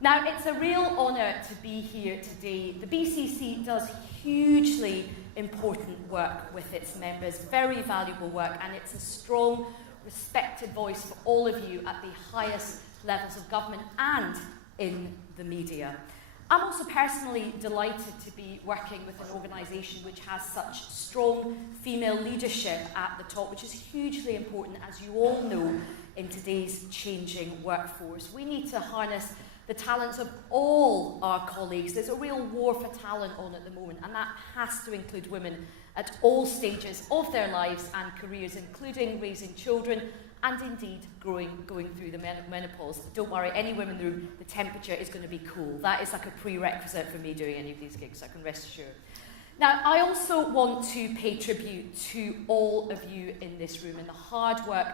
Now, it's a real honour to be here today. The BCC does hugely important work with its members, very valuable work, and it's a strong, respected voice for all of you at the highest levels of government and in the media. I'm also personally delighted to be working with an organisation which has such strong female leadership at the top, which is hugely important, as you all know, in today's changing workforce. We need to harness the talents of all our colleagues. There's a real war for talent on at the moment, and that has to include women at all stages of their lives and careers, including raising children and indeed going through the menopause. Don't worry, any women in the room, the temperature is going to be cool. That is like a prerequisite for me doing any of these gigs, I can rest assured. Now, I also want to pay tribute to all of you in this room and the hard work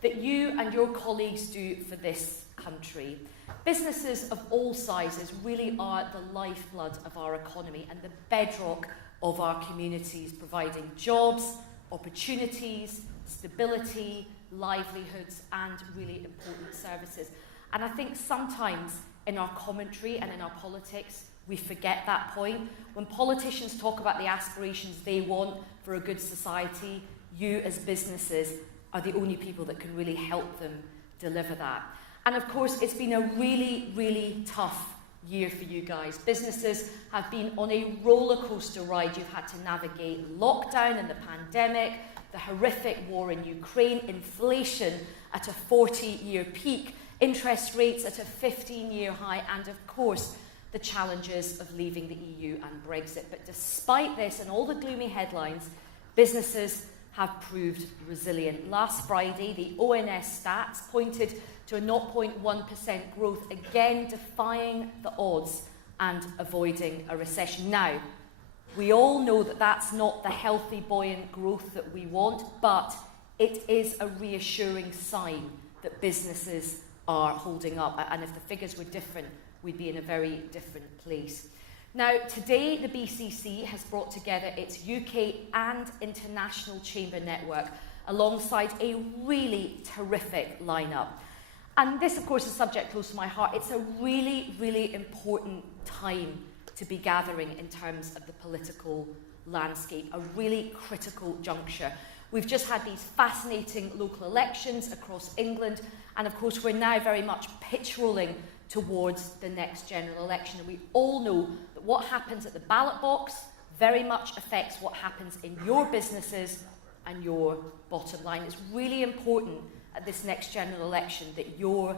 that you and your colleagues do for this country. Businesses of all sizes really are the lifeblood of our economy and the bedrock of our communities, providing jobs, opportunities, stability, livelihoods, and really important services. And I think sometimes in our commentary and in our politics, we forget that point. When politicians talk about the aspirations they want for a good society, you as businesses are the only people that can really help them deliver that. And of course, it's been a really, really tough year for you guys. Businesses have been on a roller coaster ride. You've had to navigate lockdown and the pandemic, the horrific war in Ukraine, inflation at a 40-year peak, interest rates at a 15-year high, and of course, the challenges of leaving the EU and Brexit. But despite this and all the gloomy headlines, businesses have proved resilient. Last Friday, the ONS stats pointed to a 0.1% growth, again defying the odds and avoiding a recession. Now, we all know that that's not the healthy, buoyant growth that we want, but it is a reassuring sign that businesses are holding up. And if the figures were different, we'd be in a very different place. Now, today, the BCC has brought together its UK and international chamber network alongside a really terrific lineup. And this, of course, is a subject close to my heart. It's a really, really important time to be gathering in terms of the political landscape, a really critical juncture. We've just had these fascinating local elections across England, and of course, we're now very much pitch rolling towards the next general election. And we all know that what happens at the ballot box very much affects what happens in your businesses and your bottom line. It's really important at this next general election that your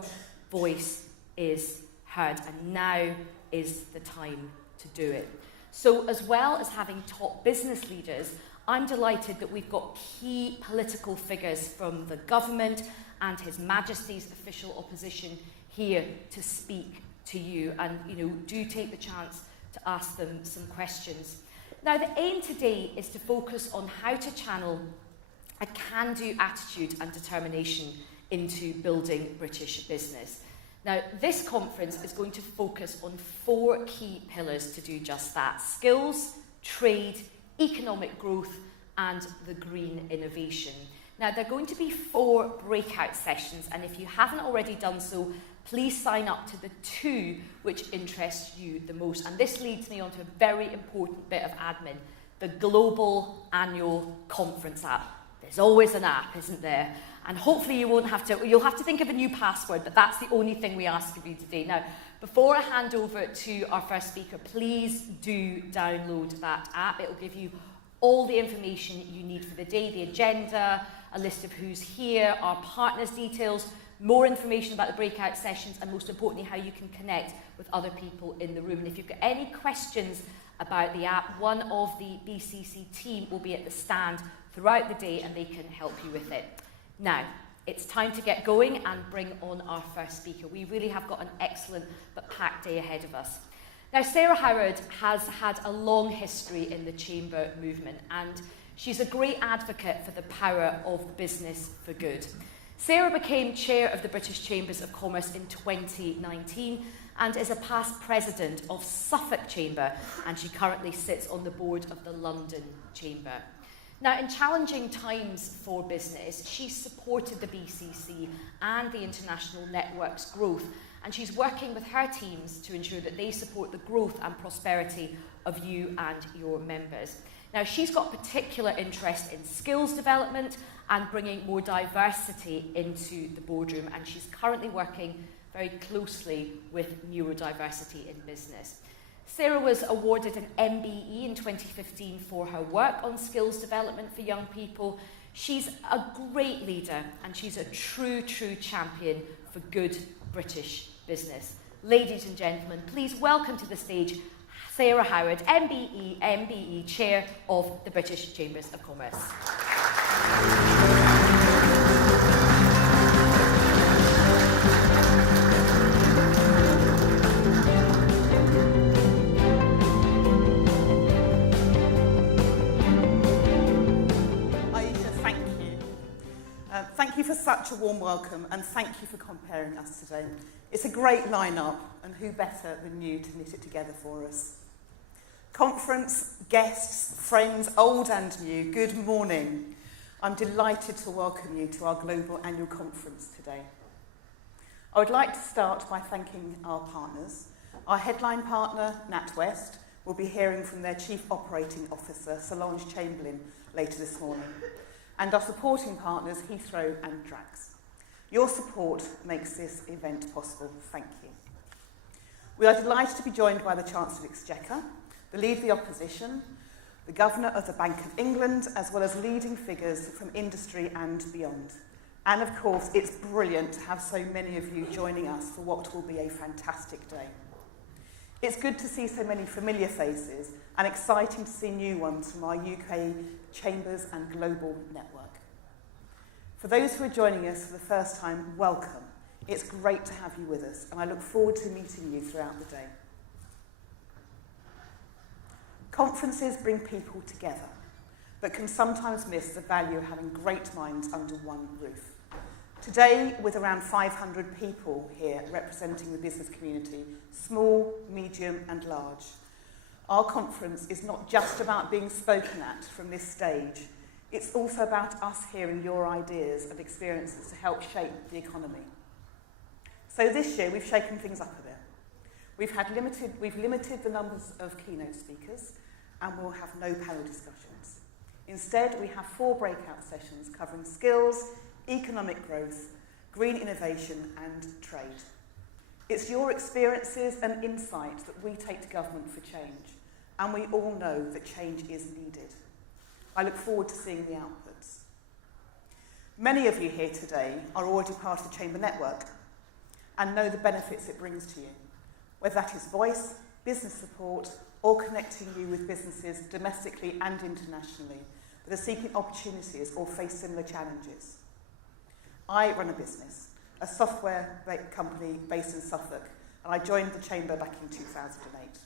voice is heard, and now is the time to do it. So, as well as having top business leaders, I'm delighted that we've got key political figures from the government and His Majesty's official opposition here to speak to you, and do take the chance to ask them some questions. Now, the aim today is to focus on how to channel a can-do attitude and determination into building British business. Now, this conference is going to focus on 4 key pillars to do just that: skills, trade, economic growth, and the green innovation. Now, there are going to be 4 breakout sessions, and if you haven't already done so, please sign up to the 2 which interest you the most. And this leads me on to a very important bit of admin: the Global Annual Conference app. There's always an app, isn't there? And hopefully you'll have to think of a new password, but that's the only thing we ask of you today. Now, before I hand over to our first speaker, please do download that app. It'll give you all the information you need for the day: the agenda, a list of who's here, our partners' details, more information about the breakout sessions, and most importantly, how you can connect with other people in the room. And if you've got any questions about the app, one of the BCC team will be at the stand throughout the day, and they can help you with it. Now, it's time to get going and bring on our first speaker. We really have got an excellent but packed day ahead of us. Now, Sarah Howard has had a long history in the Chamber movement, and she's a great advocate for the power of business for good. Sarah became chair of the British Chambers of Commerce in 2019 and is a past president of Suffolk Chamber, and she currently sits on the board of the London Chamber. Now, in challenging times for business, she supported the BCC and the international network's growth, and she's working with her teams to ensure that they support the growth and prosperity of you and your members. Now, she's got particular interest in skills development and bringing more diversity into the boardroom, and she's currently working very closely with neurodiversity in business. Sarah was awarded an MBE in 2015 for her work on skills development for young people. She's a great leader, and she's a true champion for good British business. Ladies and gentlemen, please welcome to the stage Sarah Howard, MBE, Chair of the British Chambers of Commerce. Thank you for such a warm welcome, and thank you for comparing us today. It's a great line-up, and who better than you to knit it together for us. Conference, guests, friends, old and new, good morning. I'm delighted to welcome you to our global annual conference today. I would like to start by thanking our partners. Our headline partner, NatWest, will be hearing from their Chief Operating Officer, Solange Chamberlain, later this morning, and our supporting partners, Heathrow and Drax. Your support makes this event possible. Thank you. We are delighted to be joined by the Chancellor of the Exchequer, the Leader of the Opposition, the Governor of the Bank of England, as well as leading figures from industry and beyond. And of course, it's brilliant to have so many of you joining us for what will be a fantastic day. It's good to see so many familiar faces and exciting to see new ones from our UK Chambers and Global Network. For those who are joining us for the first time, welcome. It's great to have you with us, and I look forward to meeting you throughout the day. Conferences bring people together, but can sometimes miss the value of having great minds under one roof. Today, with around 500 people here representing the business community, small, medium and large, our conference is not just about being spoken at from this stage, it's also about us hearing your ideas and experiences to help shape the economy. So this year we've shaken things up a bit. We've limited the numbers of keynote speakers, and we'll have no panel discussions. Instead, we have 4 breakout sessions covering skills, economic growth, green innovation and trade. It's your experiences and insight that we take to government for change, and we all know that change is needed. I look forward to seeing the outputs. Many of you here today are already part of the Chamber network and know the benefits it brings to you, whether that is voice, business support, or connecting you with businesses domestically and internationally that are seeking opportunities or face similar challenges. I run a business, a software company based in Suffolk, and I joined the Chamber back in 2008.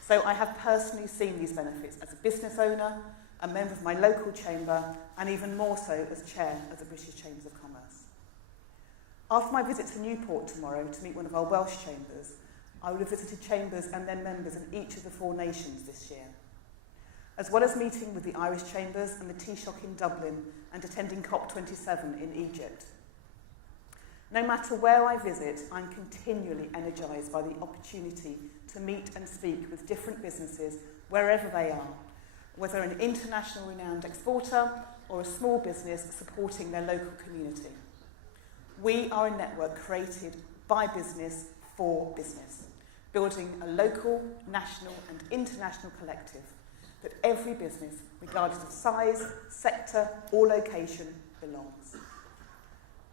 So I have personally seen these benefits as a business owner, a member of my local chamber, and even more so as chair of the British Chambers of Commerce. After my visit to Newport tomorrow to meet one of our Welsh chambers, I will have visited chambers and their members in each of the 4 nations this year, as well as meeting with the Irish Chambers and the Taoiseach in Dublin and attending COP27 in Egypt. No matter where I visit, I'm continually energised by the opportunity to meet and speak with different businesses wherever they are, whether an international renowned exporter or a small business supporting their local community. We are a network created by business for business, building a local, national and international collective that every business, regardless of size, sector or location, belongs.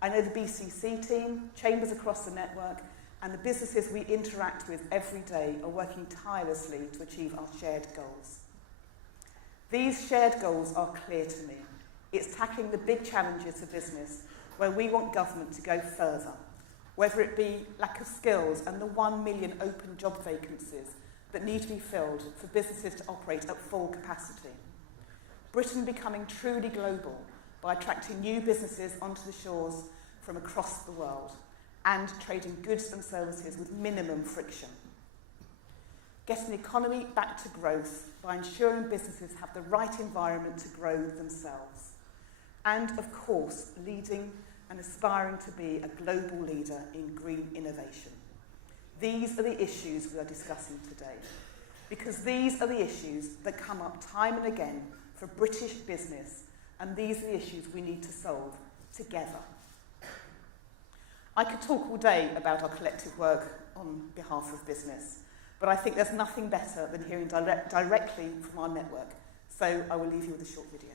I know the BCC team, chambers across the network and the businesses we interact with every day are working tirelessly to achieve our shared goals. These shared goals are clear to me. It's tackling the big challenges of business where we want government to go further, whether it be lack of skills and the 1 million open job vacancies that need to be filled for businesses to operate at full capacity. Britain becoming truly global by attracting new businesses onto the shores from across the world and trading goods and services with minimum friction. Getting the economy back to growth by ensuring businesses have the right environment to grow themselves. And of course, leading and aspiring to be a global leader in green innovation. These are the issues we are discussing today, because these are the issues that come up time and again for British business, and these are the issues we need to solve together. I could talk all day about our collective work on behalf of business, but I think there's nothing better than hearing directly from our network, so I will leave you with a short video.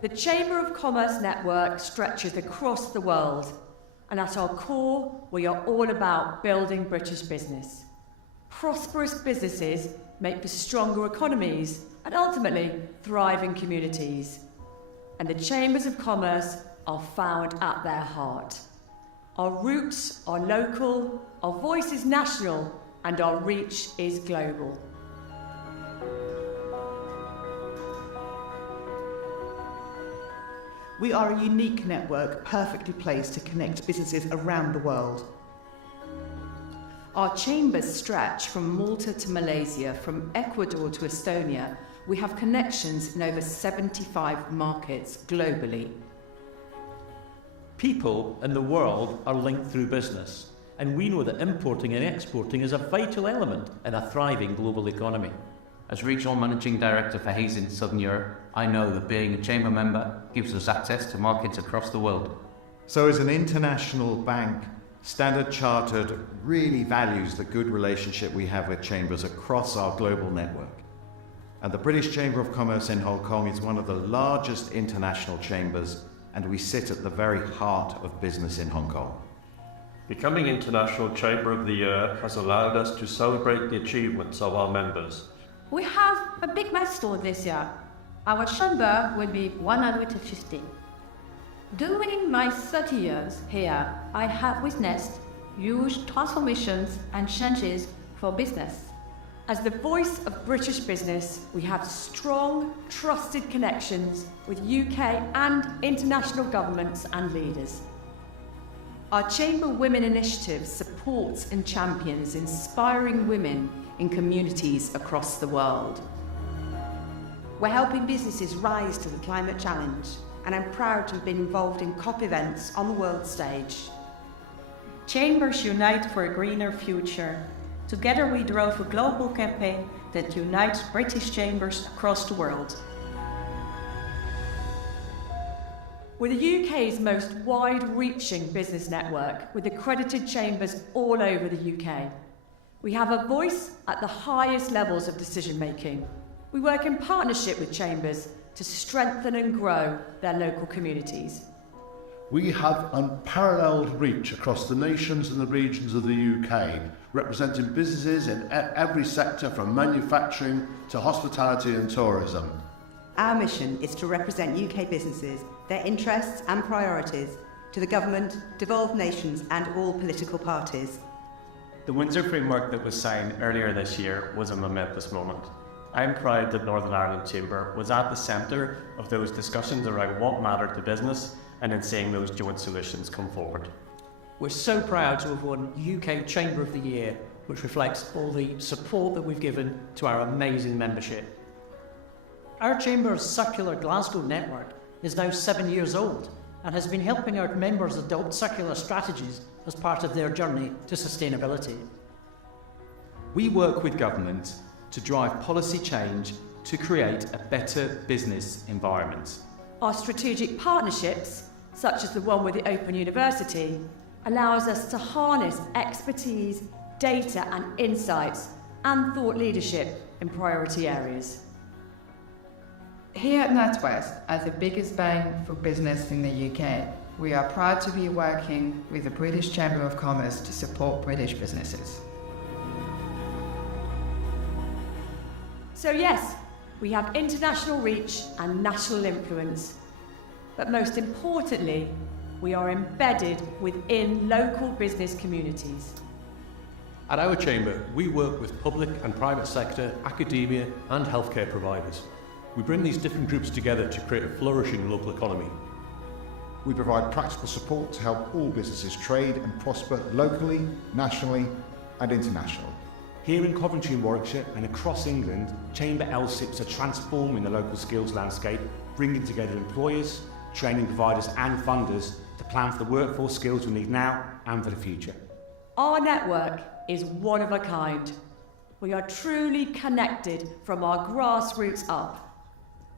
The Chamber of Commerce network stretches across the world, and at our core, we are all about building British business. Prosperous businesses make for stronger economies and ultimately thriving communities. And the Chambers of Commerce are found at their heart. Our roots are local, our voice is national, and our reach is global. We are a unique network perfectly placed to connect businesses around the world. Our chambers stretch from Malta to Malaysia, from Ecuador to Estonia. We have connections in over 75 markets globally. People in the world are linked through business, and we know that importing and exporting is a vital element in a thriving global economy. As Regional Managing Director for Hays in Southern Europe, I know that being a Chamber member gives us access to markets across the world. So as an international bank, Standard Chartered really values the good relationship we have with chambers across our global network. And the British Chamber of Commerce in Hong Kong is one of the largest international chambers, and we sit at the very heart of business in Hong Kong. Becoming International Chamber of the Year has allowed us to celebrate the achievements of our members. We have a big milestone this year. Our chamber will be 150. During my 30 years here, I have witnessed huge transformations and changes for business. As the voice of British business, we have strong, trusted connections with UK and international governments and leaders. Our Chamber Women Initiative supports and champions inspiring women in communities across the world. We're helping businesses rise to the climate challenge, and I'm proud to have been involved in COP events on the world stage. Chambers unite for a greener future. Together we drove a global campaign that unites British chambers across the world. We're the UK's most wide-reaching business network, with accredited chambers all over the UK. We have a voice at the highest levels of decision-making. We work in partnership with chambers to strengthen and grow their local communities. We have unparalleled reach across the nations and the regions of the UK, representing businesses in every sector from manufacturing to hospitality and tourism. Our mission is to represent UK businesses, their interests and priorities to the government, devolved nations and all political parties. The Windsor Framework that was signed earlier this year was a momentous moment. I'm proud that Northern Ireland Chamber was at the centre of those discussions around what mattered to business and in seeing those joint solutions come forward. We're so proud to have won UK Chamber of the Year, which reflects all the support that we've given to our amazing membership. Our Chamber's circular Glasgow network is now 7 years old and has been helping our members adopt circular strategies as part of their journey to sustainability. We work with government to drive policy change to create a better business environment. Our strategic partnerships, such as the one with the Open University, allows us to harness expertise, data and insights and thought leadership in priority areas. Here at NatWest, as the biggest bank for business in the UK, we are proud to be working with the British Chamber of Commerce to support British businesses. So yes, we have international reach and national influence, but most importantly, we are embedded within local business communities. At our Chamber, we work with public and private sector, academia and healthcare providers. We bring these different groups together to create a flourishing local economy. We provide practical support to help all businesses trade and prosper locally, nationally and internationally. Here in Coventry and Warwickshire and across England, Chamber LSIPs are transforming the local skills landscape, bringing together employers, training providers and funders to plan for the workforce skills we need now and for the future. Our network is one of a kind. We are truly connected from our grassroots up.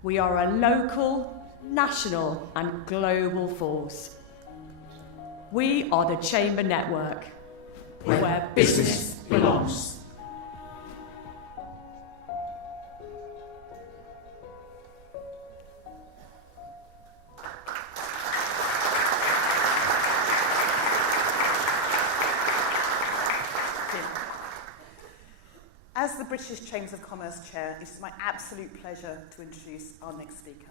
We are a local, national and global force. We are the Chamber Network, where business belongs. As the British Chambers of Commerce Chair, it is my absolute pleasure to introduce our next speaker.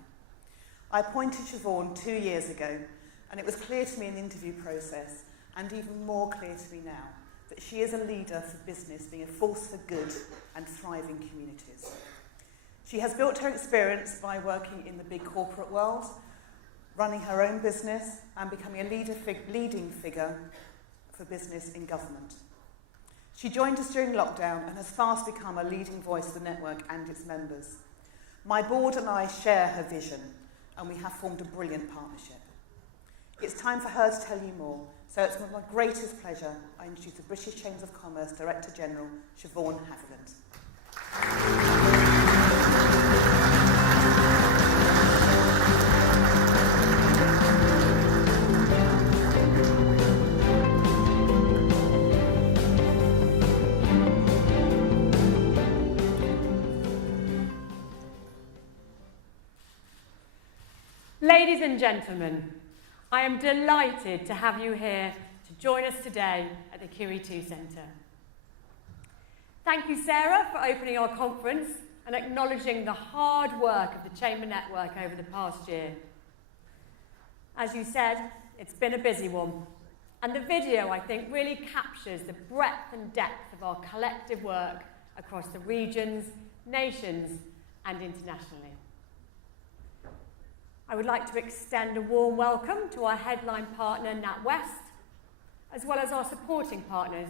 I appointed Siobhan 2 years ago, and it was clear to me in the interview process, and even more clear to me now, that she is a leader for business being a force for good and thriving communities. She has built her experience by working in the big corporate world, running her own business, and becoming a leading figure for business in government. She joined us during lockdown and has fast become a leading voice of the network and its members. My board and I share her vision, and we have formed a brilliant partnership. It's time for her to tell you more, so it's with my greatest pleasure I introduce the British Chambers of Commerce Director General, Siobhan Baillie. Ladies and gentlemen, I am delighted to have you here to join us today at the QE2 Centre. Thank you, Sarah, for opening our conference and acknowledging the hard work of the Chamber Network over the past year. As you said, it's been a busy one, and the video, I think, really captures the breadth and depth of our collective work across the regions, nations, and internationally. I would like to extend a warm welcome to our headline partner, NatWest, as well as our supporting partners,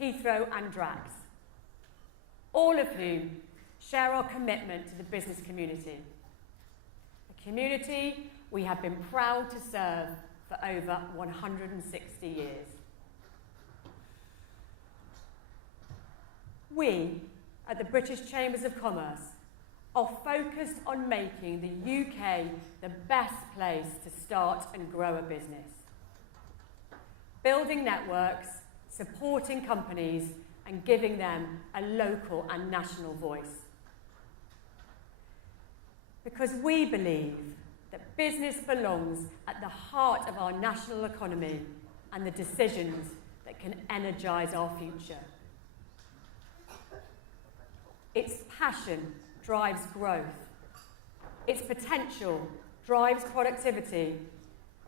Heathrow and Drax, all of whom share our commitment to the business community, a community we have been proud to serve for over 160 years. We, at the British Chambers of Commerce, are focused on making the UK the best place to start and grow a business. Building networks, supporting companies, and giving them a local and national voice. Because we believe that business belongs at the heart of our national economy and the decisions that can energise our future. Its passion drives growth. Its potential drives productivity,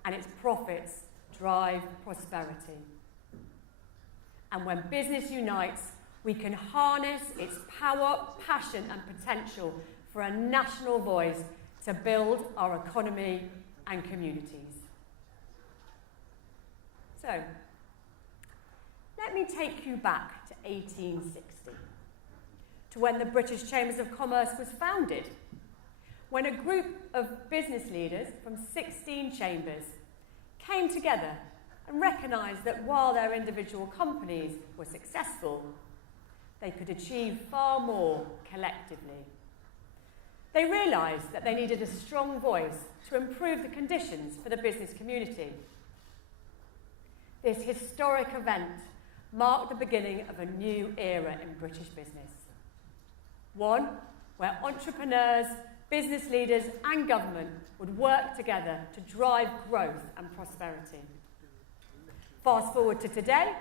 and its profits drive prosperity. And when business unites, we can harness its power, passion, and potential for a national voice to build our economy and communities. So, let me take you back to 1860. To when the British Chambers of Commerce was founded, when a group of business leaders from 16 chambers came together and recognised that while their individual companies were successful, they could achieve far more collectively. They realised that they needed a strong voice to improve the conditions for the business community. This historic event marked the beginning of a new era in British business. One where entrepreneurs, business leaders and government would work together to drive growth and prosperity. Fast forward to today,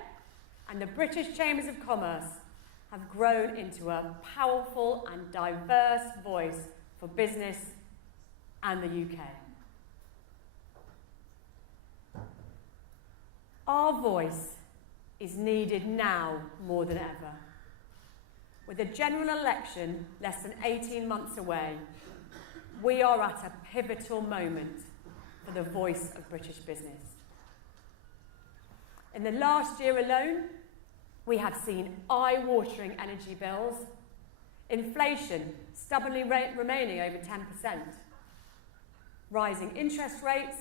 and the British Chambers of Commerce have grown into a powerful and diverse voice for business and the UK. Our voice is needed now more than ever. With the general election less than 18 months away, we are at a pivotal moment for the voice of British business. In the last year alone, we have seen eye-watering energy bills, inflation stubbornly remaining over 10%, rising interest rates,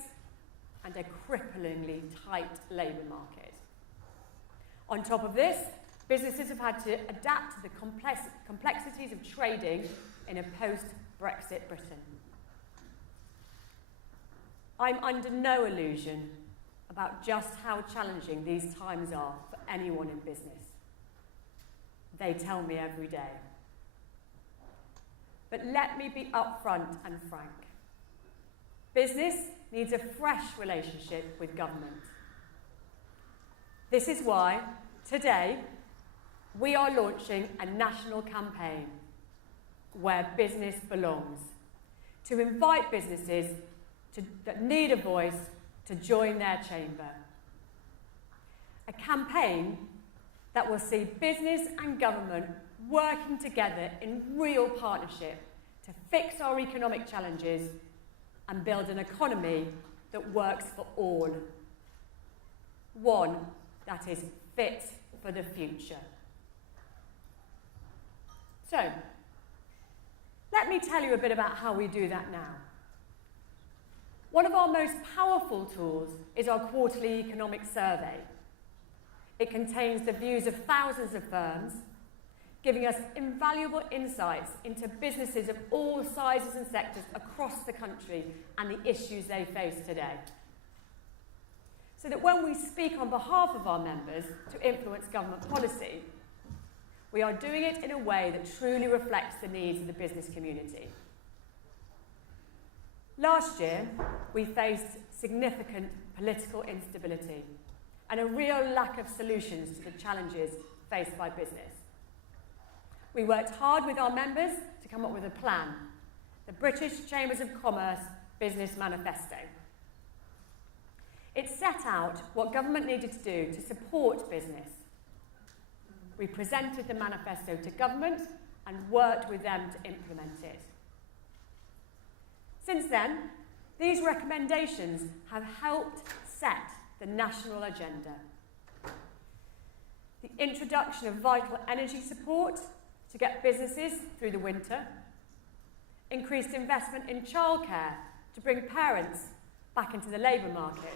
and a cripplingly tight labour market. On top of this, businesses have had to adapt to the complexities of trading in a post-Brexit Britain. I'm under no illusion about just how challenging these times are for anyone in business. They tell me every day. But let me be upfront and frank. Business needs a fresh relationship with government. This is why, today, we are launching a national campaign, Where Business Belongs, to invite businesses that need a voice to join their chamber. A campaign that will see business and government working together in real partnership to fix our economic challenges and build an economy that works for all. One that is fit for the future. So, let me tell you a bit about how we do that now. One of our most powerful tools is our quarterly economic survey. It contains the views of thousands of firms, giving us invaluable insights into businesses of all sizes and sectors across the country and the issues they face today. So that when we speak on behalf of our members to influence government policy, we are doing it in a way that truly reflects the needs of the business community. Last year, we faced significant political instability and a real lack of solutions to the challenges faced by business. We worked hard with our members to come up with a plan, the British Chambers of Commerce Business Manifesto. It set out what government needed to do to support business. We presented the manifesto to government and worked with them to implement it. Since then, these recommendations have helped set the national agenda. The introduction of vital energy support to get businesses through the winter, increased investment in childcare to bring parents back into the labour market,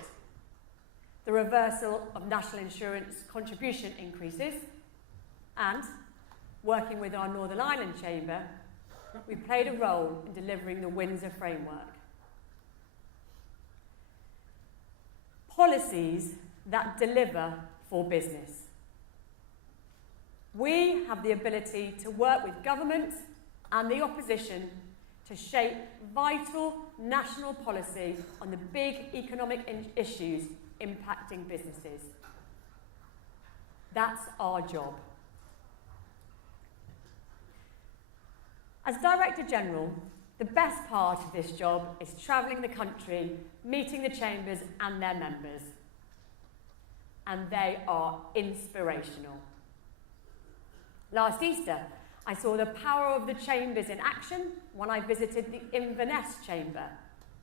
the reversal of national insurance contribution increases, and, working with our Northern Ireland Chamber, we played a role in delivering the Windsor Framework. Policies that deliver for business. We have the ability to work with government and the opposition to shape vital national policy on the big economic issues impacting businesses. That's our job. As Director General, the best part of this job is travelling the country, meeting the chambers and their members. And they are inspirational. Last Easter, I saw the power of the chambers in action when I visited the Inverness Chamber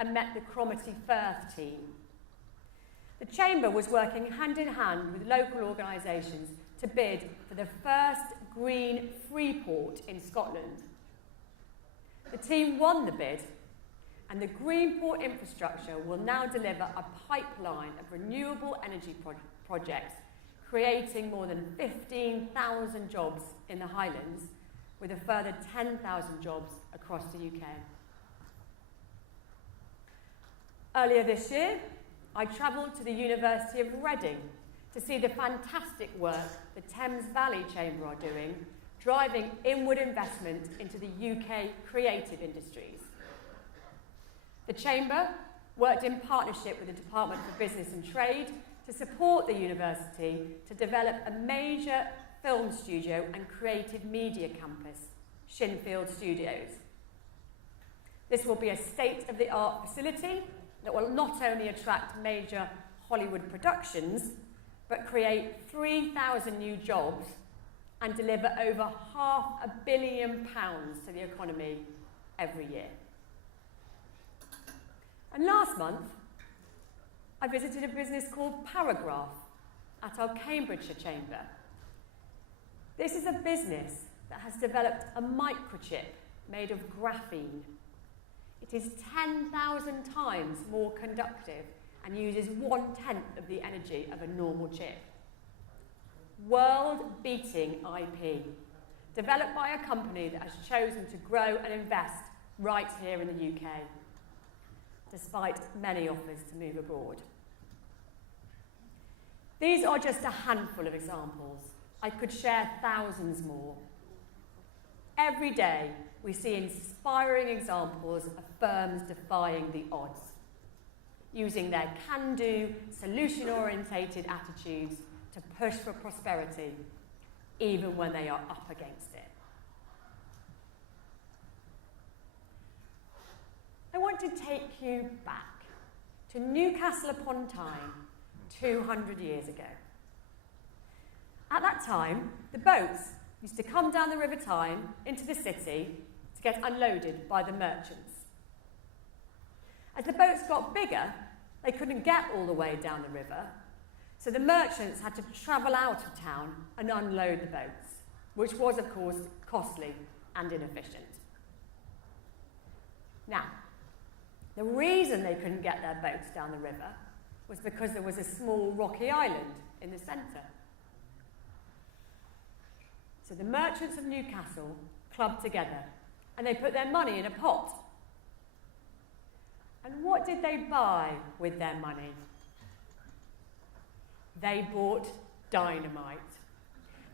and met the Cromarty Firth team. The Chamber was working hand in hand with local organisations to bid for the first green free port in Scotland. The team won the bid, and the green port infrastructure will now deliver a pipeline of renewable energy projects, creating more than 15,000 jobs in the Highlands, with a further 10,000 jobs across the UK. Earlier this year, I travelled to the University of Reading to see the fantastic work the Thames Valley Chamber are doing, driving inward investment into the UK creative industries. The Chamber worked in partnership with the Department for Business and Trade to support the university to develop a major film studio and creative media campus, Shinfield Studios. This will be a state-of-the-art facility that will not only attract major Hollywood productions, but create 3,000 new jobs and deliver over £500 million to the economy every year. And last month, I visited a business called Paragraph at our Cambridgeshire Chamber. This is a business that has developed a microchip made of graphene. It is 10,000 times more conductive and uses 1/10 of the energy of a normal chip. World-beating IP, developed by a company that has chosen to grow and invest right here in the UK, despite many offers to move abroad. These are just a handful of examples. I could share thousands more. Every day, we see inspiring examples of firms defying the odds, using their can-do, solution-orientated attitudes to push for prosperity, even when they are up against it. I want to take you back to Newcastle upon Tyne 200 years ago. At that time, the boats used to come down the River Tyne into the city to get unloaded by the merchants. As the boats got bigger, they couldn't get all the way down the river, so the merchants had to travel out of town and unload the boats, which was, of course, costly and inefficient. Now, the reason they couldn't get their boats down the river was because there was a small rocky island in the centre. So the merchants of Newcastle clubbed together and they put their money in a pot. And what did they buy with their money? They bought dynamite.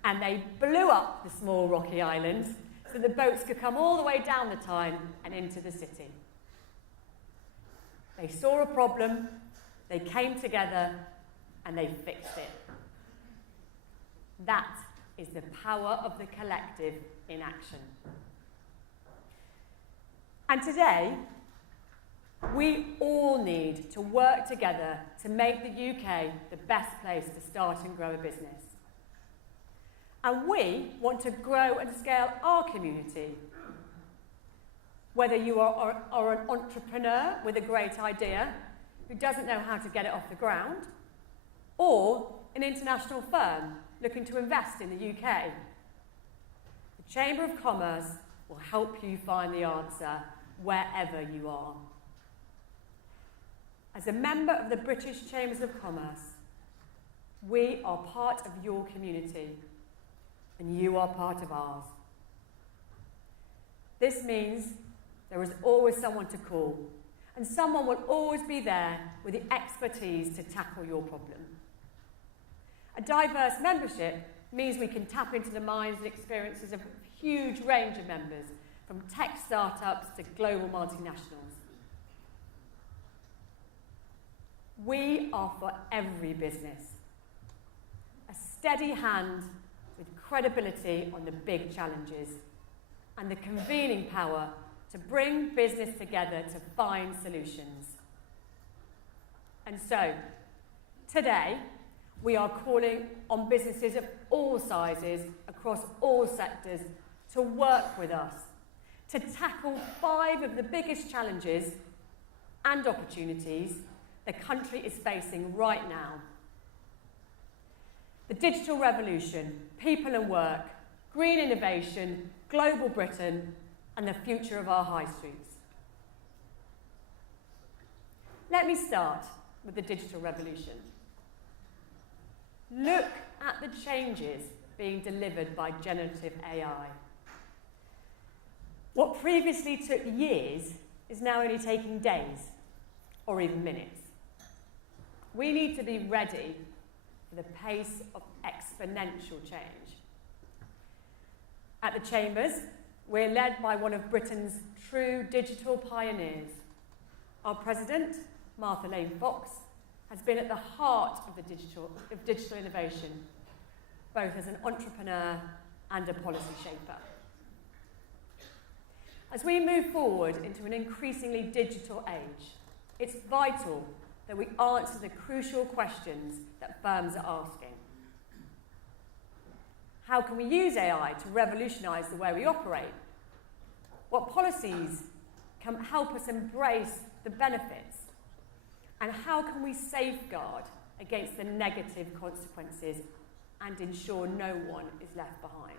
And they blew up the small rocky island so the boats could come all the way down the Tyne and into the city. They saw a problem, they came together, and they fixed it. That is the power of the collective in action. And today, we all need to work together to make the UK the best place to start and grow a business. And we want to grow and scale our community. Whether you are an entrepreneur with a great idea who doesn't know how to get it off the ground, or an international firm looking to invest in the UK, the Chamber of Commerce will help you find the answer wherever you are. As a member of the British Chambers of Commerce, we are part of your community, and you are part of ours. This means there is always someone to call, and someone will always be there with the expertise to tackle your problem. A diverse membership means we can tap into the minds and experiences of a huge range of members, from tech startups to global multinationals. We are for every business. A steady hand with credibility on the big challenges, and the convening power to bring business together to find solutions. And so, today, we are calling on businesses of all sizes across all sectors to work with us to tackle 5 of the biggest challenges and opportunities the country is facing right now. The digital revolution, people and work, green innovation, global Britain, and the future of our high streets. Let me start with the digital revolution. Look at the changes being delivered by generative AI. What previously took years is now only taking days or even minutes. We need to be ready for the pace of exponential change. At the Chambers, we're led by one of Britain's true digital pioneers. Our president, Martha Lane Fox, has been at the heart of digital innovation, both as an entrepreneur and a policy shaper. As we move forward into an increasingly digital age, it's vital that we answer the crucial questions that firms are asking. How can we use AI to revolutionise the way we operate? What policies can help us embrace the benefits? And how can we safeguard against the negative consequences and ensure no one is left behind?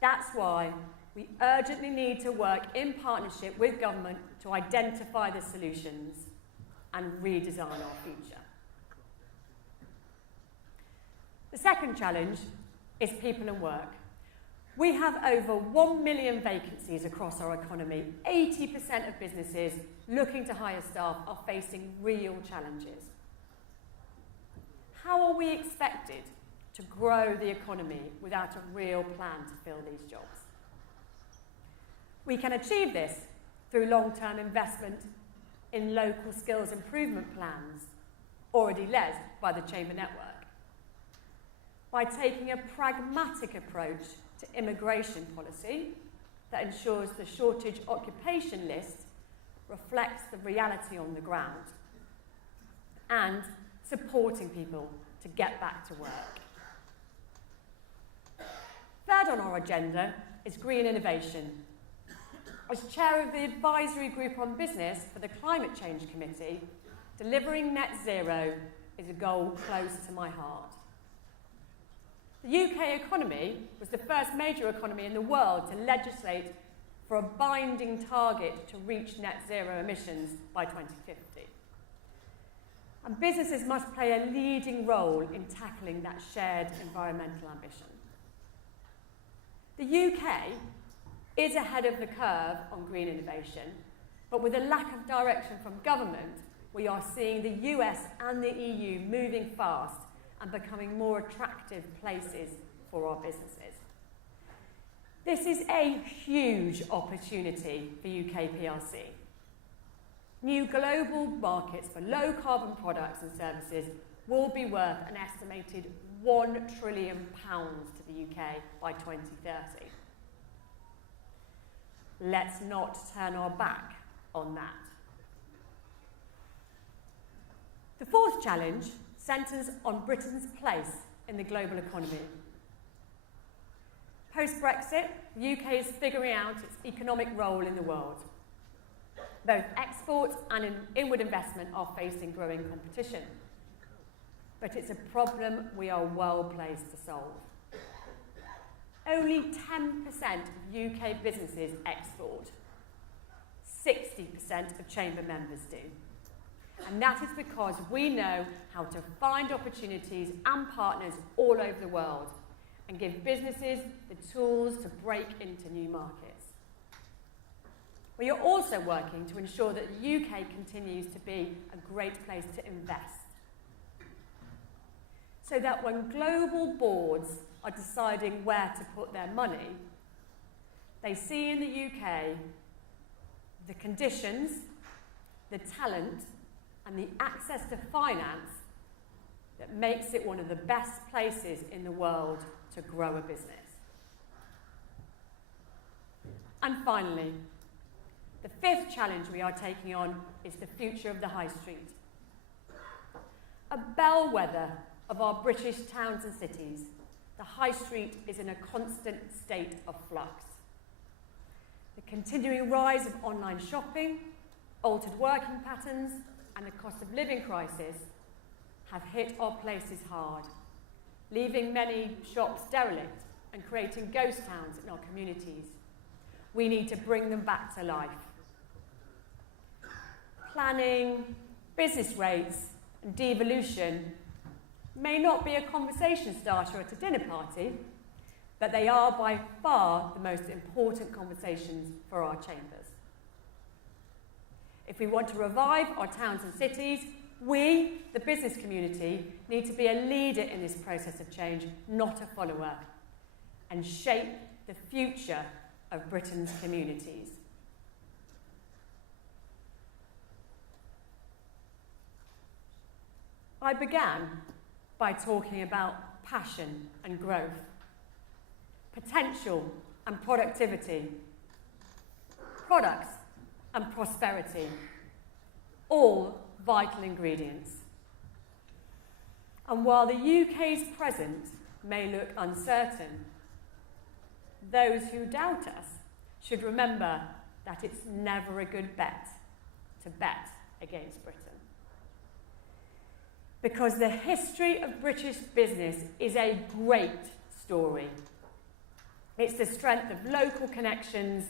That's why we urgently need to work in partnership with government to identify the solutions and redesign our future. The second challenge is people and work. We have over 1 million vacancies across our economy. 80% of businesses looking to hire staff are facing real challenges. How are we expected to grow the economy without a real plan to fill these jobs? We can achieve this through long-term investment in local skills improvement plans, already led by the Chamber Network, by taking a pragmatic approach to immigration policy that ensures the shortage occupation list reflects the reality on the ground, and supporting people to get back to work. Third on our agenda is green innovation. As chair of the advisory group on business for the Climate Change Committee, delivering net zero is a goal close to my heart. The UK economy was the first major economy in the world to legislate for a binding target to reach net zero emissions by 2050. And businesses must play a leading role in tackling that shared environmental ambition. The UK is ahead of the curve on green innovation, but with a lack of direction from government, we are seeing the US and the EU moving fast and becoming more attractive places for our businesses. This is a huge opportunity for UK PLC. New global markets for low carbon products and services will be worth an estimated £1 trillion to the UK by 2030. Let's not turn our back on that. The fourth challenge centres on Britain's place in the global economy. Post-Brexit, the UK is figuring out its economic role in the world. Both exports and inward investment are facing growing competition. But it's a problem we are well placed to solve. Only 10% of UK businesses export. 60% of Chamber members do. And that is because we know how to find opportunities and partners all over the world and give businesses the tools to break into new markets. We are also working to ensure that the UK continues to be a great place to invest, so that when global boards are deciding where to put their money, they see in the UK the conditions, the talent, and the access to finance that makes it one of the best places in the world to grow a business. And finally, the fifth challenge we are taking on is the future of the high street. A bellwether of our British towns and cities, the high street is in a constant state of flux. The continuing rise of online shopping, altered working patterns, and the cost of living crisis have hit our places hard, leaving many shops derelict and creating ghost towns in our communities. We need to bring them back to life. Planning, business rates, and devolution may not be a conversation starter at a dinner party, but they are by far the most important conversations for our chambers. If we want to revive our towns and cities, we, the business community, need to be a leader in this process of change, not a follower, and shape the future of Britain's communities. I began by talking about passion and growth, potential and productivity, products and prosperity, all vital ingredients. And while the UK's present may look uncertain, those who doubt us should remember that it's never a good bet to bet against Britain. Because the history of British business is a great story. It's the strength of local connections,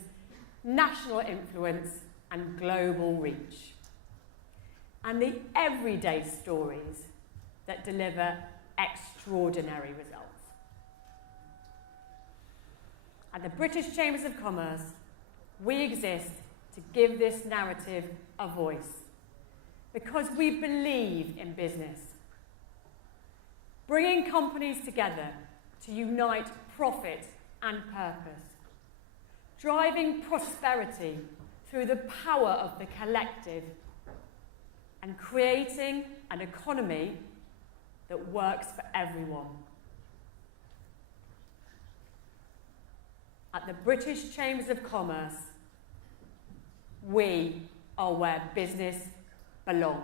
national influence, and global reach. And the everyday stories that deliver extraordinary results. At the British Chambers of Commerce, we exist to give this narrative a voice because we believe in business. Bringing companies together to unite profit and purpose. Driving prosperity through the power of the collective and creating an economy that works for everyone. At the British Chambers of Commerce, we are where business belongs.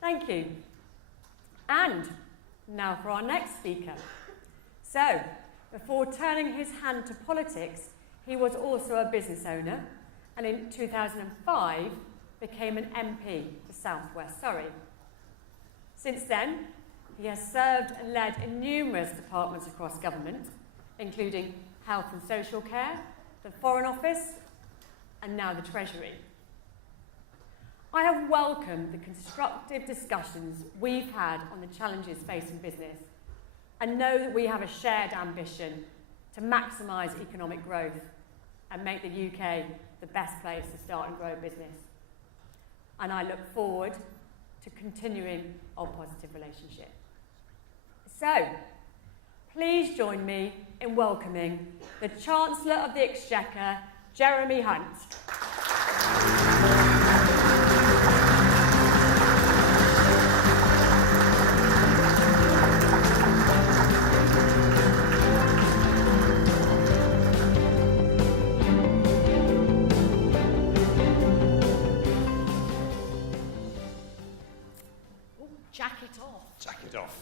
Thank you. And now for our next speaker. So, before turning his hand to politics, he was also a business owner, and in 2005 became an MP for South West Surrey. Since then, he has served and led in numerous departments across government, including Health and Social Care, the Foreign Office, and now the Treasury. I have welcomed the constructive discussions we've had on the challenges facing business and know that we have a shared ambition to maximise economic growth and make the UK the best place to start and grow business. And I look forward to continuing our positive relationship. So, please join me in welcoming the Chancellor of the Exchequer, Jeremy Hunt.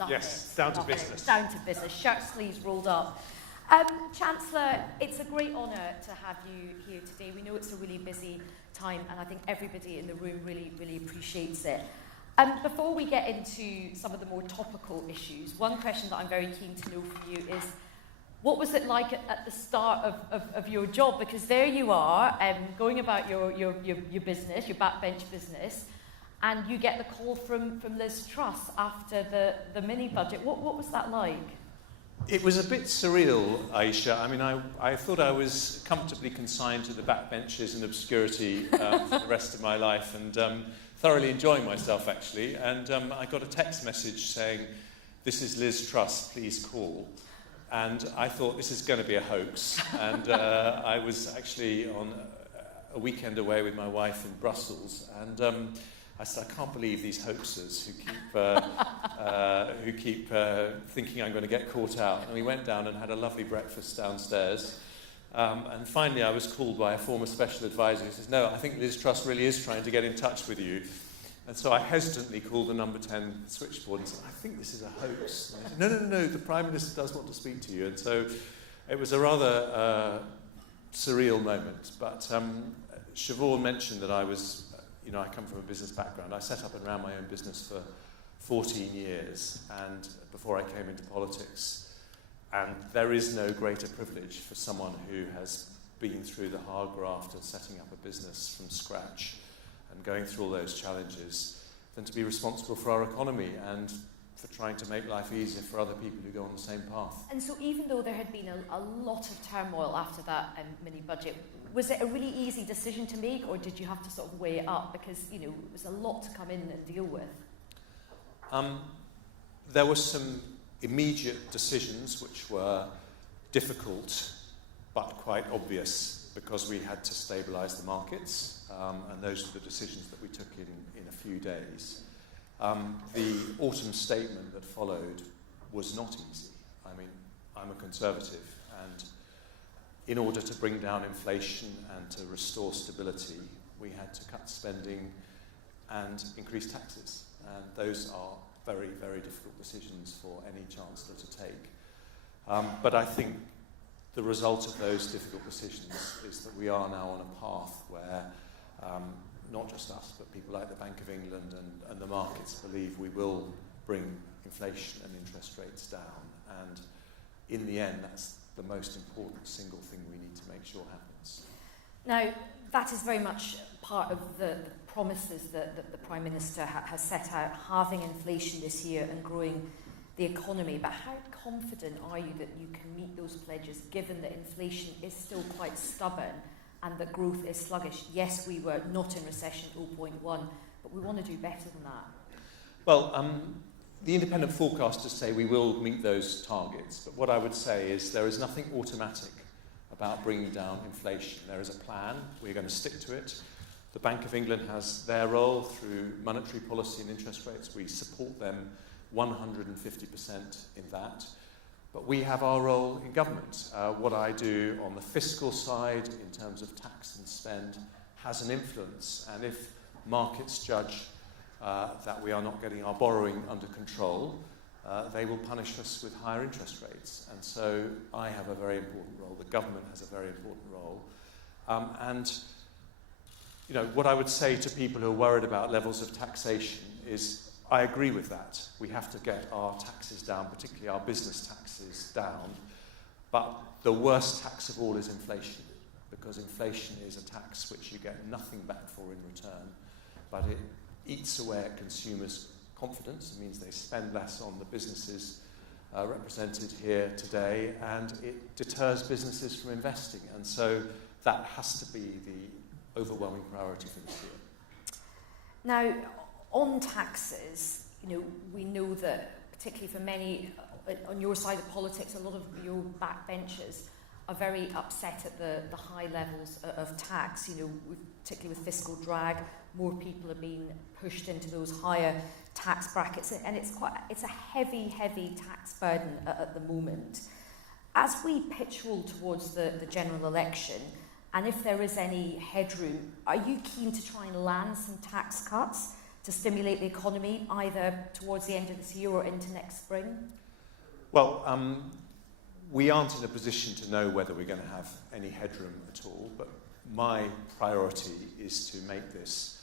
Yes, down to business. Down to business. Shirt sleeves rolled up. Chancellor, it's a great honour to have you here today. We know it's a really busy time, and I think everybody in the room really, really appreciates it. Before we get into some of the more topical issues, one question that I'm very keen to know from you is, what was it like at the start of your job? Because there you are, going about your business, your backbench business, and you get the call from Liz Truss after the mini-budget. What was that like? It was a bit surreal, Aisha. I mean, I thought I was comfortably consigned to the backbenches and obscurity for the rest of my life, and thoroughly enjoying myself, actually. And I got a text message saying, "This is Liz Truss, please call." And I thought, this is going to be a hoax. And I was actually on a weekend away with my wife in Brussels, and I said, I can't believe these hoaxers who keep thinking I'm going to get caught out. And we went down and had a lovely breakfast downstairs. And finally I was called by a former special advisor who says, no, I think Liz Truss really is trying to get in touch with you. And so I hesitantly called the number 10 switchboard and said, I think this is a hoax. And they said, no, the Prime Minister does want to speak to you. And so it was a rather surreal moment. But Siobhan mentioned that I was... I come from a business background. I set up and ran my own business for 14 years, and before I came into politics. And there is no greater privilege for someone who has been through the hard graft of setting up a business from scratch and going through all those challenges than to be responsible for our economy and for trying to make life easier for other people who go on the same path. And so even though there had been a lot of turmoil after that mini-budget, was it a really easy decision to make, or did you have to sort of weigh it up? Because, it was a lot to come in and deal with. There were some immediate decisions which were difficult, but quite obvious, because we had to stabilise the markets, and those were the decisions that we took in a few days. The autumn statement that followed was not easy. I mean, I'm a Conservative, and in order to bring down inflation and to restore stability, we had to cut spending and increase taxes. And those are very, very difficult decisions for any Chancellor to take. But I think the result of those difficult decisions is that we are now on a path where not just us, but people like the Bank of England and the markets believe we will bring inflation and interest rates down. And in the end, that's the most important single thing we need to make sure happens. Now, that is very much part of the promises that the Prime Minister has set out, halving inflation this year and growing the economy. But how confident are you that you can meet those pledges, given that inflation is still quite stubborn and that growth is sluggish? Yes, we were not in recession 0.1, but we want to do better than that. Well, the independent forecasters say we will meet those targets, but what I would say is there is nothing automatic about bringing down inflation. There is a plan. We're going to stick to it. The Bank of England has their role through monetary policy and interest rates. We support them 150% in that. But we have our role in government. What I do on the fiscal side in terms of tax and spend has an influence. And if markets judge that we are not getting our borrowing under control, they will punish us with higher interest rates. And so I have a very important role. The government has a very important role. And you know, what I would say to people who are worried about levels of taxation is I agree with that. We have to get our taxes down, particularly our business taxes down. But the worst tax of all is inflation, because inflation is a tax which you get nothing back for in return, but it eats away at consumers' confidence. It means they spend less on the businesses represented here today, and it deters businesses from investing. And so that has to be the overwhelming priority for this year. Now, on taxes, you know, we know that particularly for many on your side of politics, a lot of your backbenchers are very upset at the high levels of tax. You know, particularly with fiscal drag, more people are being pushed into those higher tax brackets, and it's a heavy tax burden at the moment. As we pitch all towards the general election, and if there is any headroom, are you keen to try and land some tax cuts to stimulate the economy, either towards the end of this year or into next spring? Well, we aren't in a position to know whether we're going to have any headroom at all, but my priority is to make this,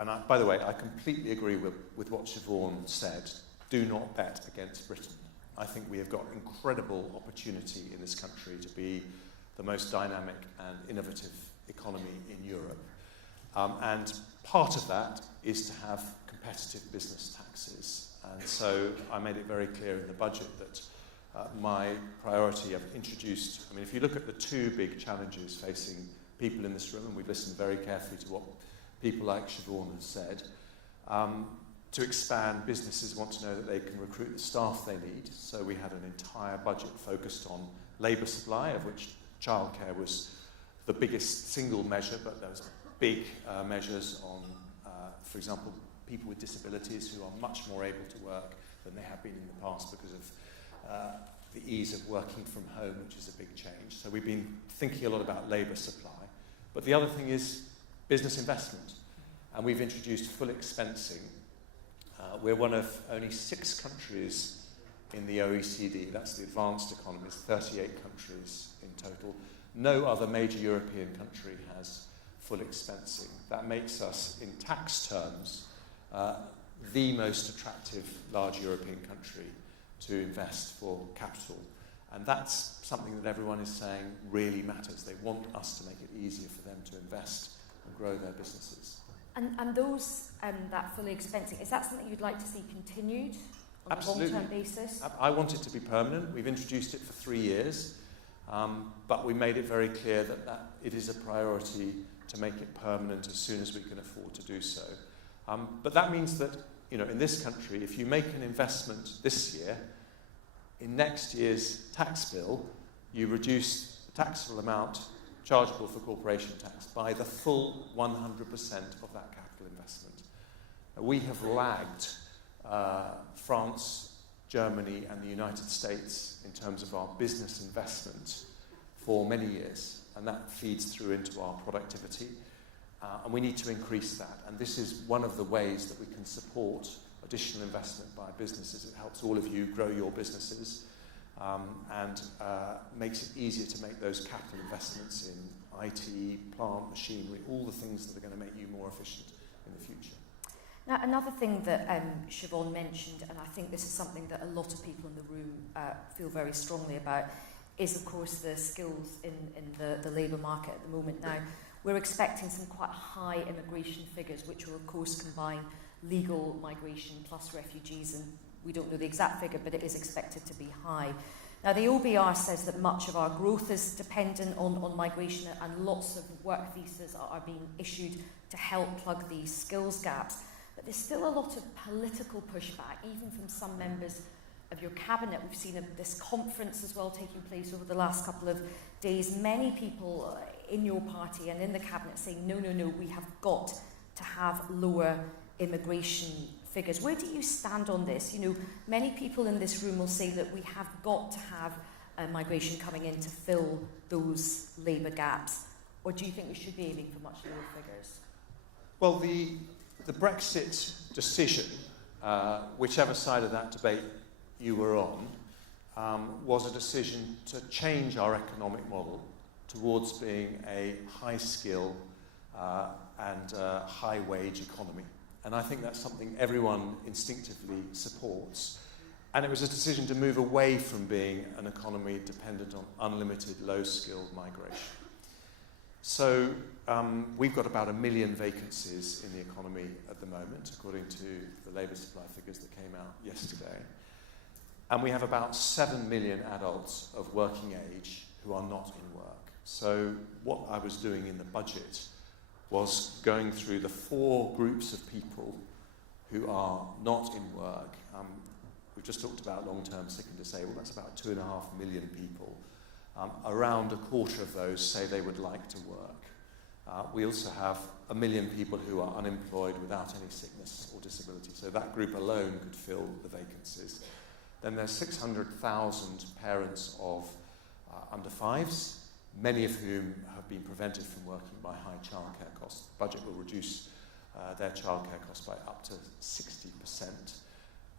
and by the way, I completely agree with what Siobhan said, do not bet against Britain. I think we have got incredible opportunity in this country to be the most dynamic and innovative economy in Europe. And part of that is to have competitive business taxes. And so I made it very clear in the budget that my priority, I've introduced, I mean, if you look at the two big challenges facing people in this room, and we've listened very carefully to what people like Siobhan have said, to expand, businesses want to know that they can recruit the staff they need. So we had an entire budget focused on labour supply, of which childcare was the biggest single measure, but there was big measures on, for example, people with disabilities who are much more able to work than they have been in the past because of the ease of working from home, which is a big change. So we've been thinking a lot about labour supply. But the other thing is business investment. And we've introduced full expensing. We're one of only 6 countries in the OECD, that's the advanced economies, 38 countries in total. No other major European country has full expensing. That makes us, in tax terms, the most attractive large European country to invest for capital. And that's something that everyone is saying really matters. They want us to make it easier for them to invest and grow their businesses. And those, that fully expensing, is that something you'd like to see continued on Absolutely. a long-term basis? I want it to be permanent. We've introduced it for 3 years, but we made it very clear that it is a priority to make it permanent as soon as we can afford to do so. But that means that, you know, in this country, if you make an investment this year, in next year's tax bill, you reduce the taxable amount chargeable for corporation tax by the full 100% of that capital investment. We have lagged France, Germany and the United States in terms of our business investment for many years, and that feeds through into our productivity, and we need to increase that. And this is one of the ways that we can support additional investment by businesses. It helps all of you grow your businesses, and makes it easier to make those capital investments in IT, plant, machinery, all the things that are going to make you more efficient in the future. Now, another thing that Siobhan mentioned, and I think this is something that a lot of people in the room feel very strongly about, is of course the skills in the labour market at the moment. Now, we're expecting some quite high immigration figures, which will of course combine legal migration plus refugees, and we don't know the exact figure, but it is expected to be high. Now, the OBR says that much of our growth is dependent on migration, and lots of work visas are being issued to help plug these skills gaps. But there's still a lot of political pushback, even from some members of your cabinet. We've seen this conference as well taking place over the last couple of days. Many people in your party and in the cabinet saying, no, we have got to have lower immigration figures. Where do you stand on this? You know, many people in this room will say that we have got to have migration coming in to fill those labour gaps. Or do you think we should be aiming for much lower figures? Well, the Brexit decision, whichever side of that debate you were on, was a decision to change our economic model towards being a high-skill and high-wage economy. And I think that's something everyone instinctively supports. And it was a decision to move away from being an economy dependent on unlimited low-skilled migration. So we've got about 1 million vacancies in the economy at the moment, according to the labour supply figures that came out yesterday. And we have about 7 million adults of working age who are not in work. So what I was doing in the budget was going through the 4 groups of people who are not in work. We've just talked about long-term sick and disabled. That's about 2.5 million people. Around a quarter of those say they would like to work. We also have 1 million people who are unemployed without any sickness or disability. So that group alone could fill the vacancies. Then there's 600,000 parents of under 5s, many of whom have been prevented from working by high childcare costs. The budget will reduce their childcare costs by up to 60%.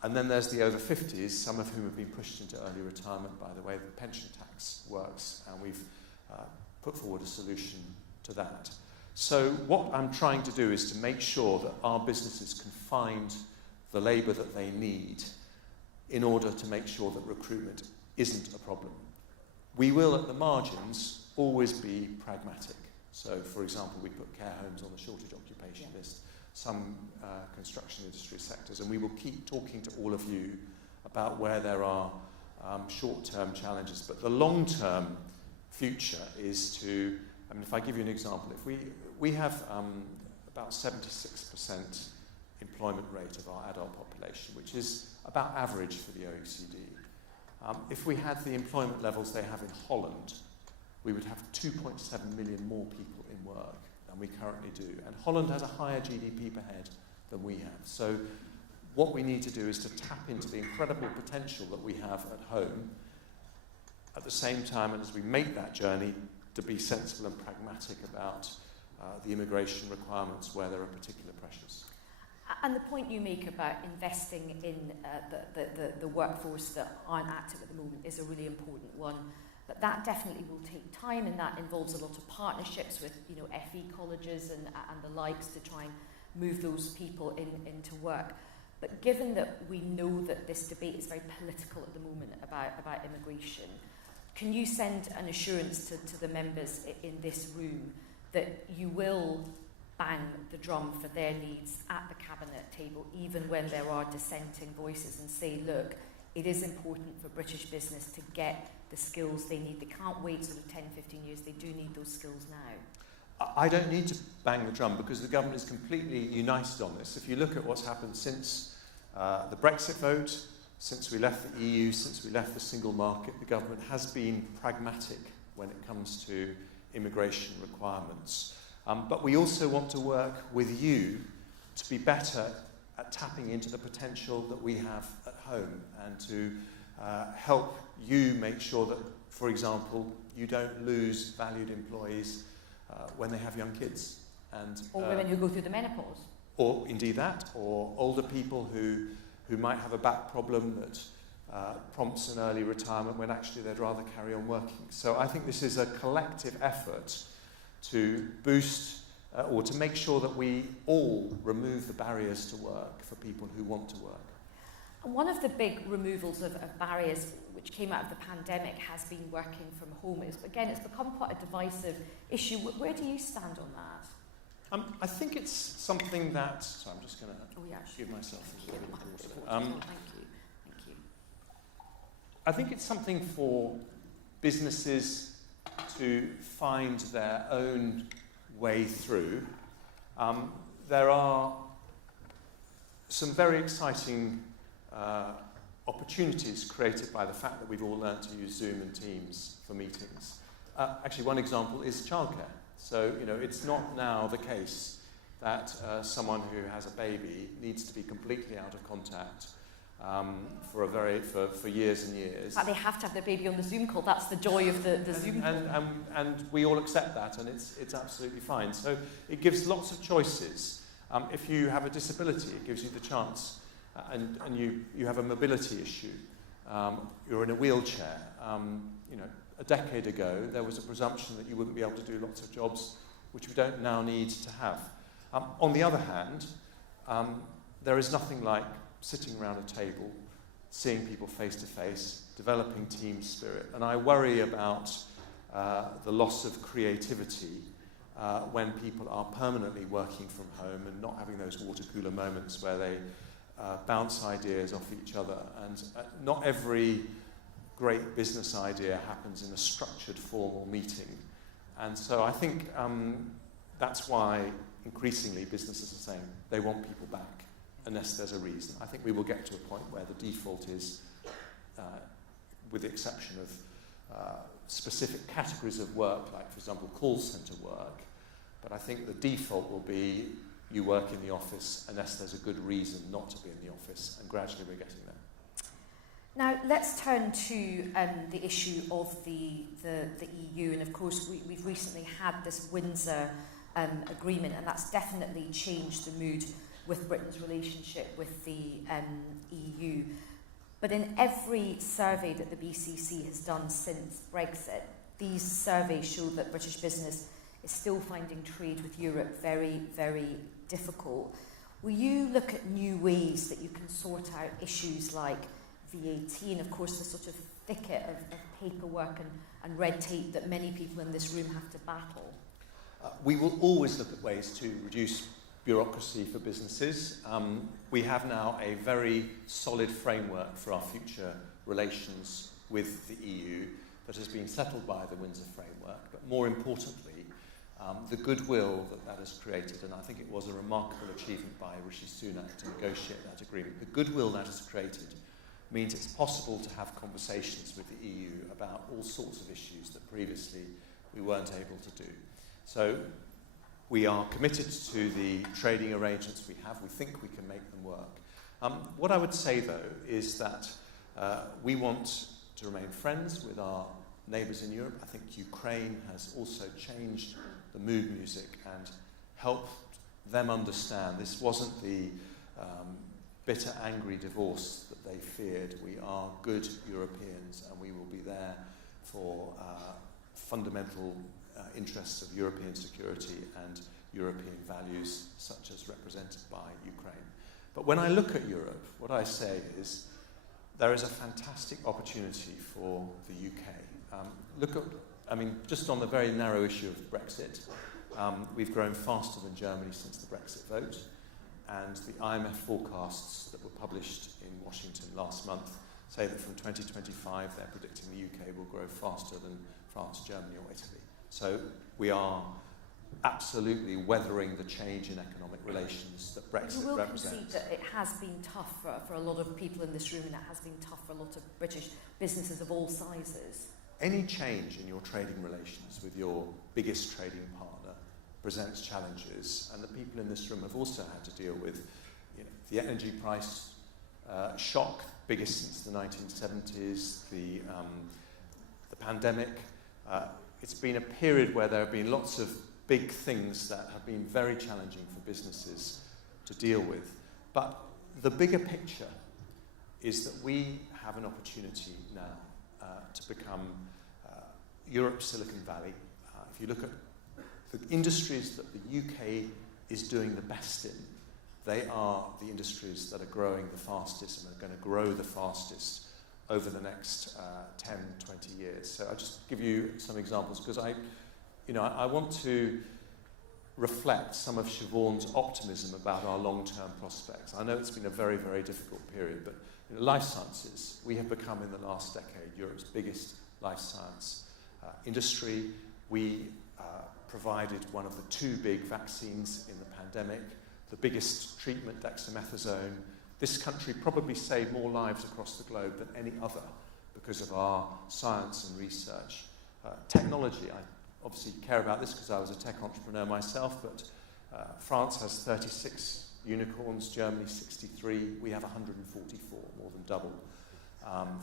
And then there's the over 50s, some of whom have been pushed into early retirement by the way the pension tax works, and we've put forward a solution to that. So what I'm trying to do is to make sure that our businesses can find the labour that they need in order to make sure that recruitment isn't a problem. We will, at the margins, always be pragmatic. So, for example, we put care homes on the shortage occupation list, some construction industry sectors, and we will keep talking to all of you about where there are short-term challenges. But the long-term future is to, I mean, if I give you an example, if we have about 76% employment rate of our adult population, which is about average for the OECD. If we had the employment levels they have in Holland, we would have 2.7 million more people in work than we currently do. And Holland has a higher GDP per head than we have. So what we need to do is to tap into the incredible potential that we have at home, at the same time, and as we make that journey, to be sensible and pragmatic about the immigration requirements where there are particular pressures. And the point you make about investing in the workforce that aren't active at the moment is a really important one. But that definitely will take time, and that involves a lot of partnerships with, you know, FE colleges and the likes to try and move those people into work. But given that we know that this debate is very political at the moment about immigration, can you send an assurance to the members in this room that you will bang the drum for their needs at the cabinet table, even when there are dissenting voices, and say, look, it is important for British business to get the skills they need. They can't wait sort of 10, 15 years. They do need those skills now. I don't need to bang the drum because the government is completely united on this. If you look at what's happened since the Brexit vote, since we left the EU, since we left the single market, the government has been pragmatic when it comes to immigration requirements. But we also want to work with you to be better at tapping into the potential that we have at home and to help you make sure that, for example, you don't lose valued employees when they have young kids. Or women who go through the menopause. Or indeed that, or older people who might have a back problem that prompts an early retirement when actually they'd rather carry on working. So I think this is a collective effort to boost or to make sure that we all remove the barriers to work for people who want to work. And one of the big removals of barriers which came out of the pandemic has been working from home. Again, it's become quite a divisive issue. Where do you stand on that? I think it's something that... So I'm just going to give myself a little bit of water. Thank you. I think it's something for businesses to find their own way through. There are some very exciting opportunities created by the fact that we've all learned to use Zoom and Teams for meetings. Actually, one example is childcare. So, it's not now the case that someone who has a baby needs to be completely out of contact for years and years. But they have to have their baby on the Zoom call. That's the joy of the Zoom call. And we all accept that, and it's absolutely fine. So it gives lots of choices. If you have a disability, it gives you the chance, and you have a mobility issue. You're in a wheelchair. A decade ago, there was a presumption that you wouldn't be able to do lots of jobs, which we don't now need to have. On the other hand, there is nothing like sitting around a table, seeing people face to face, developing team spirit. And I worry about the loss of creativity when people are permanently working from home and not having those water cooler moments where they bounce ideas off each other. And not every great business idea happens in a structured, formal meeting. And so I think that's why increasingly businesses are saying they want people back unless there's a reason. I think we will get to a point where the default is, with the exception of specific categories of work, like, for example, call centre work, but I think the default will be you work in the office unless there's a good reason not to be in the office, and gradually we're getting there. Now, let's turn to the issue of the EU, and of course we've recently had this Windsor agreement, and that's definitely changed the mood with Britain's relationship with the EU. But in every survey that the BCC has done since Brexit, these surveys show that British business is still finding trade with Europe very, very difficult. Will you look at new ways that you can sort out issues like VAT and, of course, the sort of thicket of paperwork and red tape that many people in this room have to battle? We will always look at ways to reduce bureaucracy for businesses. We have now a very solid framework for our future relations with the EU that has been settled by the Windsor framework, but more importantly, the goodwill that has created, and I think it was a remarkable achievement by Rishi Sunak to negotiate that agreement. The goodwill that has created means it's possible to have conversations with the EU about all sorts of issues that previously we weren't able to do. So we are committed to the trading arrangements we have. We think we can make them work. What I would say, though, is that we want to remain friends with our neighbours in Europe. I think Ukraine has also changed the mood music and helped them understand this wasn't the bitter, angry divorce that they feared. We are good Europeans, and we will be there for fundamental interests of European security and European values, such as represented by Ukraine. But when I look at Europe, what I say is there is a fantastic opportunity for the UK. Just on the very narrow issue of Brexit, we've grown faster than Germany since the Brexit vote, and the IMF forecasts that were published in Washington last month say that from 2025 they're predicting the UK will grow faster than France, Germany or Italy. So we are absolutely weathering the change in economic relations that Brexit represents. You will concede that it has been tough for a lot of people in this room, and it has been tough for a lot of British businesses of all sizes. Any change in your trading relations with your biggest trading partner presents challenges, and the people in this room have also had to deal with the energy price shock, biggest since the 1970s, the pandemic. It's been a period where there have been lots of big things that have been very challenging for businesses to deal with. But the bigger picture is that we have an opportunity now to become Europe's Silicon Valley. If you look at the industries that the UK is doing the best in, they are the industries that are growing the fastest and are going to grow the fastest over the next 10, 20 years. So I'll just give you some examples because I want to reflect some of Siobhan's optimism about our long-term prospects. I know it's been a very, very difficult period, but life sciences, we have become in the last decade Europe's biggest life science industry. We provided one of the 2 big vaccines in the pandemic, the biggest treatment, dexamethasone. This country probably saved more lives across the globe than any other because of our science and research. Technology, I obviously care about this because I was a tech entrepreneur myself, but France has 36 unicorns, Germany 63, we have 144, more than double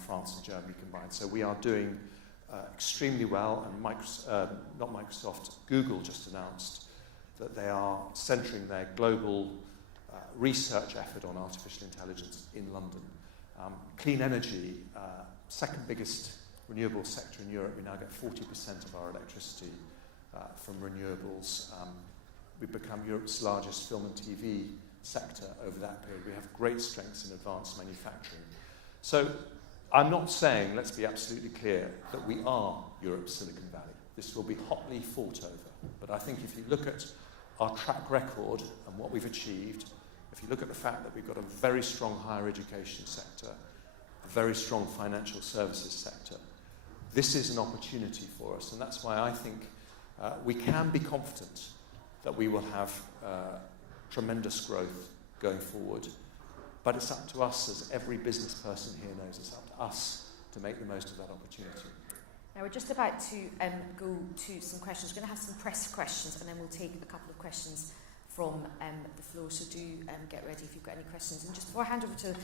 France and Germany combined. So we are doing extremely well, and Google just announced that they are centering their global research effort on artificial intelligence in London. Clean energy, second biggest renewable sector in Europe. We now get 40% of our electricity from renewables. We've become Europe's largest film and TV sector over that period. We have great strengths in advanced manufacturing. So I'm not saying, let's be absolutely clear, that we are Europe's Silicon Valley. This will be hotly fought over. But I think if you look at our track record and what we've achieved, if you look at the fact that we've got a very strong higher education sector, a very strong financial services sector, this is an opportunity for us. And that's why I think we can be confident that we will have tremendous growth going forward. But it's up to us, as every business person here knows, it's up to us to make the most of that opportunity. Now we're just about to go to some questions. We're going to have some press questions and then we'll take a couple of questions from the floor. So do get ready if you've got any questions. And just before I hand over to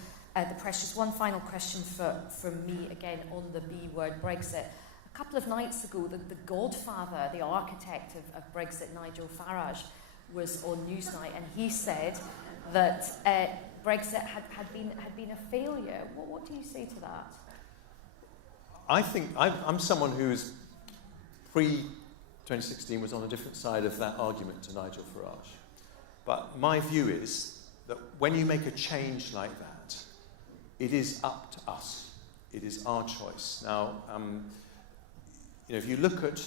the press, just one final question from me again on the B word, Brexit. A couple of nights ago, the godfather, the architect of Brexit, Nigel Farage, was on Newsnight and he said that Brexit had been a failure. What do you say to that? I think I'm someone who's pre-2016 was on a different side of that argument to Nigel Farage. But my view is that when you make a change like that, it is up to us. It is our choice. Now, if you look at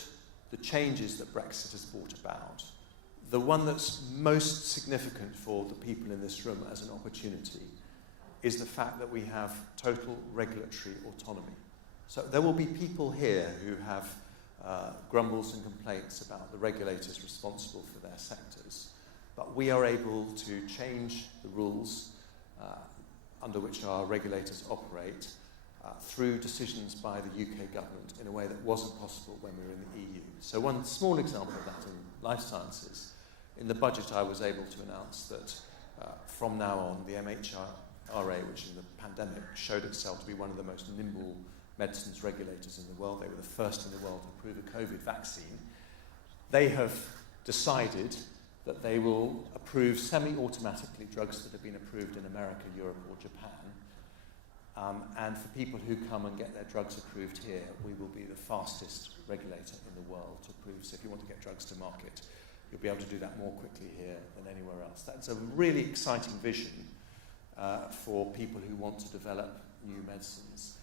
the changes that Brexit has brought about, the one that's most significant for the people in this room as an opportunity is the fact that we have total regulatory autonomy. So there will be people here who have grumbles and complaints about the regulators responsible for their sectors, but we are able to change the rules under which our regulators operate through decisions by the UK government in a way that wasn't possible when we were in the EU. So one small example of that in life sciences, in the budget I was able to announce that from now on the MHRA, which in the pandemic showed itself to be one of the most nimble medicines regulators in the world. They were the first in the world to approve a COVID vaccine. They have decided that they will approve semi-automatically drugs that have been approved in America, Europe or Japan. And for people who come and get their drugs approved here, we will be the fastest regulator in the world to approve. So if you want to get drugs to market, you'll be able to do that more quickly here than anywhere else. That's a really exciting vision for people who want to develop new medicines.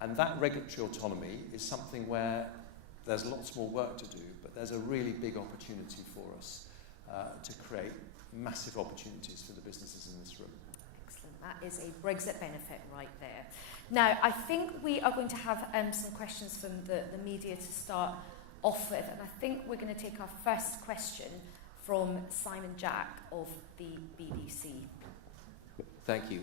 And that regulatory autonomy is something where there's lots more work to do, but there's a really big opportunity for us to create massive opportunities for the businesses in this room. Excellent. That is a Brexit benefit right there. Now, I think we are going to have some questions from the media to start off with, and I think we're going to take our first question from Simon Jack of the BBC. Thank you.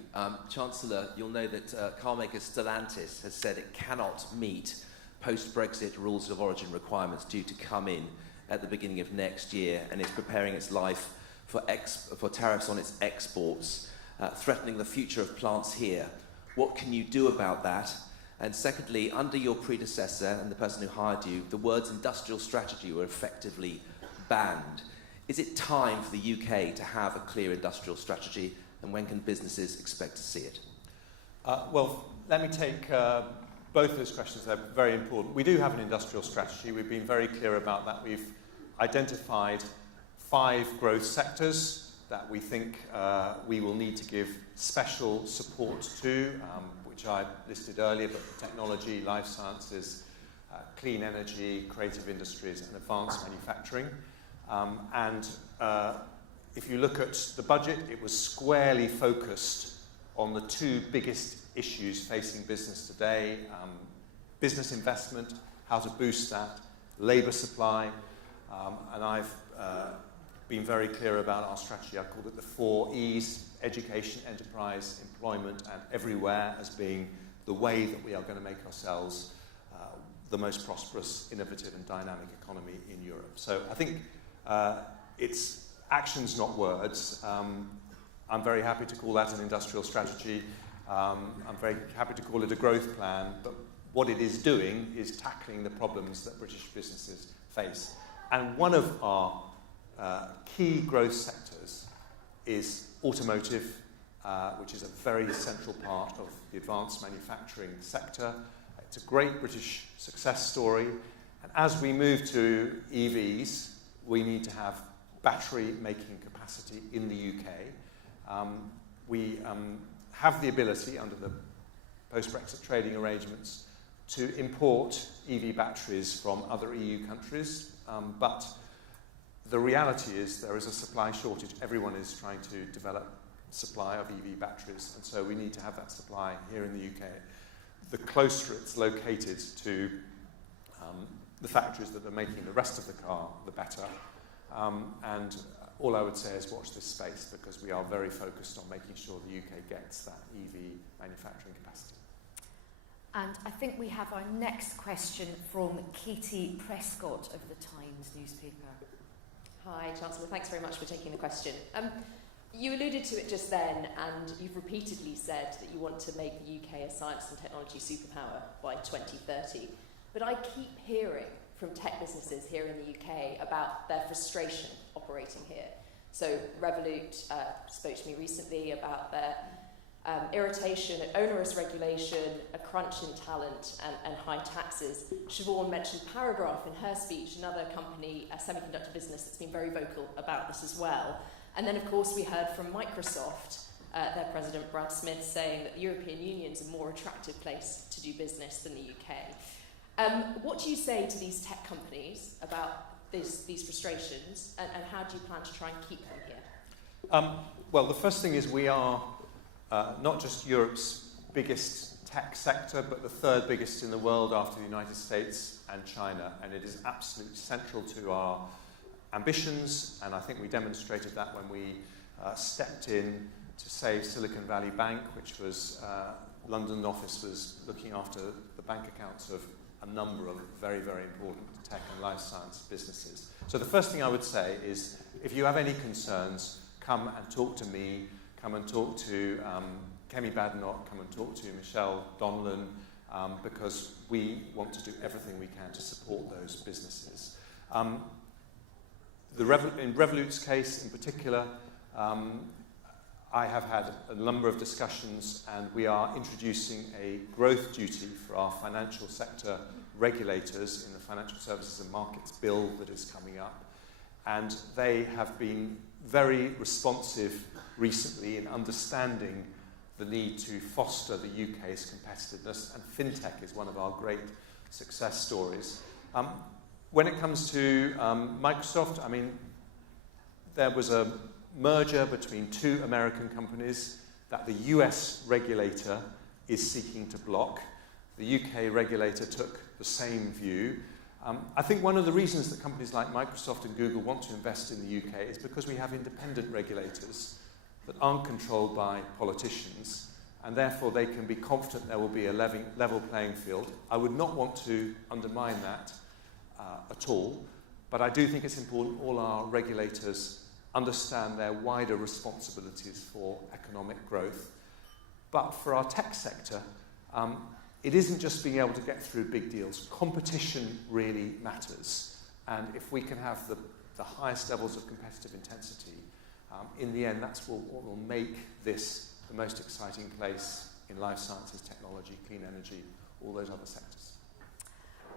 Chancellor, you'll know that car maker Stellantis has said it cannot meet post-Brexit rules of origin requirements due to come in at the beginning of next year, and it's preparing its life for tariffs on its exports, threatening the future of plants here. What can you do about that? And secondly, under your predecessor and the person who hired you, the words industrial strategy were effectively banned. Is it time for the UK to have a clear industrial strategy? And when can businesses expect to see it? Well, let me take both of those questions. They're very important. We do have an industrial strategy. We've been very clear about that. We've identified 5 growth sectors that we think we will need to give special support to, which I listed earlier, but technology, life sciences, clean energy, creative industries, and advanced manufacturing. If you look at the budget, it was squarely focused on the 2 biggest issues facing business today: business investment, how to boost that, labour supply, and I've been very clear about our strategy. I called it the 4 E's: education, enterprise, employment, and everywhere, as being the way that we are going to make ourselves the most prosperous, innovative and dynamic economy in Europe. So I think it's actions, not words. I'm very happy to call that an industrial strategy. I'm very happy to call it a growth plan, but what it is doing is tackling the problems that British businesses face. And one of our key growth sectors is automotive, which is a very central part of the advanced manufacturing sector. It's a great British success story. And as we move to EVs, we need to have battery making capacity in the UK. We have the ability, under the post-Brexit trading arrangements, to import EV batteries from other EU countries, but the reality is there is a supply shortage. Everyone is trying to develop supply of EV batteries, and so we need to have that supply here in the UK. The closer it's located to the factories that are making the rest of the car, the better. And all I would say is watch this space, because we are very focused on making sure the UK gets that EV manufacturing capacity. And I think we have our next question from Katie Prescott of the Times newspaper. Hi, Chancellor. Thanks very much for taking the question. You alluded to it just then, and you've repeatedly said that you want to make the UK a science and technology superpower by 2030. But I keep hearing from tech businesses here in the UK about their frustration operating here. So Revolut spoke to me recently about their irritation at onerous regulation, a crunch in talent and high taxes. Siobhan mentioned Paragraph in her speech, another company, a semiconductor business that's been very vocal about this as well. And then, of course, we heard from Microsoft, their president, Brad Smith, saying that the European Union is a more attractive place to do business than the UK. What do you say to these tech companies about these frustrations, and how do you plan to try and keep them here? Well, the first thing is we are not just Europe's biggest tech sector, but the 3rd biggest in the world after the United States and China, and it is absolutely central to our ambitions, and I think we demonstrated that when we stepped in to save Silicon Valley Bank, which was London office was looking after the bank accounts of a number of very, very important tech and life science businesses. So the first thing I would say is, if you have any concerns, come and talk to me, come and talk to Kemi Badenoch, come and talk to Michelle Donlan, because we want to do everything we can to support those businesses. In Revolut's case in particular, I have had a number of discussions, and we are introducing a growth duty for our financial sector regulators in the Financial Services and Markets Bill that is coming up. And they have been very responsive recently in understanding the need to foster the UK's competitiveness, and fintech is one of our great success stories. When it comes to Microsoft, I mean, there was a merger between 2 American companies that the US regulator is seeking to block. The UK regulator took the same view. I think one of the reasons that companies like Microsoft and Google want to invest in the UK is because we have independent regulators that aren't controlled by politicians, and therefore they can be confident there will be a level playing field. I would not want to undermine that at all, but I do think it's important all our regulators understand their wider responsibilities for economic growth. But for our tech sector, it isn't just being able to get through big deals. Competition really matters. And if we can have the highest levels of competitive intensity, in the end, that's what will make this the most exciting place in life sciences, technology, clean energy, all those other sectors.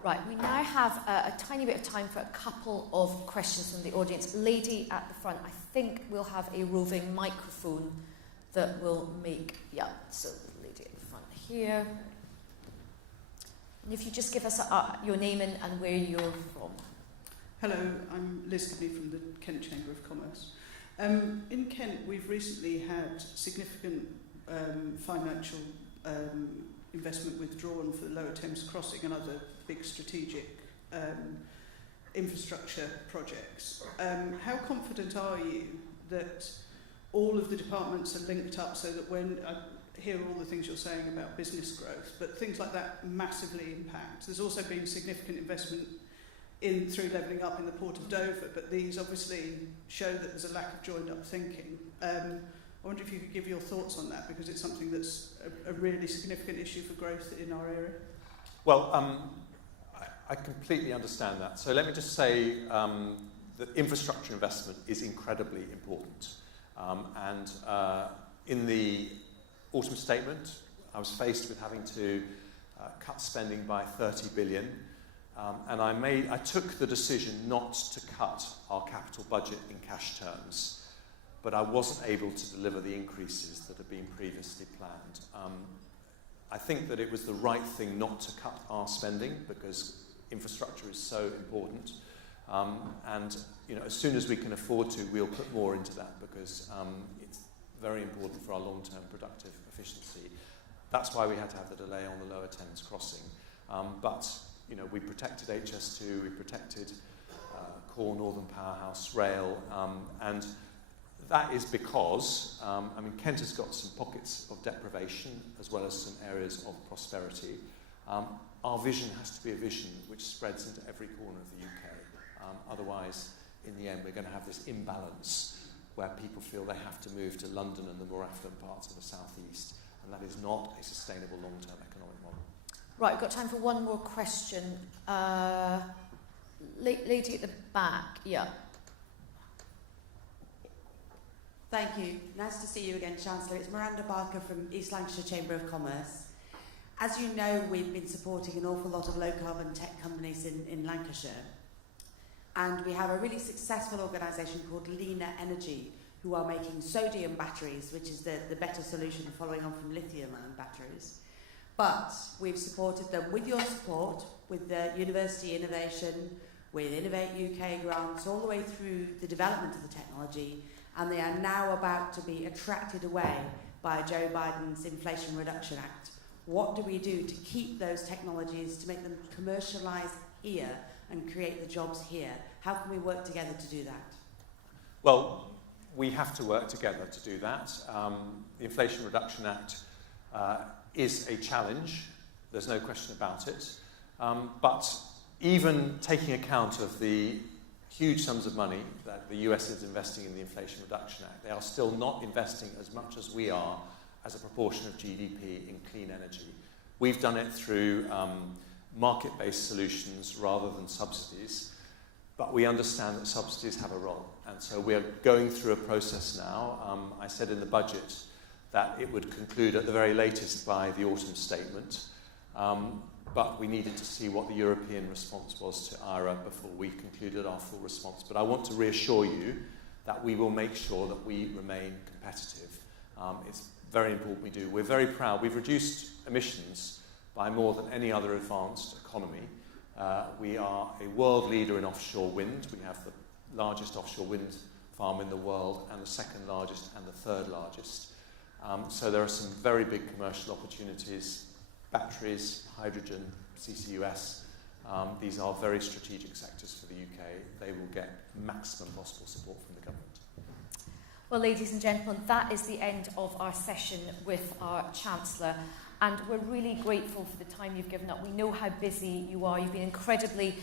Right, we now have a tiny bit of time for a couple of questions from the audience. Lady at the front, I think we'll have a roving microphone that will make, yeah, so lady at the front here. And if you just give us your name and where you're from. Hello, I'm Liz Kidney from the Kent Chamber of Commerce. In Kent, we've recently had significant financial investment withdrawn for the Lower Thames Crossing and other big strategic infrastructure projects. How confident are you that all of the departments are linked up so that when I hear all the things you're saying about business growth, but things like that massively impact? There's also been significant investment through levelling up in the Port of Dover, but these obviously show that there's a lack of joined up thinking. I wonder if you could give your thoughts on that, because it's something that's a really significant issue for growth in our area. Well, I completely understand that. So let me just say that infrastructure investment is incredibly important. And in the autumn statement, I was faced with having to cut spending by 30 billion. And I took the decision not to cut our capital budget in cash terms, but I wasn't able to deliver the increases that had been previously planned. I think that it was the right thing not to cut our spending because infrastructure is so important. And as soon as we can afford to, we'll put more into that because it's very important for our long-term productive efficiency. That's why we had to have the delay on the Lower Thames Crossing. But we protected HS2, we protected Core Northern Powerhouse Rail, and that is because, Kent has got some pockets of deprivation as well as some areas of prosperity. Our vision has to be a vision which spreads into every corner of the UK. Otherwise, in the end, we're going to have this imbalance where people feel they have to move to London and the more affluent parts of the southeast, and that is not a sustainable long-term economic model. Right, we've got time for one more question. Lady at the back, yeah. Thank you. Nice to see you again, Chancellor. It's Miranda Barker from East Lancashire Chamber of Commerce. As you know, we've been supporting an awful lot of low-carbon tech companies in Lancashire. And we have a really successful organisation called Lena Energy, who are making sodium batteries, which is the better solution following on from lithium-ion batteries. But we've supported them with your support, with the university innovation, with Innovate UK grants, all the way through the development of the technology, and they are now about to be attracted away by Joe Biden's Inflation Reduction Act. What do we do to keep those technologies, to make them commercialised here and create the jobs here? How can we work together to do that? Well, we have to work together to do that. The Inflation Reduction Act is a challenge, there's no question about it. But even taking account of the huge sums of money that the US is investing in the Inflation Reduction Act, they are still not investing as much as we are as a proportion of GDP in clean energy. We've done it through market-based solutions rather than subsidies, but we understand that subsidies have a role. And so we're going through a process now. I said in the budget that it would conclude at the very latest by the autumn statement, but we needed to see what the European response was to IRA before we concluded our full response. But I want to reassure you that we will make sure that we remain competitive. It's very important we do. We're very proud. We've reduced emissions by more than any other advanced economy. We are a world leader in offshore wind. We have the largest offshore wind farm in the world and the second largest and the third largest. So there are some very big commercial opportunities, batteries, hydrogen, CCUS. These are very strategic sectors for the UK. They will get maximum possible support from the government. Well, ladies and gentlemen, that is the end of our session with our Chancellor. And we're really grateful for the time you've given up. We know how busy you are. You've been incredibly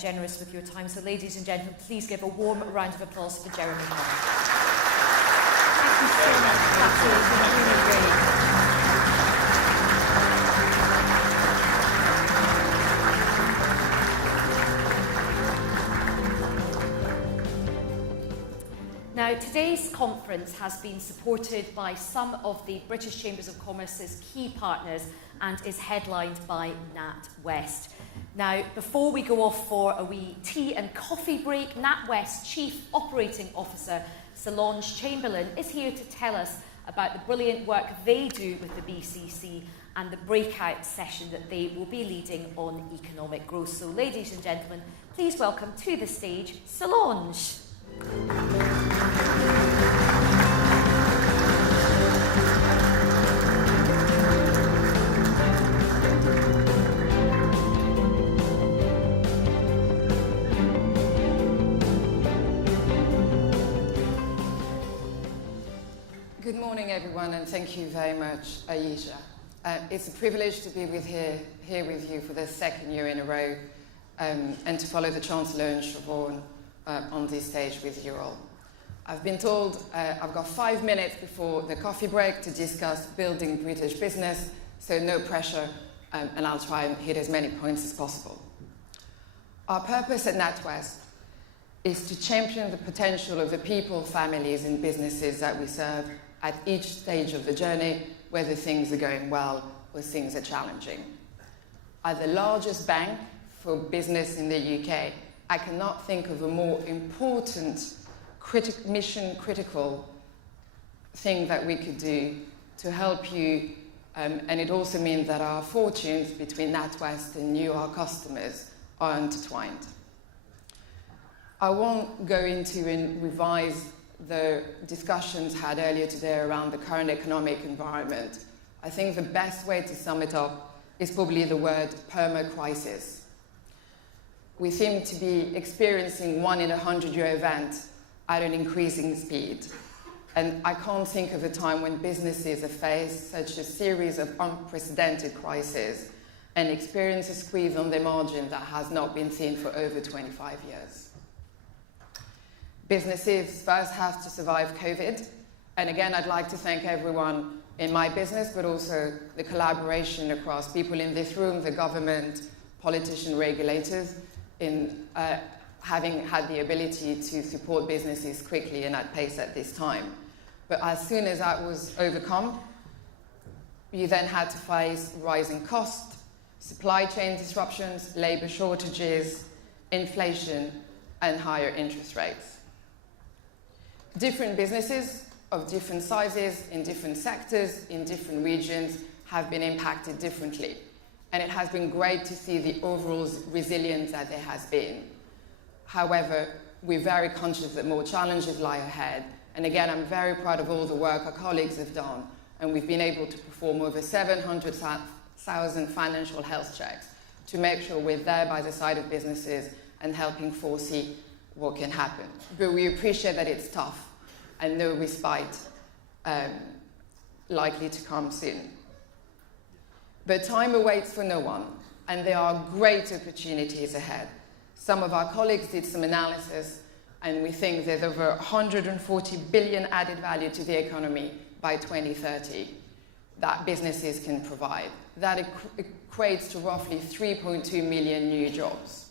generous with your time. So, ladies and gentlemen, please give a warm round of applause for Jeremy Hunt. Thank you so much. That's really great. Now, Now, today's conference has been supported by some of the British Chambers of Commerce's key partners and is headlined by NatWest. Now, before we go off for a wee tea and coffee break, NatWest Chief Operating Officer Solange Chamberlain is here to tell us about the brilliant work they do with the BCC and the breakout session that they will be leading on economic growth. So, ladies and gentlemen, please welcome to the stage Solange. Good morning, everyone, and thank you very much, Aisha. It's a privilege to be here with you for the second year in a row and to follow the Chancellor and Siobhan on this stage with you all. I've been told I've got 5 minutes before the coffee break to discuss building British business, so no pressure, and I'll try and hit as many points as possible. Our purpose at NatWest is to champion the potential of the people, families and businesses that we serve at each stage of the journey, whether things are going well or things are challenging. As the largest bank for business in the UK, I cannot think of a more important, mission-critical thing that we could do to help you, and it also means that our fortunes between NatWest and you, our customers, are intertwined. I won't go into and revise the discussions had earlier today around the current economic environment. I think the best way to sum it up is probably the word perma-crisis. We seem to be experiencing 1 in a 100-year event at an increasing speed. And I can't think of a time when businesses have faced such a series of unprecedented crises and experience a squeeze on their margin that has not been seen for over 25 years. Businesses first have to survive COVID. And again, I'd like to thank everyone in my business, but also the collaboration across people in this room, the government, politicians, regulators, in having had the ability to support businesses quickly and at pace at this time. But as soon as that was overcome, you then had to face rising costs, supply chain disruptions, labour shortages, inflation, and higher interest rates. Different businesses of different sizes, in different sectors, in different regions, have been impacted differently. And it has been great to see the overall resilience that there has been. However, we're very conscious that more challenges lie ahead. And again, I'm very proud of all the work our colleagues have done. And we've been able to perform over 700,000 financial health checks to make sure we're there by the side of businesses and helping foresee what can happen. But we appreciate that it's tough and no respite likely to come soon. But time awaits for no one, and there are great opportunities ahead. Some of our colleagues did some analysis, and we think there's over 140 billion added value to the economy by 2030 that businesses can provide. That equates to roughly 3.2 million new jobs.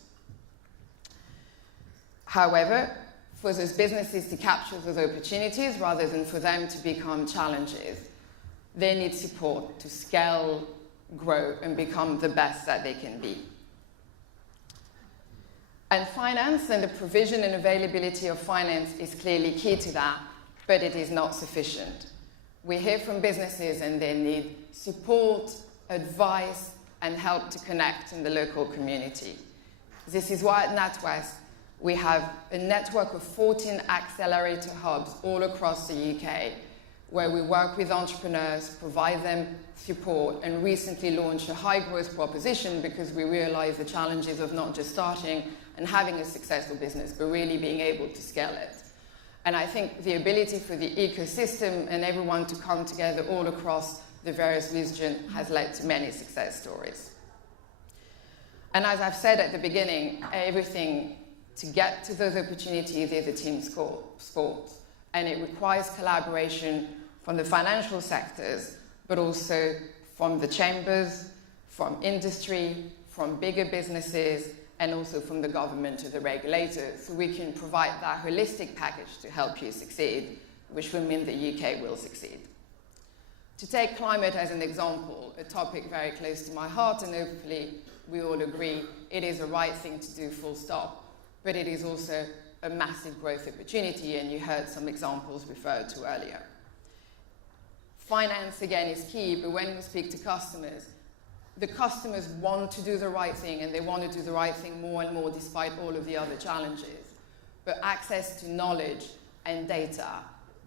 However, for those businesses to capture those opportunities rather than for them to become challenges, they need support to scale, grow, and become the best that they can be. And finance and the provision and availability of finance is clearly key to that, but it is not sufficient. We hear from businesses and they need support, advice, and help to connect in the local community. This is why at NatWest, we have a network of 14 accelerator hubs all across the UK, where we work with entrepreneurs, provide them support, and recently launched a high-growth proposition because we realize the challenges of not just starting and having a successful business, but really being able to scale it. And I think the ability for the ecosystem and everyone to come together all across the various regions has led to many success stories. And as I've said at the beginning, everything to get to those opportunities is a team sport. And it requires collaboration from the financial sectors, but also from the chambers, from industry, from bigger businesses, and also from the government to the regulator, so we can provide that holistic package to help you succeed, which will mean the UK will succeed. To take climate as an example, a topic very close to my heart, and hopefully we all agree it is the right thing to do, full stop, but it is also a massive growth opportunity, and you heard some examples referred to earlier. Finance, again, is key, but when we speak to customers, the customers want to do the right thing, and they want to do the right thing more and more despite all of the other challenges. But access to knowledge and data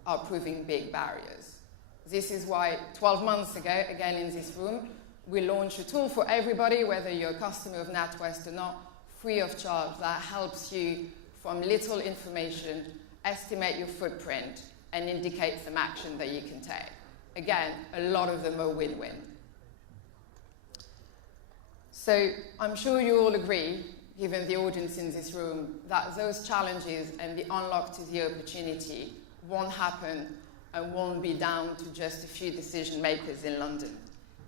are proving big barriers. This is why 12 months ago, again in this room, we launched a tool for everybody, whether you're a customer of NatWest or not, free of charge, that helps you from little information, estimate your footprint, and indicate some action that you can take. Again, a lot of them are win-win. So I'm sure you all agree, given the audience in this room, that those challenges and the unlock to the opportunity won't happen and won't be down to just a few decision makers in London.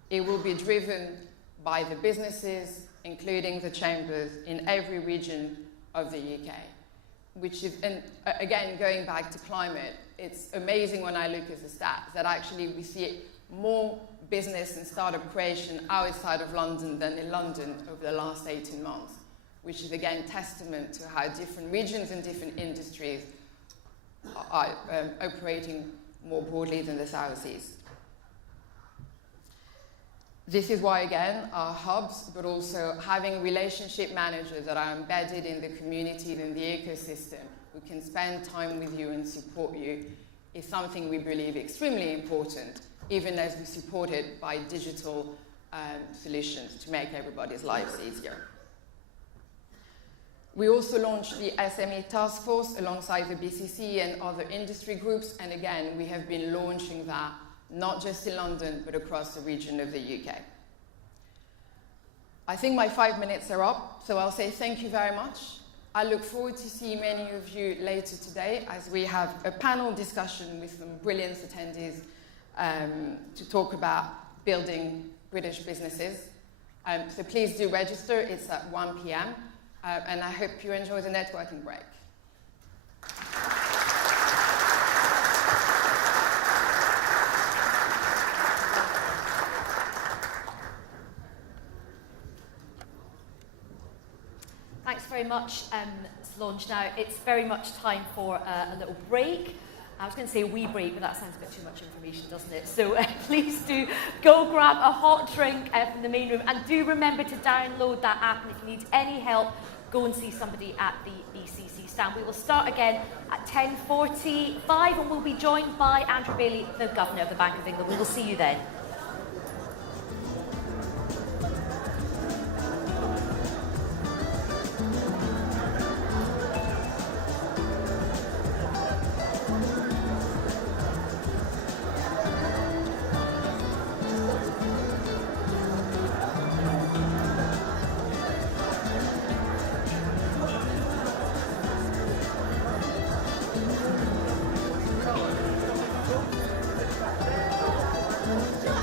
It will be driven by the businesses, including the chambers, in every region of the UK. Which is, and again, going back to climate, it's amazing when I look at the stats that actually we see more business and startup creation outside of London than in London over the last 18 months, which is again testament to how different regions and different industries are operating more broadly than the South East. This is why, again, our hubs, but also having relationship managers that are embedded in the community and the ecosystem, who can spend time with you and support you, is something we believe extremely important, even as we support it by digital solutions to make everybody's lives easier. We also launched the SME Task Force alongside the BCC and other industry groups, and again, we have been launching that not just in London, but across the region of the UK. I think my 5 minutes are up, so I'll say thank you very much. I look forward to seeing many of you later today as we have a panel discussion with some brilliant attendees to talk about building British businesses. So please do register, it's at 1 p.m. And I hope you enjoy the networking break. Thanks very much, Solange. Now, it's very much time for a little break. I was going to say a wee break, but that sounds a bit too much information, doesn't it? So please do go grab a hot drink from the main room, and do remember to download that app, and if you need any help, go and see somebody at the BCC stand. We will start again at 10:45, and we'll be joined by Andrew Baillie, the Governor of the Bank of England. We will see you then. Yeah.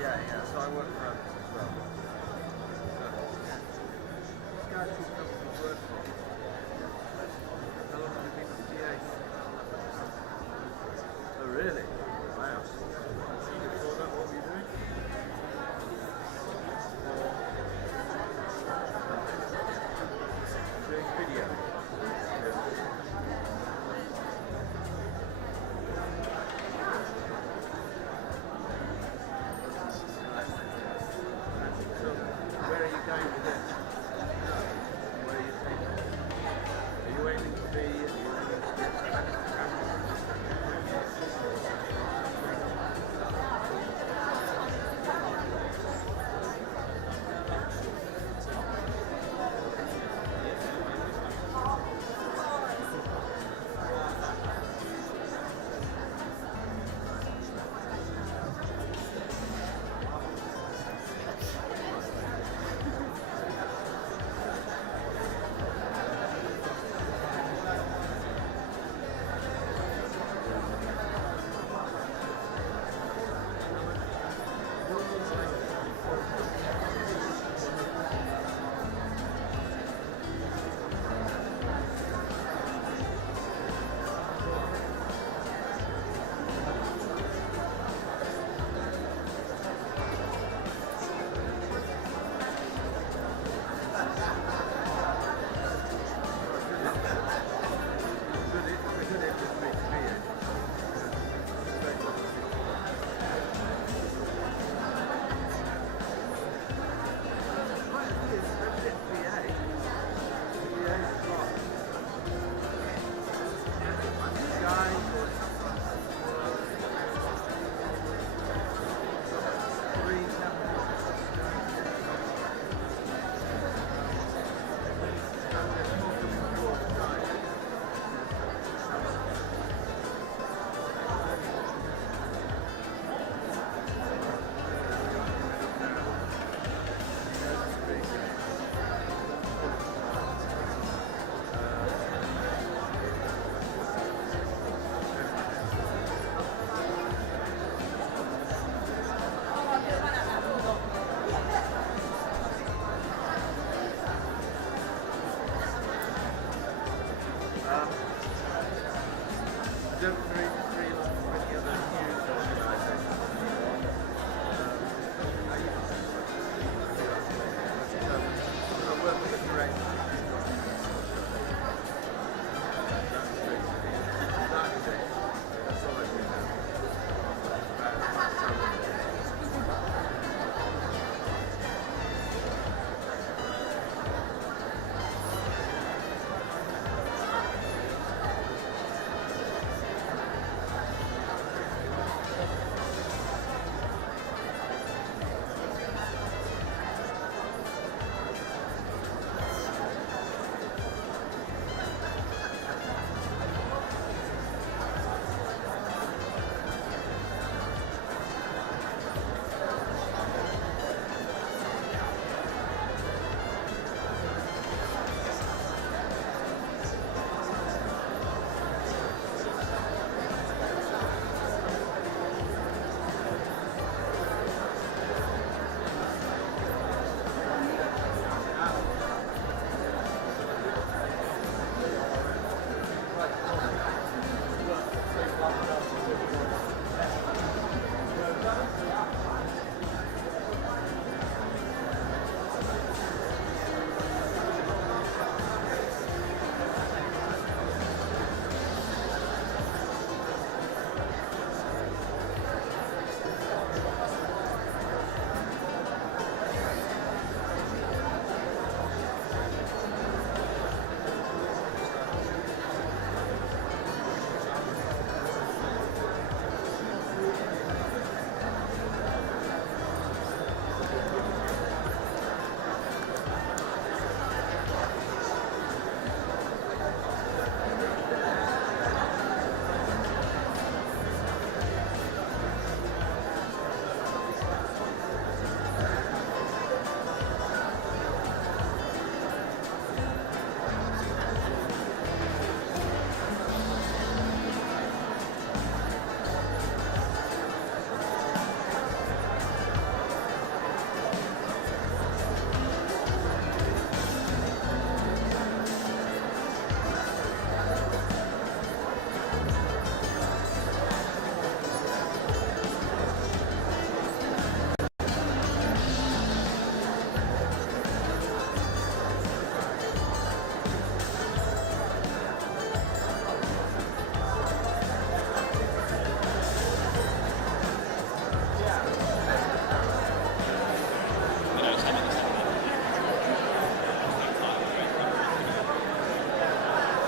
Yeah, so I work for Amazon as well. This guy who companies work for. How long have you been with GA? Oh, really? Wow. Before that, what were you doing? Doing video. So, where are you going with this? Where are you taking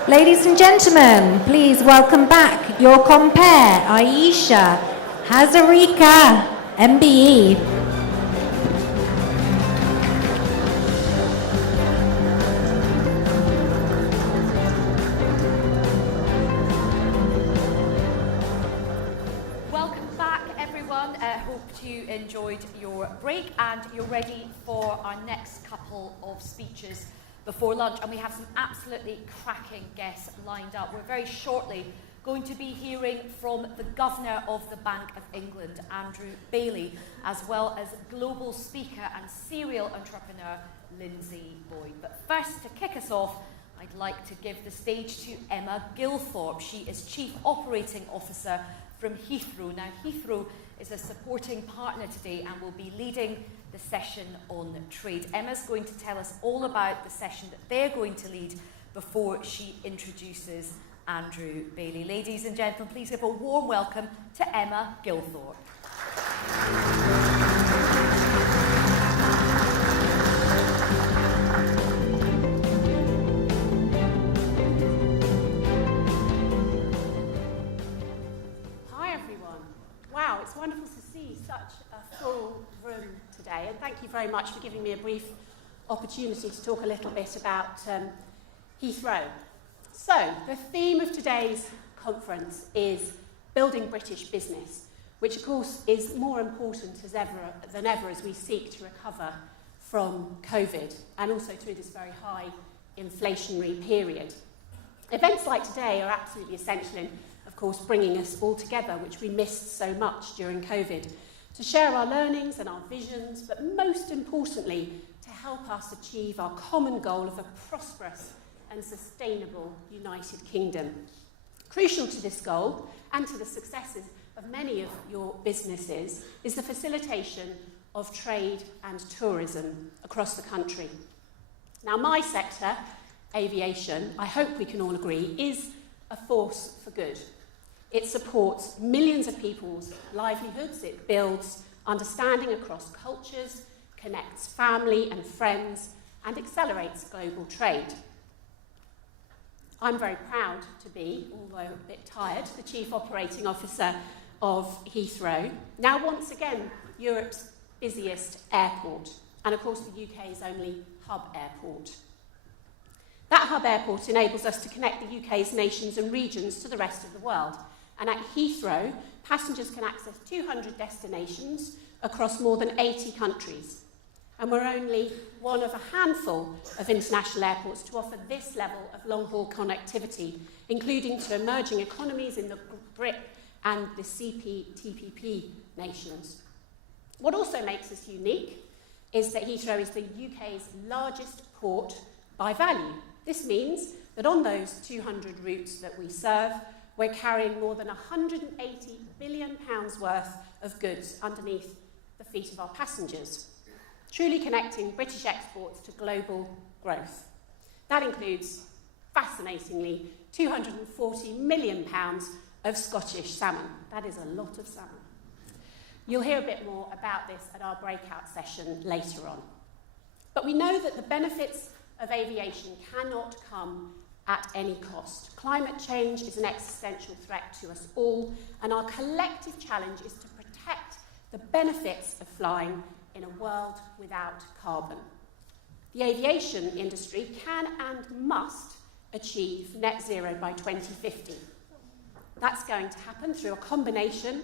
Ladies and gentlemen, please welcome back your compere, Aisha Hazarika, MBE. Welcome back, everyone. Hope you enjoyed your break and you're ready for our next couple of speeches before lunch. And we have some absolutely cracking guests lined up. We're very shortly going to be hearing from the Governor of the Bank of England, Andrew Baillie, as well as global speaker and serial entrepreneur, Lindsay Boyd. But first, to kick us off, I'd like to give the stage to Emma Gilthorpe. She is Chief Operating Officer from Heathrow. Now, Heathrow is a supporting partner today and will be leading the session on trade. Emma's going to tell us all about the session that they're going to lead before she introduces Andrew Baillie. Ladies and gentlemen, please give a warm welcome to Emma Gilthorpe. Hi everyone. Wow, it's wonderful to see such a full room today, and thank you very much for giving me a brief opportunity to talk a little bit about Heathrow. So, the theme of today's conference is building British business, which of course is more important than ever as we seek to recover from COVID and also through this very high inflationary period. Events like today are absolutely essential in, of course, bringing us all together, which we missed so much during COVID, to share our learnings and our visions, but most importantly, to help us achieve our common goal of a prosperous and sustainable United Kingdom. Crucial to this goal and to the successes of many of your businesses is the facilitation of trade and tourism across the country. Now, my sector, aviation, I hope we can all agree, is a force for good. It supports millions of people's livelihoods, it builds understanding across cultures, connects family and friends, and accelerates global trade. I'm very proud to be, although a bit tired, the Chief Operating Officer of Heathrow, now once again Europe's busiest airport, and of course the UK's only hub airport. That hub airport enables us to connect the UK's nations and regions to the rest of the world, and at Heathrow, passengers can access 200 destinations across more than 80 countries. And we're only one of a handful of international airports to offer this level of long-haul connectivity, including to emerging economies in the BRIC and the CPTPP nations. What also makes us unique is that Heathrow is the UK's largest port by value. This means that on those 200 routes that we serve, we're carrying more than £180 billion worth of goods underneath the feet of our passengers, truly connecting British exports to global growth. That includes, fascinatingly, £240 million of Scottish salmon. That is a lot of salmon. You'll hear a bit more about this at our breakout session later on. But we know that the benefits of aviation cannot come at any cost. Climate change is an existential threat to us all, and our collective challenge is to protect the benefits of flying in a world without carbon. The aviation industry can and must achieve net zero by 2050. That's going to happen through a combination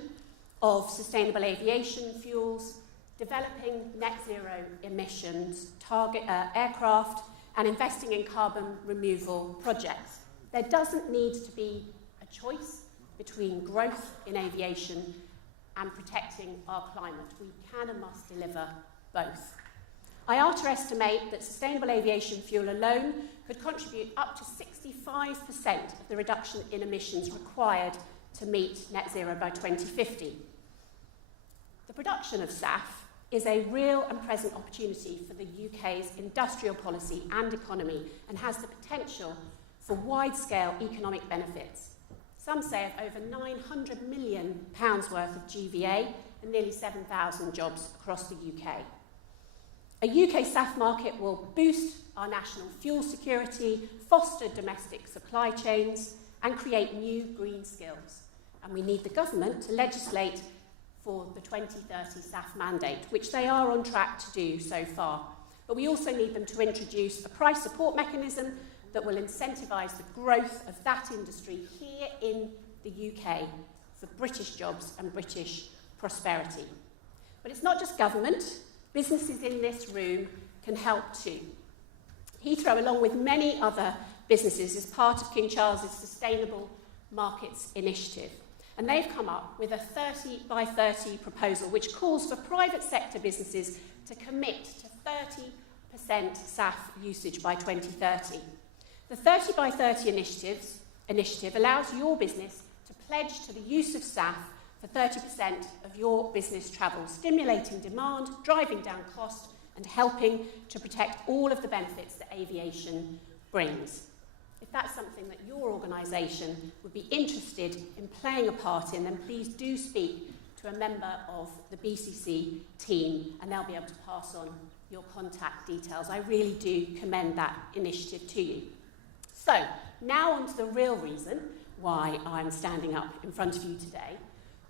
of sustainable aviation fuels, developing net zero emissions target aircraft, and investing in carbon removal projects. There doesn't need to be a choice between growth in aviation and protecting our climate. We can and must deliver both. IATA estimate that sustainable aviation fuel alone could contribute up to 65% of the reduction in emissions required to meet net zero by 2050. The production of SAF is a real and present opportunity for the UK's industrial policy and economy and has the potential for wide-scale economic benefits. Some say of over £900 million worth of GVA and nearly 7,000 jobs across the UK. A UK SAF market will boost our national fuel security, foster domestic supply chains, and create new green skills. And we need the government to legislate for the 2030 SAF mandate, which they are on track to do so far. But we also need them to introduce a price support mechanism that will incentivise the growth of that industry here in the UK for British jobs and British prosperity. But it's not just government. Businesses in this room can help too. Heathrow, along with many other businesses, is part of King Charles's Sustainable Markets Initiative. And they've come up with a 30 by 30 proposal which calls for private sector businesses to commit to 30% SAF usage by 2030. The 30 by 30 initiative allows your business to pledge to the use of SAF for 30% of your business travel, stimulating demand, driving down cost, and helping to protect all of the benefits that aviation brings. If that's something that your organisation would be interested in playing a part in, then please do speak to a member of the BCC team and they'll be able to pass on your contact details. I really do commend that initiative to you. So, now on to the real reason why I'm standing up in front of you today.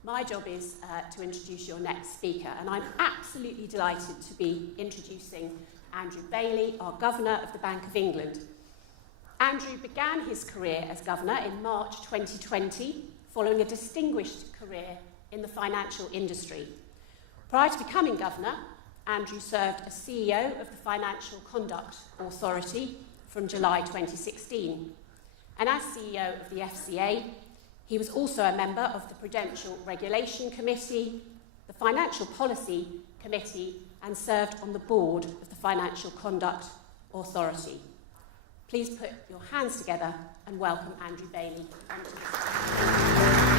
My job is to introduce your next speaker, and I'm absolutely delighted to be introducing Andrew Baillie, our Governor of the Bank of England. Andrew began his career as Governor in March 2020, following a distinguished career in the financial industry. Prior to becoming Governor, Andrew served as CEO of the Financial Conduct Authority from July 2016. And as CEO of the FCA, he was also a member of the Prudential Regulation Committee, the Financial Policy Committee, and served on the board of the Financial Conduct Authority. Please put your hands together and welcome Andrew Baillie onto the stage.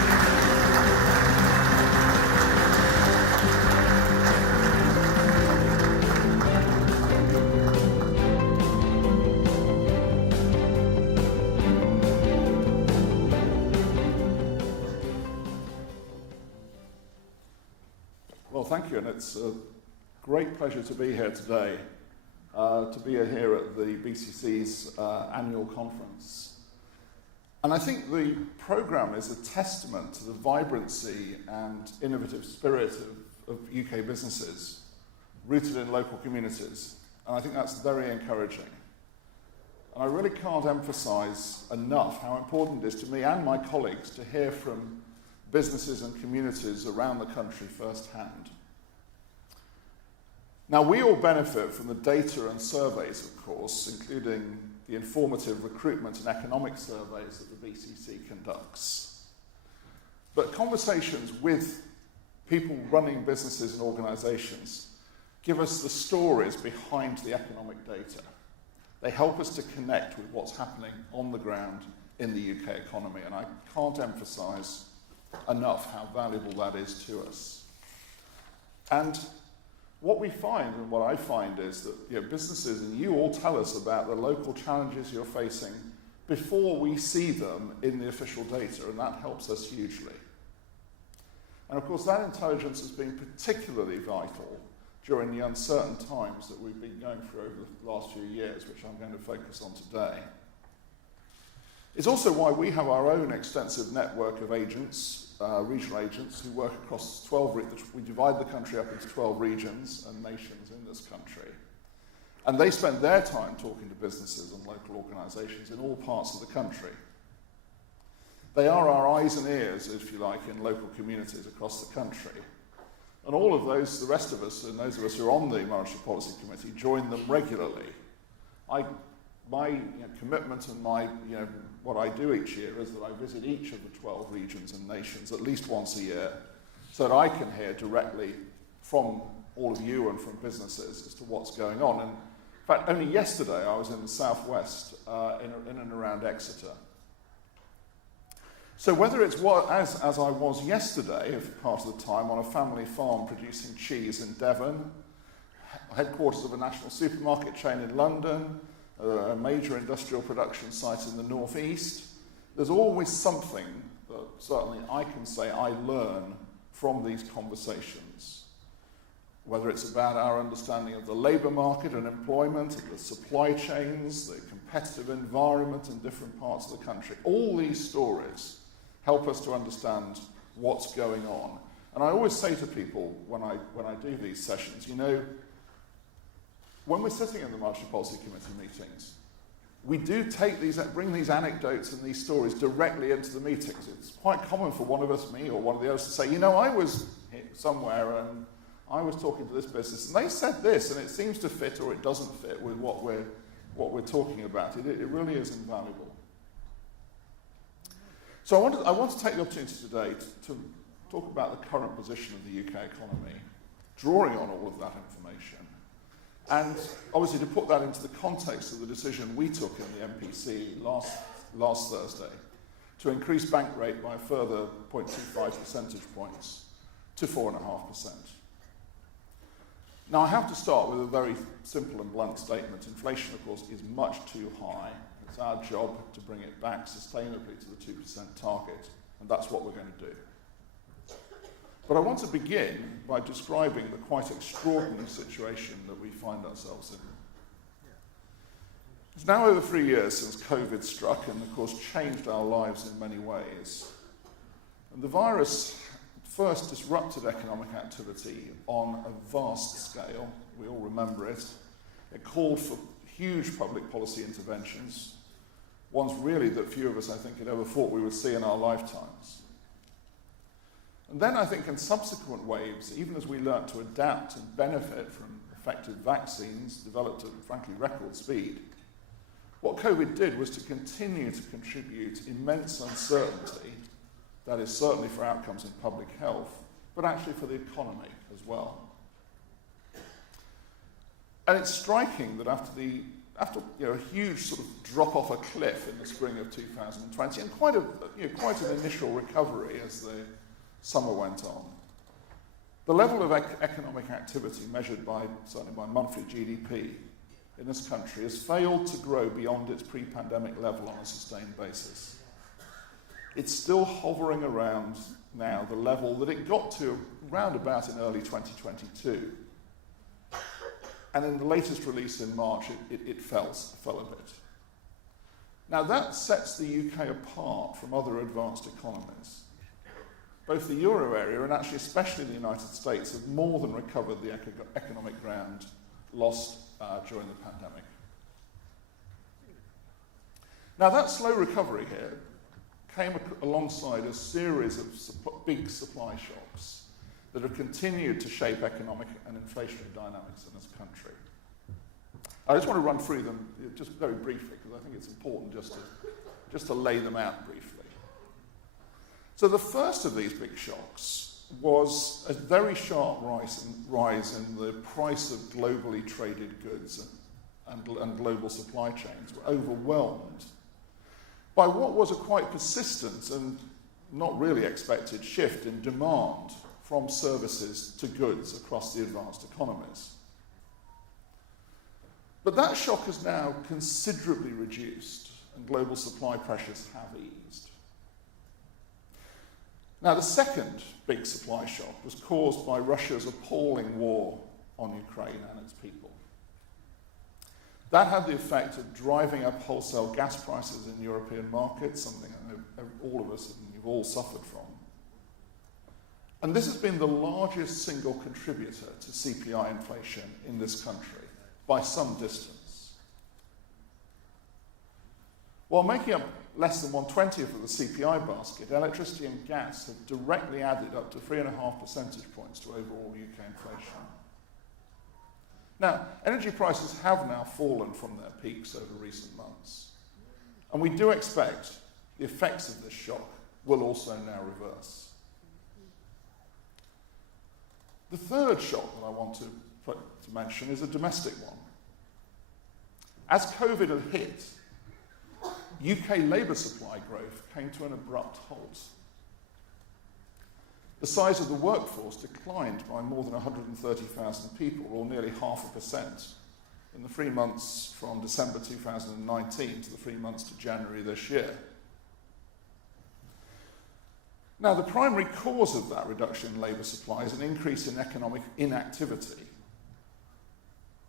Well, thank you, and it's a great pleasure to be here today, to be here at the BCC's annual conference. And I think the programme is a testament to the vibrancy and innovative spirit of UK businesses rooted in local communities, and I think that's very encouraging. And I really can't emphasise enough how important it is to me and my colleagues to hear from businesses and communities around the country firsthand. Now, we all benefit from the data and surveys, of course, including the informative recruitment and economic surveys that the BCC conducts. But conversations with people running businesses and organisations give us the stories behind the economic data. They help us to connect with what's happening on the ground in the UK economy, and I can't emphasise enough how valuable that is to us. And what we find, and what I find, is that businesses, and you all tell us about the local challenges you're facing before we see them in the official data, and that helps us hugely. And of course, that intelligence has been particularly vital during the uncertain times that we've been going through over the last few years, which I'm going to focus on today. It's also why we have our own extensive network of agents, regional agents, who work across 12 regions. We divide the country up into 12 regions and nations in this country. And they spend their time talking to businesses and local organisations in all parts of the country. They are our eyes and ears, if you like, in local communities across the country. And all of those, the rest of us, and those of us who are on the Monetary Policy Committee, join them regularly. My commitment and what I do each year is that I visit each of the 12 regions and nations at least once a year, so that I can hear directly from all of you and from businesses as to what's going on. And in fact, only yesterday I was in the southwest, in and around Exeter. So whether it's as I was yesterday, if part of the time, on a family farm producing cheese in Devon, headquarters of a national supermarket chain in London, a major industrial production site in the northeast, there's always something that certainly I can say I learn from these conversations. whether it's about our understanding of the labour market and employment, of the supply chains, the competitive environment in different parts of the country. All these stories help us to understand what's going on. And I always say to people when I do these sessions, you know, when we're sitting in the Monetary Policy Committee meetings, we do bring these anecdotes and these stories directly into the meetings. It's quite common for one of us, me or one of the others, to say, you know, I was somewhere and I was talking to this business and they said this and it seems to fit or it doesn't fit with what we're talking about. It really is invaluable. So I want to take the opportunity today to talk about the current position of the UK economy, drawing on all of that information, and obviously to put that into the context of the decision we took in the MPC last Thursday to increase bank rate by a further 0.25 percentage points to 4.5%. Now I have to start with a very simple and blunt statement. Inflation, of course, is much too high. It's our job to bring it back sustainably to the 2% target, and that's what we're going to do. But I want to begin by describing the quite extraordinary situation that we find ourselves in. It's now over 3 years since COVID struck and, of course, changed our lives in many ways. And the virus first disrupted economic activity on a vast scale. We all remember it. It called for huge public policy interventions, ones really that few of us, I think, had ever thought we would see in our lifetimes. And then I think in subsequent waves, even as we learnt to adapt and benefit from effective vaccines developed at, frankly, record speed, what COVID did was to continue to contribute immense uncertainty, that is certainly for outcomes in public health, but actually for the economy as well. And it's striking that after a huge sort of drop off a cliff in the spring of 2020 and quite an initial recovery as the summer went on, the level of economic activity measured certainly by monthly GDP in this country has failed to grow beyond its pre-pandemic level on a sustained basis. It's still hovering around now the level that it got to round about in early 2022. And in the latest release in March, it fell a bit. Now that sets the UK apart from other advanced economies. Both the euro area and actually especially the United States have more than recovered the economic ground lost during the pandemic. Now that slow recovery here came alongside a series of big supply shocks that have continued to shape economic and inflationary dynamics in this country. I just want to run through them just very briefly because I think it's important just to lay them out briefly. So the first of these big shocks was a very sharp rise in the price of globally traded goods and global supply chains were overwhelmed by what was a quite persistent and not really expected shift in demand from services to goods across the advanced economies. But that shock has now considerably reduced and global supply pressures have eased. Now, the second big supply shock was caused by Russia's appalling war on Ukraine and its people. That had the effect of driving up wholesale gas prices in European markets, something I know all of us and you've all suffered from. And this has been the largest single contributor to CPI inflation in this country, by some distance. While making up less than 1/20th of the CPI basket, electricity and gas have directly added up to 3.5 percentage points to overall UK inflation. Now, energy prices have now fallen from their peaks over recent months, and we do expect the effects of this shock will also now reverse. The third shock that I want to mention is a domestic one. As COVID had hit, UK labour supply growth came to an abrupt halt. The size of the workforce declined by more than 130,000 people, or nearly 0.5%, in the 3 months from December 2019 to the 3 months to January this year. Now, the primary cause of that reduction in labour supply is an increase in economic inactivity,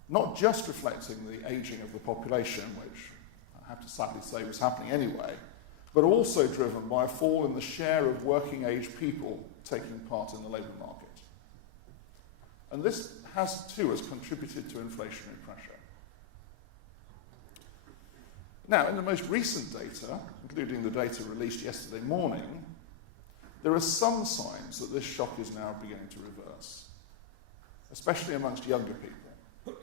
not just reflecting the ageing of the population, which I have to sadly say was happening anyway, but also driven by a fall in the share of working-age people taking part in the labour market. And this has contributed to inflationary pressure. Now, in the most recent data, including the data released yesterday morning, there are some signs that this shock is now beginning to reverse, especially amongst younger people.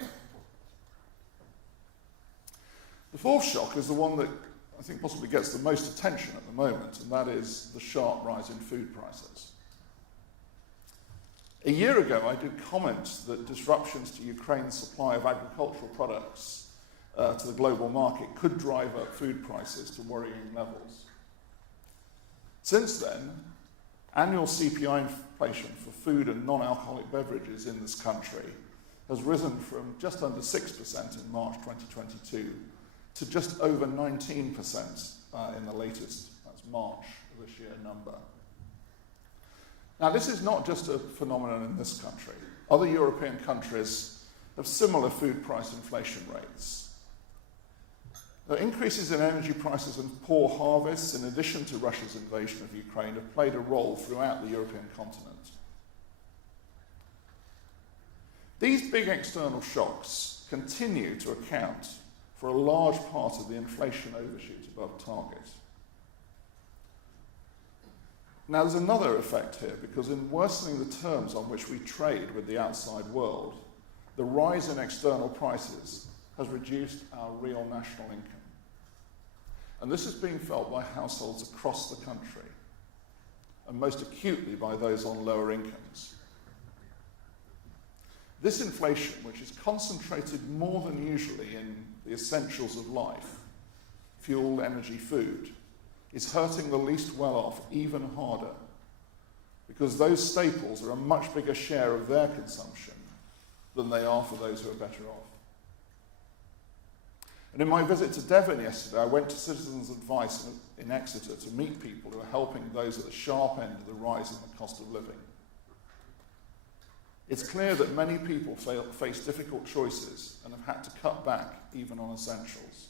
The fourth shock is the one that I think possibly gets the most attention at the moment, and that is the sharp rise in food prices. A year ago, I did comment that disruptions to Ukraine's supply of agricultural products to the global market could drive up food prices to worrying levels. Since then, annual CPI inflation for food and non-alcoholic beverages in this country has risen from just under 6% in March 2022 to just over 19% in the latest, that's March this year, number. Now, this is not just a phenomenon in this country. Other European countries have similar food price inflation rates. The increases in energy prices and poor harvests, in addition to Russia's invasion of Ukraine, have played a role throughout the European continent. These big external shocks continue to account for a large part of the inflation overshoot above target. Now, there's another effect here, because in worsening the terms on which we trade with the outside world, the rise in external prices has reduced our real national income. And this is being felt by households across the country, and most acutely by those on lower incomes. This inflation, which is concentrated more than usually in the essentials of life, fuel, energy, food, is hurting the least well-off even harder, because those staples are a much bigger share of their consumption than they are for those who are better off. And in my visit to Devon yesterday, I went to Citizens Advice in Exeter to meet people who are helping those at the sharp end of the rise in the cost of living. It's clear that many people face difficult choices and have had to cut back even on essentials.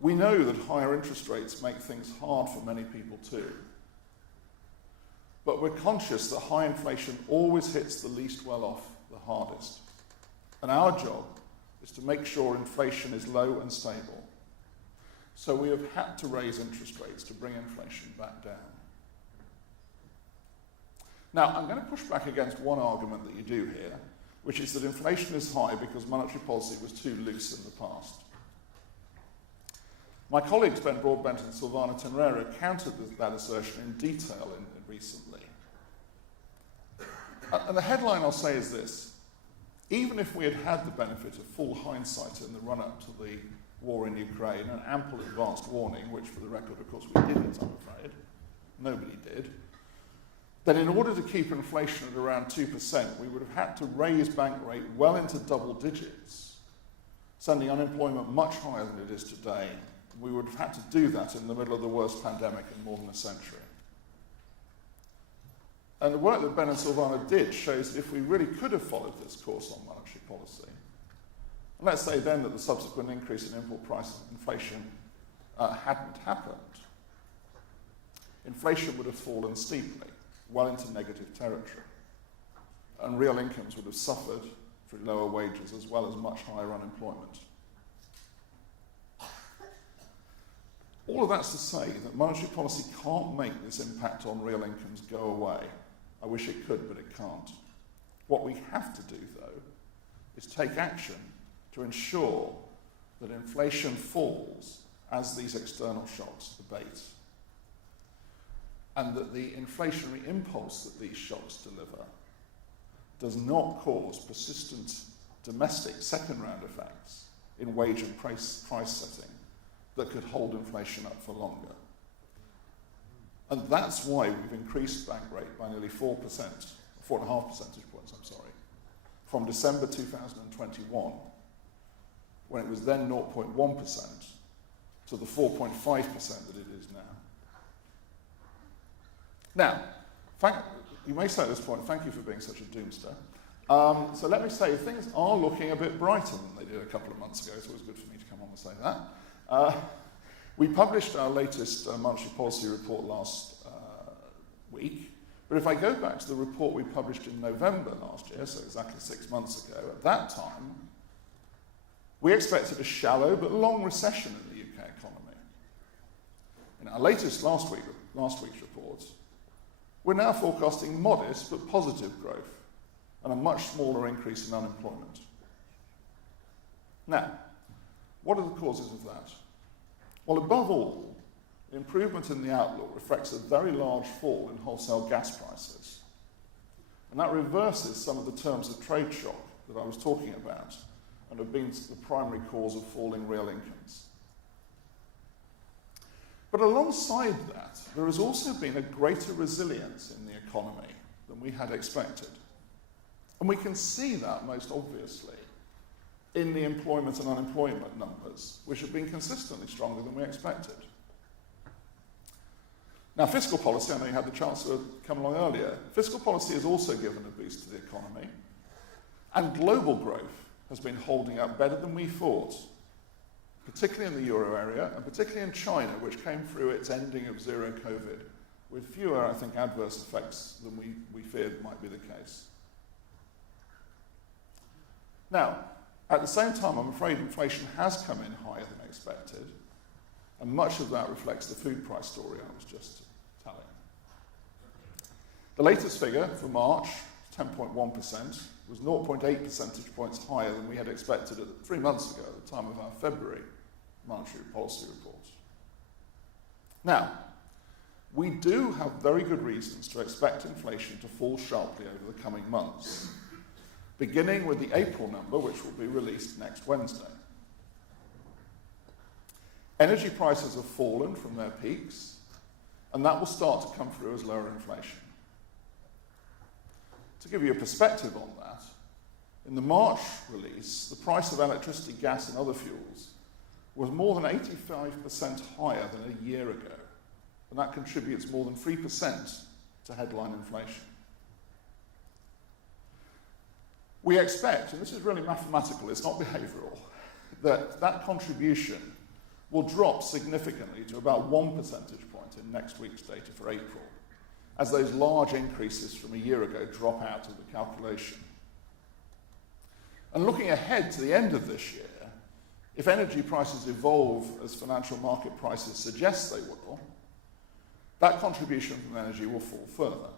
We know that higher interest rates make things hard for many people too. But we're conscious that high inflation always hits the least well-off the hardest. And our job is to make sure inflation is low and stable. So we have had to raise interest rates to bring inflation back down. Now, I'm going to push back against one argument that you do here, which is that inflation is high because monetary policy was too loose in the past. My colleagues Ben Broadbent and Silvana Tenrera countered that assertion in detail recently. And the headline I'll say is this: even if we had had the benefit of full hindsight in the run-up to the war in Ukraine and ample advanced warning, which for the record, of course, we didn't, I'm afraid, nobody did, then in order to keep inflation at around 2%, we would have had to raise bank rate well into double digits, sending unemployment much higher than it is today. We would have had to do that in the middle of the worst pandemic in more than a century. And the work that Ben and Silvana did shows that if we really could have followed this course on monetary policy, and let's say then that the subsequent increase in import price inflation hadn't happened, inflation would have fallen steeply, well into negative territory, and real incomes would have suffered through lower wages as well as much higher unemployment. All of that's to say that monetary policy can't make this impact on real incomes go away. I wish it could, but it can't. What we have to do, though, is take action to ensure that inflation falls as these external shocks abate, and that the inflationary impulse that these shocks deliver does not cause persistent domestic second-round effects in wage and price setting that could hold inflation up for longer. And that's why we've increased bank rate by nearly 4%, 4.5 percentage points, from December 2021, when it was then 0.1%, to the 4.5% that it is now. Now, you may say at this point, thank you for being such a doomster. So let me say, things are looking a bit brighter than they did a couple of months ago. It's always good for me to come on and say that. We published our latest monetary policy report last week, but if I go back to the report we published in November last year, so exactly 6 months ago, at that time, we expected a shallow but long recession in the UK economy. In our latest last week's report, we're now forecasting modest but positive growth and a much smaller increase in unemployment. Now, what are the causes of that? Well, above all, the improvement in the outlook reflects a very large fall in wholesale gas prices. And that reverses some of the terms of trade shock that I was talking about and have been the primary cause of falling real incomes. But alongside that, there has also been a greater resilience in the economy than we had expected. And we can see that most obviously in the employment and unemployment numbers, which have been consistently stronger than we expected. Now, fiscal policy, I know you had the Chancellor come along earlier, fiscal policy has also given a boost to the economy, and global growth has been holding up better than we thought, particularly in the euro area, and particularly in China, which came through its ending of zero COVID, with fewer, I think, adverse effects than we feared might be the case. Now, at the same time, I'm afraid inflation has come in higher than expected, and much of that reflects the food price story I was just telling. The latest figure for March, 10.1%, was 0.8 percentage points higher than we had expected 3 months ago at the time of our February monetary policy report. Now, we do have very good reasons to expect inflation to fall sharply over the coming months, beginning with the April number, which will be released next Wednesday. Energy prices have fallen from their peaks, and that will start to come through as lower inflation. To give you a perspective on that, in the March release, the price of electricity, gas, and other fuels was more than 85% higher than a year ago, and that contributes more than 3% to headline inflation. We expect, and this is really mathematical, it's not behavioural, that that contribution will drop significantly to about 1 percentage point in next week's data for April, as those large increases from a year ago drop out of the calculation. And looking ahead to the end of this year, if energy prices evolve as financial market prices suggest they will, that contribution from energy will fall further.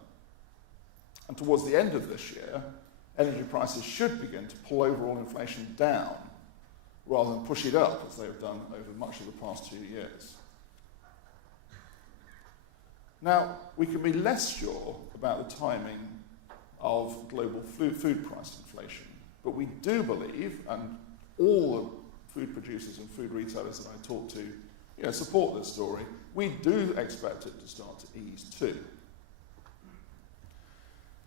And towards the end of this year, energy prices should begin to pull overall inflation down rather than push it up as they have done over much of the past 2 years. Now, we can be less sure about the timing of global food price inflation, but we do believe, and all the food producers and food retailers that I talk to support this story, we do expect it to start to ease too.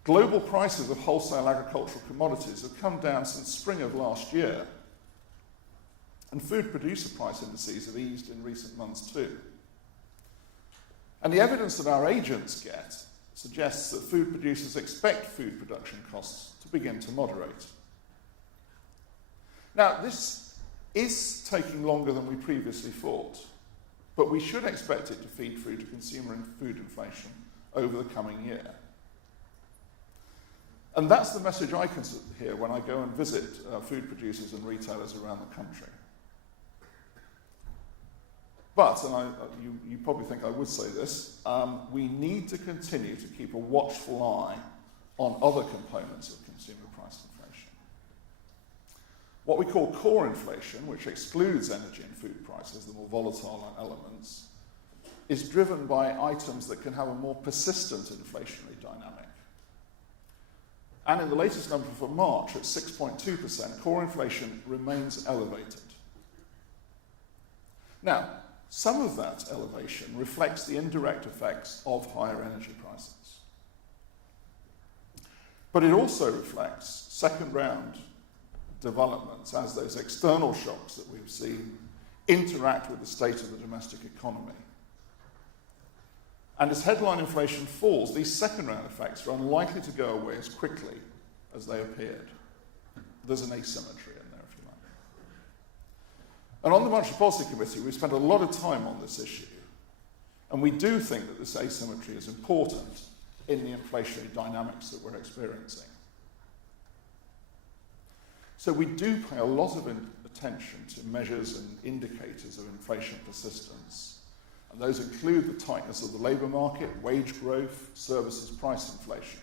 Global prices of wholesale agricultural commodities have come down since spring of last year, and food producer price indices have eased in recent months too. And the evidence that our agents get suggests that food producers expect food production costs to begin to moderate. Now, this is taking longer than we previously thought, but we should expect it to feed through to consumer and food inflation over the coming year. And that's the message I can hear when I go and visit food producers and retailers around the country. But, and you probably think I would say this, we need to continue to keep a watchful eye on other components of consumer price inflation. What we call core inflation, which excludes energy and food prices, the more volatile elements, is driven by items that can have a more persistent inflationary dynamic. And in the latest number for March, at 6.2%, core inflation remains elevated. Now, some of that elevation reflects the indirect effects of higher energy prices. But it also reflects second-round developments as those external shocks that we've seen interact with the state of the domestic economy. And as headline inflation falls, these second-round effects are unlikely to go away as quickly as they appeared. There's an asymmetry in there, if you like. And on the Monetary Policy Committee, we've spent a lot of time on this issue. And we do think that this asymmetry is important in the inflationary dynamics that we're experiencing. So we do pay a lot of attention to measures and indicators of inflation persistence. And those include the tightness of the labour market, wage growth, services price inflation.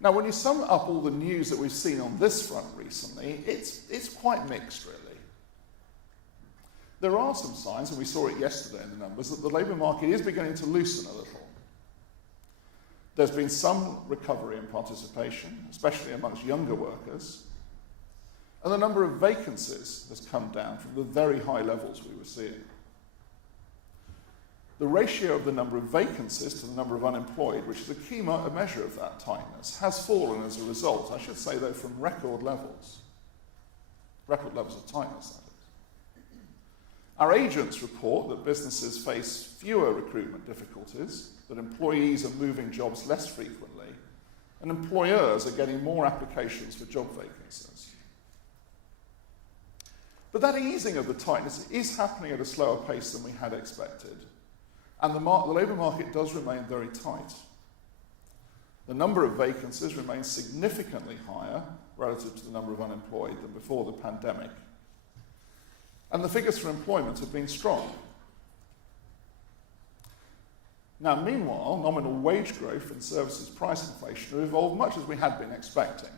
Now, when you sum up all the news that we've seen on this front recently, it's quite mixed, really. There are some signs, and we saw it yesterday in the numbers, that the labour market is beginning to loosen a little. There's been some recovery in participation, especially amongst younger workers, and the number of vacancies has come down from the very high levels we were seeing. The ratio of the number of vacancies to the number of unemployed, which is a key measure of that tightness, has fallen as a result, I should say, though, from record levels. Record levels of tightness, that is. Our agents report that businesses face fewer recruitment difficulties, that employees are moving jobs less frequently, and employers are getting more applications for job vacancies. But that easing of the tightness is happening at a slower pace than we had expected. And the labour market does remain very tight. The number of vacancies remains significantly higher relative to the number of unemployed than before the pandemic. And the figures for employment have been strong. Now, meanwhile, nominal wage growth and services price inflation have evolved much as we had been expecting.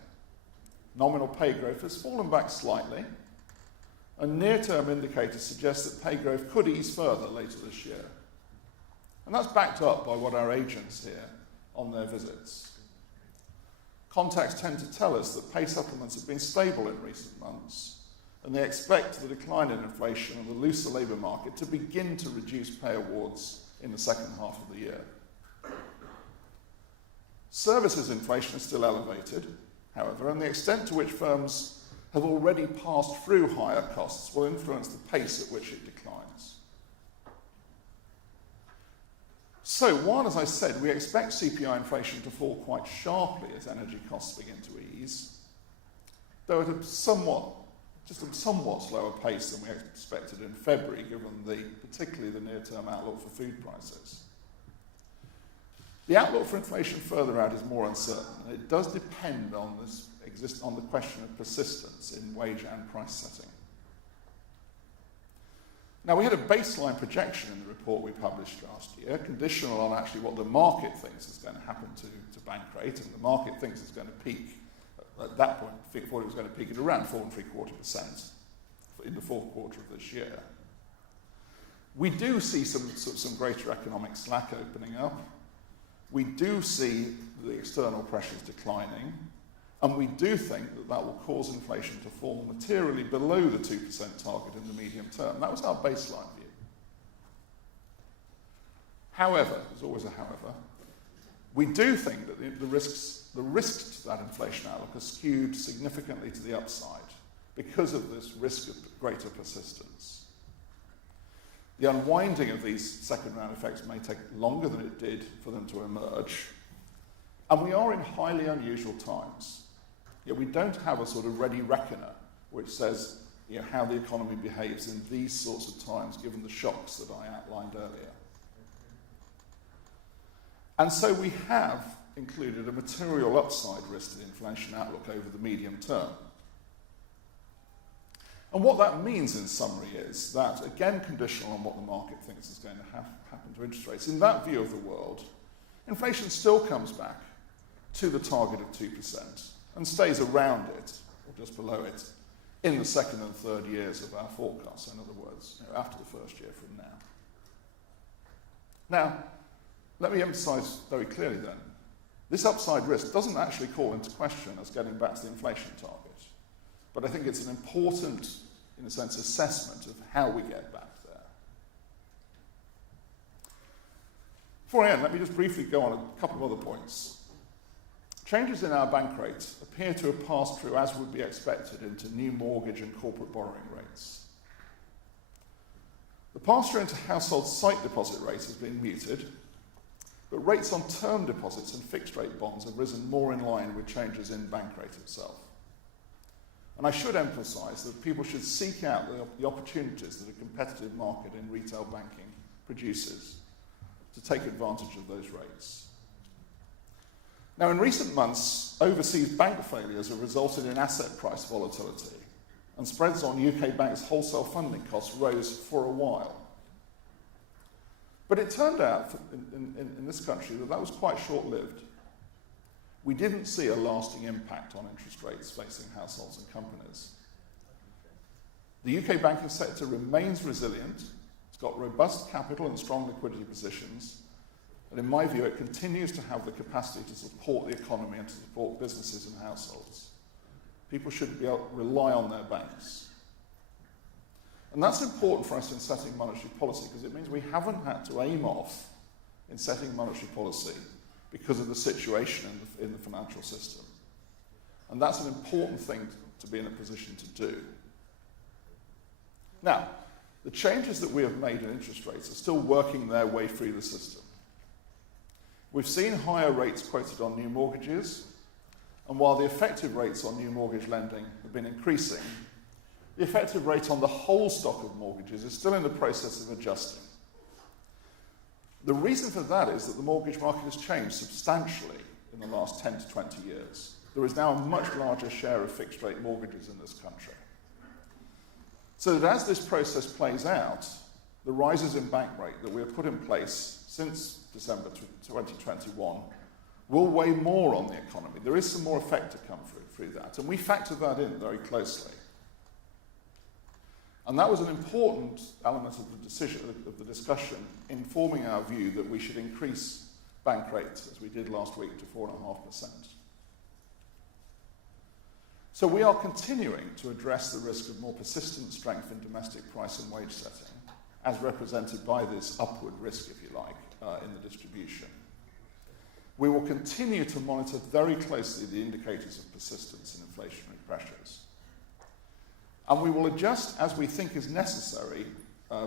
Nominal pay growth has fallen back slightly, and near-term indicators suggest that pay growth could ease further later this year. And that's backed up by what our agents hear on their visits. Contacts tend to tell us that pay supplements have been stable in recent months, and they expect the decline in inflation and the looser labour market to begin to reduce pay awards in the second half of the year. Services inflation is still elevated, however, and the extent to which firms have already passed through higher costs will influence the pace at which it declines. So, while, as I said, we expect CPI inflation to fall quite sharply as energy costs begin to ease, though at a somewhat slower pace than we expected in February, given particularly the near-term outlook for food prices. The outlook for inflation further out is more uncertain, and it does depend on the question of persistence in wage and price setting. Now, we had a baseline projection in the report we published last year, conditional on actually what the market thinks is going to happen to bank rate, and the market thinks it's going to peak. At that point, I thought it was going to peak at around 4.75% in the fourth quarter of this year. We do see some greater economic slack opening up. We do see the external pressures declining, and we do think that that will cause inflation to fall materially below the 2% target in the medium term. That was our baseline view. However, there's always a however, we do think that the risks to that inflation outlook are skewed significantly to the upside because of this risk of greater persistence. The unwinding of these second-round effects may take longer than it did for them to emerge, and we are in highly unusual times. Yet we don't have a sort of ready reckoner which says how the economy behaves in these sorts of times, given the shocks that I outlined earlier. And so we have included a material upside risk to the inflation outlook over the medium term. And what that means in summary is that, again conditional on what the market thinks is going to happen to interest rates, in that view of the world, inflation still comes back to the target of 2% and stays around it, or just below it, in the second and third years of our forecast. So in other words, after the first year from now. Now, let me emphasise very clearly then, this upside risk doesn't actually call into question us getting back to the inflation target. But I think it's an important, in a sense, assessment of how we get back there. Before I end, let me just briefly go on a couple of other points. Changes in our bank rates appear to have passed through, as would be expected, into new mortgage and corporate borrowing rates. The pass-through into household sight deposit rates has been muted, but rates on term deposits and fixed-rate bonds have risen more in line with changes in bank rate itself. And I should emphasise that people should seek out the opportunities that a competitive market in retail banking produces to take advantage of those rates. Now, in recent months, overseas bank failures have resulted in asset price volatility, and spreads on UK banks' wholesale funding costs rose for a while. But it turned out in this country that was quite short-lived. We didn't see a lasting impact on interest rates facing households and companies. The UK banking sector remains resilient. It's got robust capital and strong liquidity positions. And in my view, it continues to have the capacity to support the economy and to support businesses and households. People should be able to rely on their banks. And that's important for us in setting monetary policy, because it means we haven't had to aim off in setting monetary policy because of the situation in the financial system. And that's an important thing to be in a position to do. Now, the changes that we have made in interest rates are still working their way through the system. We've seen higher rates quoted on new mortgages, and while the effective rates on new mortgage lending have been increasing, the effective rate on the whole stock of mortgages is still in the process of adjusting. The reason for that is that the mortgage market has changed substantially in the last 10 to 20 years. There is now a much larger share of fixed-rate mortgages in this country. So that as this process plays out, the rises in bank rate that we have put in place since December 2021 will weigh more on the economy. There is some more effect to come through that, and we factor that in very closely. And that was an important element of the discussion in forming our view that we should increase bank rates, as we did last week, to 4.5%. So we are continuing to address the risk of more persistent strength in domestic price and wage setting, as represented by this upward risk, if you like, in the distribution. We will continue to monitor very closely the indicators of persistence in inflationary pressures. And we will adjust, as we think is necessary,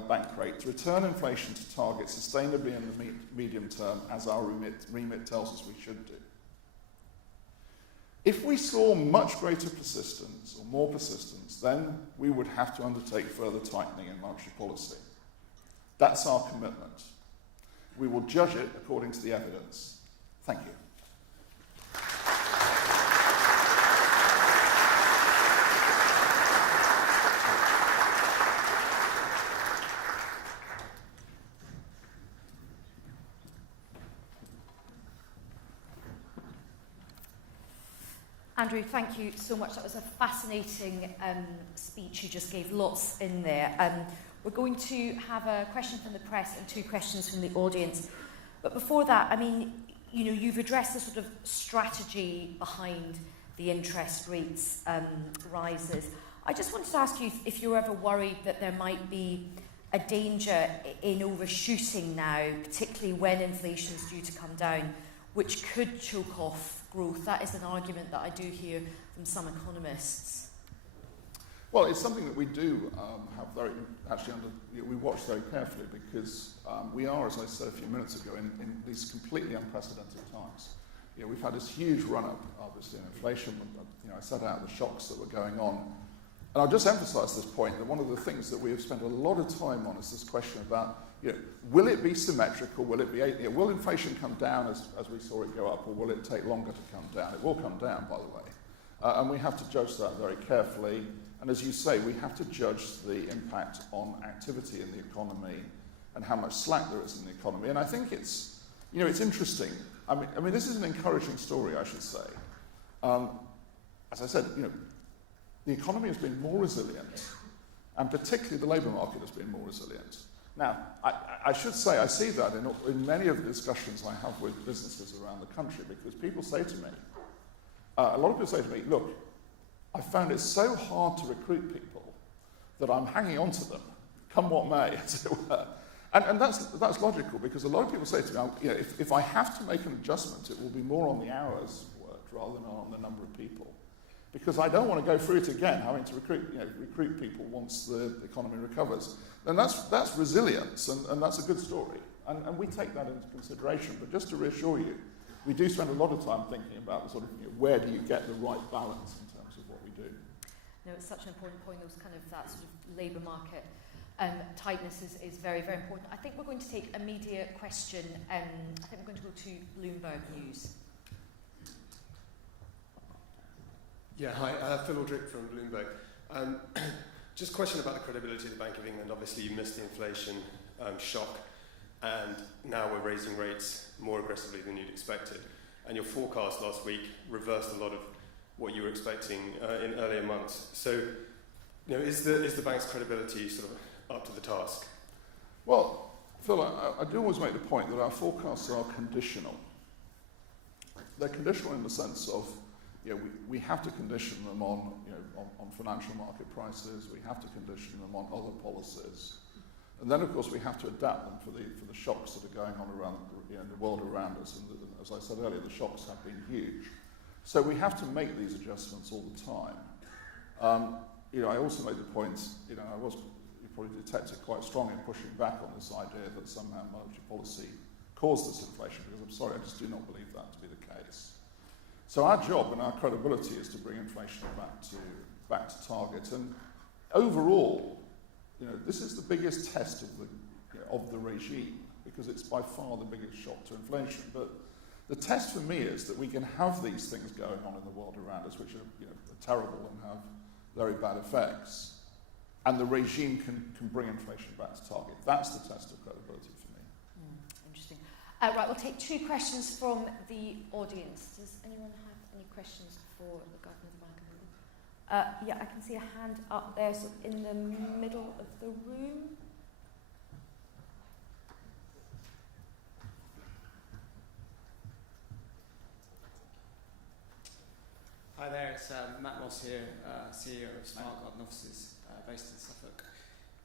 bank rate to return inflation to target sustainably in the medium term, as our remit tells us we should do. If we saw much greater persistence, or more persistence, then we would have to undertake further tightening in monetary policy. That's our commitment. We will judge it according to the evidence. Thank you. Andrew, thank you so much. That was a fascinating speech you just gave, lots in there. We're going to have a question from the press and 2 questions from the audience. But before that, I mean, you know, you've addressed the sort of strategy behind the interest rates rises. I just wanted to ask you if you're ever worried that there might be a danger in overshooting now, particularly when inflation is due to come down, which could choke off growth. That is an argument that I do hear from some economists. Well, it's something that we do have we watch very carefully, because we are, as I said a few minutes ago, in these completely unprecedented times. You know, we've had this huge run-up, obviously, in inflation. You know, I set out the shocks that were going on. And I'll just emphasise this point, that one of the things that we have spent a lot of time on is this question about, you know, will it be symmetrical? Will it be, you know, will inflation come down as we saw it go up, or will it take longer to come down? It will come down, by the way. And we have to judge that very carefully. And as you say, we have to judge the impact on activity in the economy and how much slack there is in the economy. And I think it's, you know, it's interesting. I mean, this is an encouraging story, I should say. As I said, you know, the economy has been more resilient, and particularly the labour market has been more resilient. Now, I should say I see that in many of the discussions I have with businesses around the country, because people say to me, a lot of people say to me, look, I found it so hard to recruit people that I'm hanging on to them, come what may, as it were. And that's logical, because a lot of people say to me, you know, if I have to make an adjustment, it will be more on the hours worked rather than on the number of people. because I don't want to go through it again, having to recruit people once the economy recovers. And that's resilience, and that's a good story. And we take that into consideration. But just to reassure you, we do spend a lot of time thinking about the sort of, where do you get the right balance in terms of what we do. No, it's such an important point, that sort of labour market tightness is very, very important. I think we're going to take a media question. I think we're going to go to Bloomberg News. Yeah, hi, Phil Aldrich from Bloomberg. Just a question about the credibility of the Bank of England. Obviously, you missed the inflation shock, and now we're raising rates more aggressively than you'd expected. And your forecast last week reversed a lot of what you were expecting in earlier months. So, is the bank's credibility sort of up to the task? Well, Phil, I do always make the point that our forecasts are conditional. They're conditional in the sense of, we have to condition them on financial market prices. We have to condition them on other policies, and then of course we have to adapt them for the shocks that are going on around the world around us. And as I said earlier, the shocks have been huge. So we have to make these adjustments all the time. I also made the point. You probably detected quite strongly pushing back on this idea that somehow monetary policy caused this inflation, because I'm sorry, I just do not believe that to be the case. So our job and our credibility is to bring inflation back to target. And overall, this is the biggest test of the regime, because it's by far the biggest shock to inflation. But the test for me is that we can have these things going on in the world around us, which are terrible and have very bad effects, and the regime can bring inflation back to target. That's the test of credibility for me. Interesting. Right, we'll take two questions from the audience. Does anyone have any questions for the Governor of the Bank of England? Yeah, I can see a hand up there, so in the middle of the room. Hi there, it's Matt Moss here, CEO of Smart Garden Offices based in Suffolk.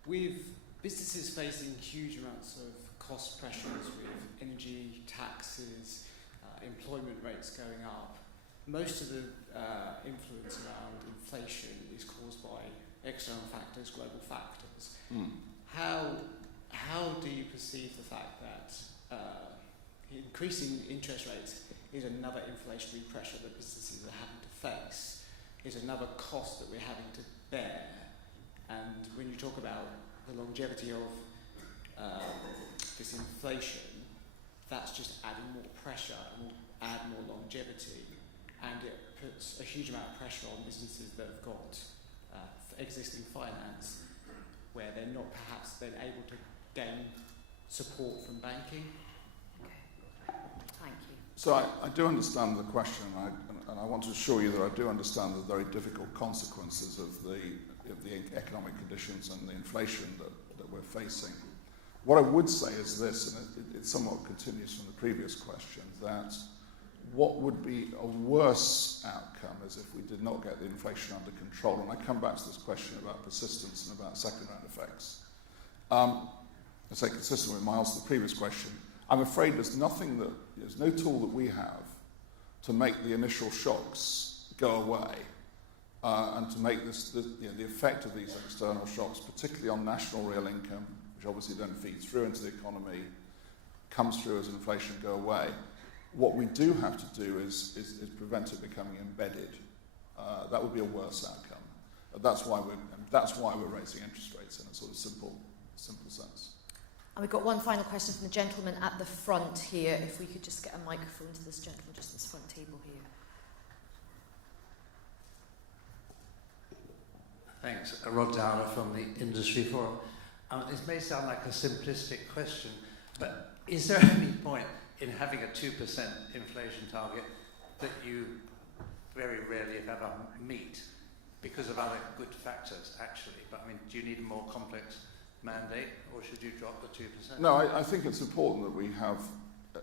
With businesses facing huge amounts of cost pressures with energy, taxes, employment rates going up, most of the influence around inflation is caused by external factors, global factors. How do you perceive the fact that increasing interest rates is another inflationary pressure that businesses are having to face, is another cost that we're having to bear? And when you talk about the longevity of this inflation, that's just adding more pressure and will add more longevity, and it puts a huge amount of pressure on businesses that have got existing finance where they're not perhaps then able to gain support from banking. Thank you. So I do understand the question, and I want to assure you that I do understand the very difficult consequences of the economic conditions and the inflation that we're facing. What I would say is this, and it somewhat continues from the previous question, that what would be a worse outcome is if we did not get the inflation under control. And I come back to this question about persistence and about second-round effects. I say consistent with my answer to the previous question. I'm afraid there's no tool that we have to make the initial shocks go away, and to make the effect of these external shocks, particularly on national real income, which obviously then feeds through into the economy, comes through as inflation, go away. What we do have to do is prevent it becoming embedded. That would be a worse outcome. That's why we're raising interest rates in a sort of simple sense. And we've got one final question from the gentleman at the front here. If we could just get a microphone to this gentleman just this front table here. Thanks. Rod Downer from the Industry Forum. This may sound like a simplistic question, but is there any point in having a 2% inflation target that you very rarely, if ever, meet because of other good factors, actually? But I mean, do you need a more complex mandate, or should you drop the 2%? No, I think it's important that we have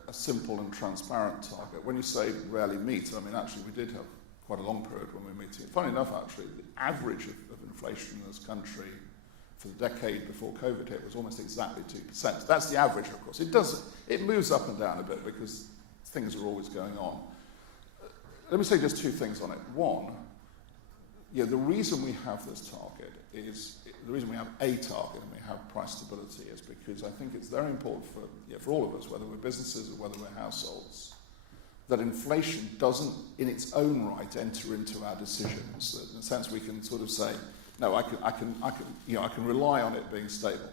a simple and transparent target. When you say rarely meet, I mean, actually, we did have quite a long period when we were meeting. Funny enough, actually, the average of inflation in this country for the decade before COVID hit was almost exactly 2%. That's the average, of course. It moves up and down a bit because things are always going on. Let me say just two things on it. One, the reason we have this target is, the reason we have a target and we have price stability is because I think it's very important for all of us, whether we're businesses or whether we're households, that inflation doesn't in its own right enter into our decisions. That in a sense we can sort of say, no, I can rely on it being stable.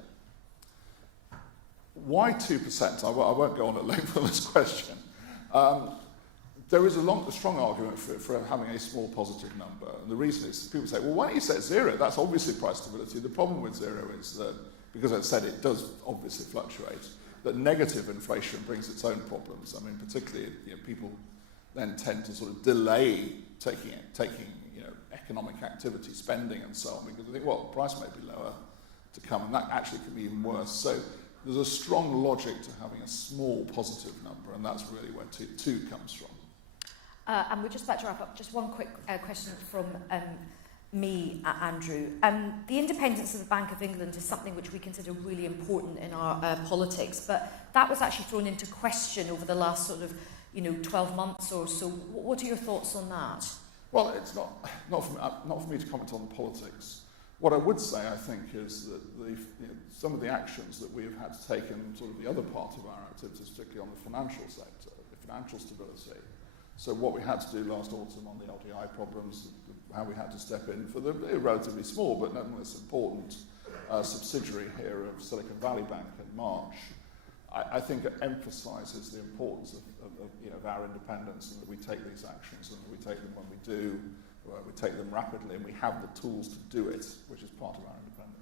Why 2%? I won't go on at length on this question. There is a strong argument for having a small positive number. And the reason is people say, well, why don't you set zero? That's obviously price stability. The problem with zero is that, because as I said, it does obviously fluctuate, that negative inflation brings its own problems. I mean, particularly, people then tend to sort of delay taking economic activity, spending and so on, because they think, well, the price may be lower to come, and that actually can be even worse. So there's a strong logic to having a small positive number, and that's really where two comes from. And we're just about to wrap up. Just one quick question from me, Andrew. The independence of the Bank of England is something which we consider really important in our politics, but that was actually thrown into question over the last sort of 12 months or so. What are your thoughts on that? Well, it's not for me to comment on the politics. What I would say, I think, is that some of the actions that we have had to take in sort of the other part of our activities, particularly on the financial sector, the financial stability. So what we had to do last autumn on the LDI problems, how we had to step in for the relatively small but nonetheless important subsidiary here of Silicon Valley Bank in March, I think it emphasises the importance of our independence, and that we take these actions and that we take them when we do, we take them rapidly, and we have the tools to do it, which is part of our independence.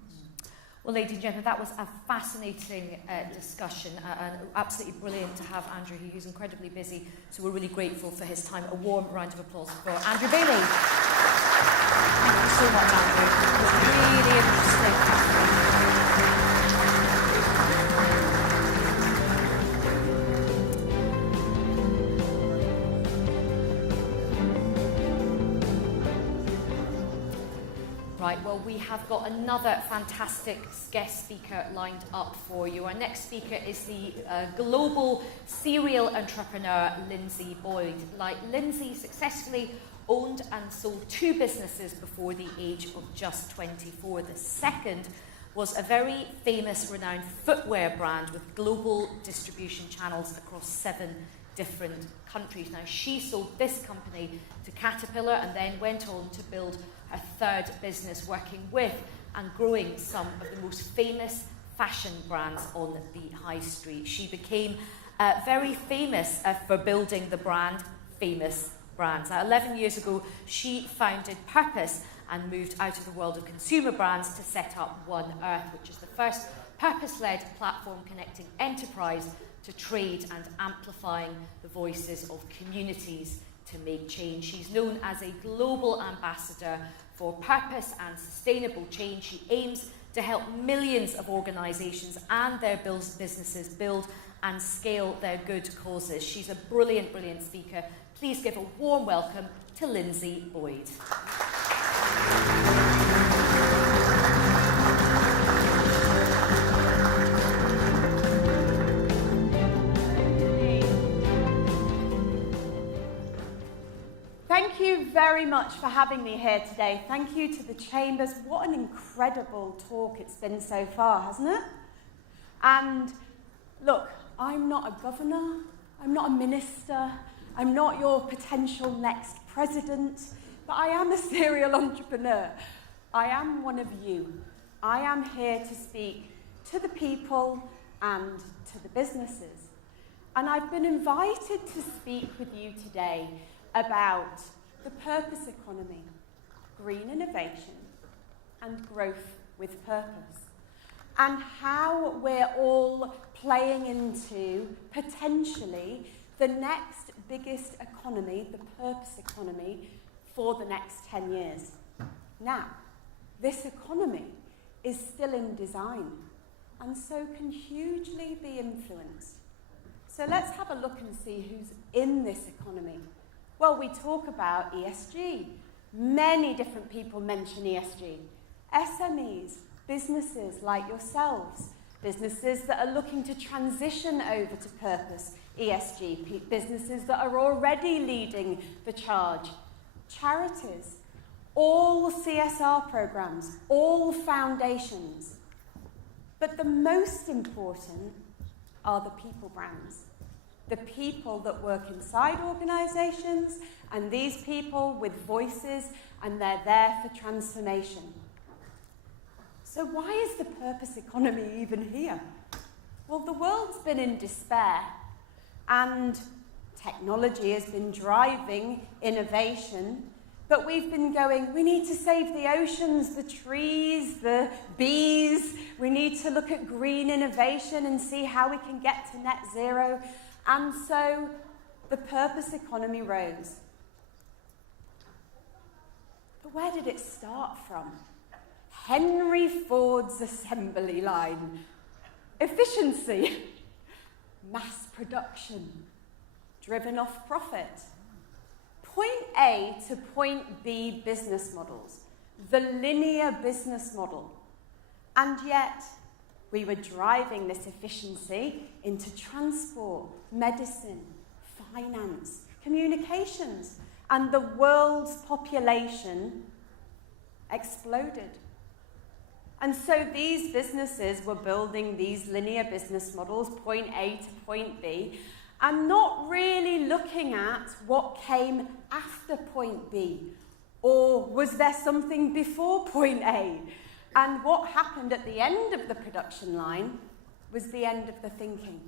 Well, ladies and gentlemen, that was a fascinating discussion and absolutely brilliant to have Andrew here, who's incredibly busy, so we're really grateful for his time. A warm round of applause for Andrew Baillie. Thank you so much, Andrew. It was really interesting. Right, well, we have got another fantastic guest speaker lined up for you. Our next speaker is the global serial entrepreneur, Lindsay Boyd. Like Lindsay successfully owned and sold 2 businesses before the age of just 24. The second was a very famous, renowned footwear brand with global distribution channels across 7 different countries. Now, she sold this company to Caterpillar and then went on to build a third business, working with and growing some of the most famous fashion brands on the high street. She became very famous for building the brand Famous Brands. Now, 11 years ago, she founded Purpose and moved out of the world of consumer brands to set up One Earth, which is the first purpose-led platform connecting enterprise to trade and amplifying the voices of communities to make change. She's known as a global ambassador for purpose and sustainable change. She aims to help millions of organisations and their businesses build and scale their good causes. She's a brilliant, brilliant speaker. Please give a warm welcome to Lindsay Boyd. Thank you very much for having me here today. Thank you to the Chambers. What an incredible talk it's been so far, hasn't it? And look, I'm not a governor, I'm not a minister, I'm not your potential next president, but I am a serial entrepreneur. I am one of you. I am here to speak to the people and to the businesses. And I've been invited to speak with you today about the purpose economy, green innovation, and growth with purpose, and how we're all playing into potentially the next biggest economy, the purpose economy, for the next 10 years. Now, this economy is still in design, and so can hugely be influenced. So let's have a look and see who's in this economy. Well, we talk about ESG. Many different people mention ESG. SMEs, businesses like yourselves, businesses that are looking to transition over to purpose, ESG, businesses that are already leading the charge, charities, all CSR programs, all foundations. But the most important are the people brands. The people that work inside organisations, and these people with voices, and they're there for transformation. So why is the purpose economy even here? Well, the world's been in despair, and technology has been driving innovation, but we've been going, we need to save the oceans, the trees, the bees. We need to look at green innovation and see how we can get to net zero. And so the purpose economy rose. But where did it start from? Henry Ford's assembly line. Efficiency. Mass production. Driven off profit. Point A to point B business models. The linear business model. And yet, we were driving this efficiency into transport, medicine, finance, communications, and the world's population exploded. And so these businesses were building these linear business models, point A to point B, and not really looking at what came after point B, or was there something before point A? And what happened at the end of the production line was the end of the thinking.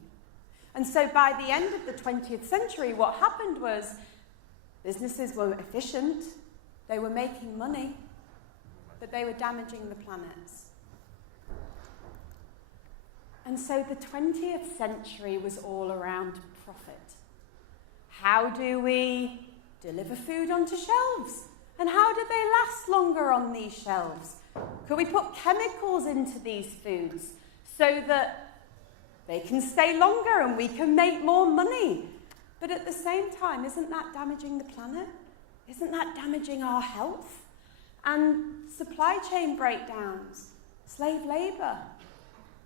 And so by the end of the 20th century, what happened was businesses were efficient, they were making money, but they were damaging the planet. And so the 20th century was all around profit. How do we deliver food onto shelves? And how do they last longer on these shelves? Could we put chemicals into these foods so that they can stay longer and we can make more money? But at the same time, isn't that damaging the planet? Isn't that damaging our health? And supply chain breakdowns, slave labour.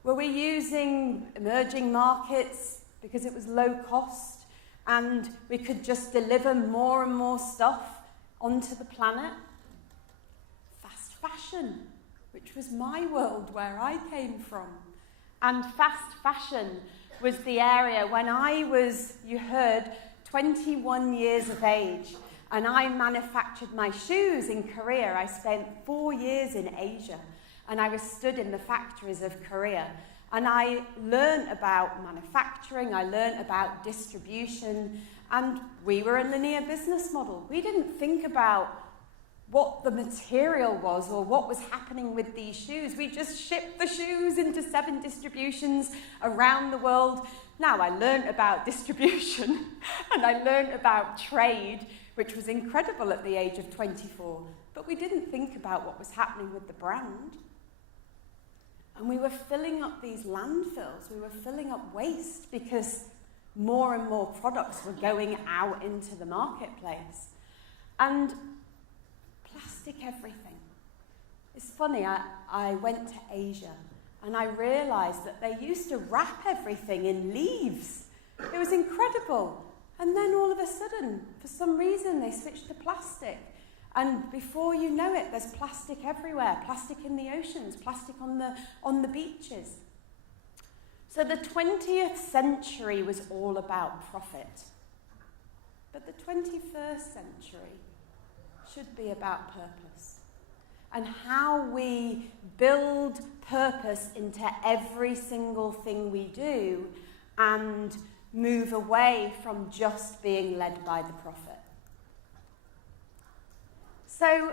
Were we using emerging markets because it was low cost and we could just deliver more and more stuff onto the planet? Fast fashion, which was my world where I came from. And fast fashion was the area when I was, you heard, 21 years of age, and I manufactured my shoes in Korea. I spent 4 years in Asia, and I was stood in the factories of Korea. And I learned about manufacturing, I learned about distribution, and we were a linear business model. We didn't think about what the material was or what was happening with these shoes. We just shipped the shoes into 7 distributions around the world. Now, I learned about distribution and I learned about trade, which was incredible at the age of 24. But we didn't think about what was happening with the brand. And we were filling up these landfills. We were filling up waste because more and more products were going out into the marketplace. And plastic everything. It's funny, I went to Asia and I realised that they used to wrap everything in leaves. It was incredible. And then all of a sudden, for some reason, they switched to plastic. And before you know it, there's plastic everywhere. Plastic in the oceans, plastic on the beaches. So the 20th century was all about profit. But the 21st century should be about purpose. And how we build purpose into every single thing we do and move away from just being led by the profit. So,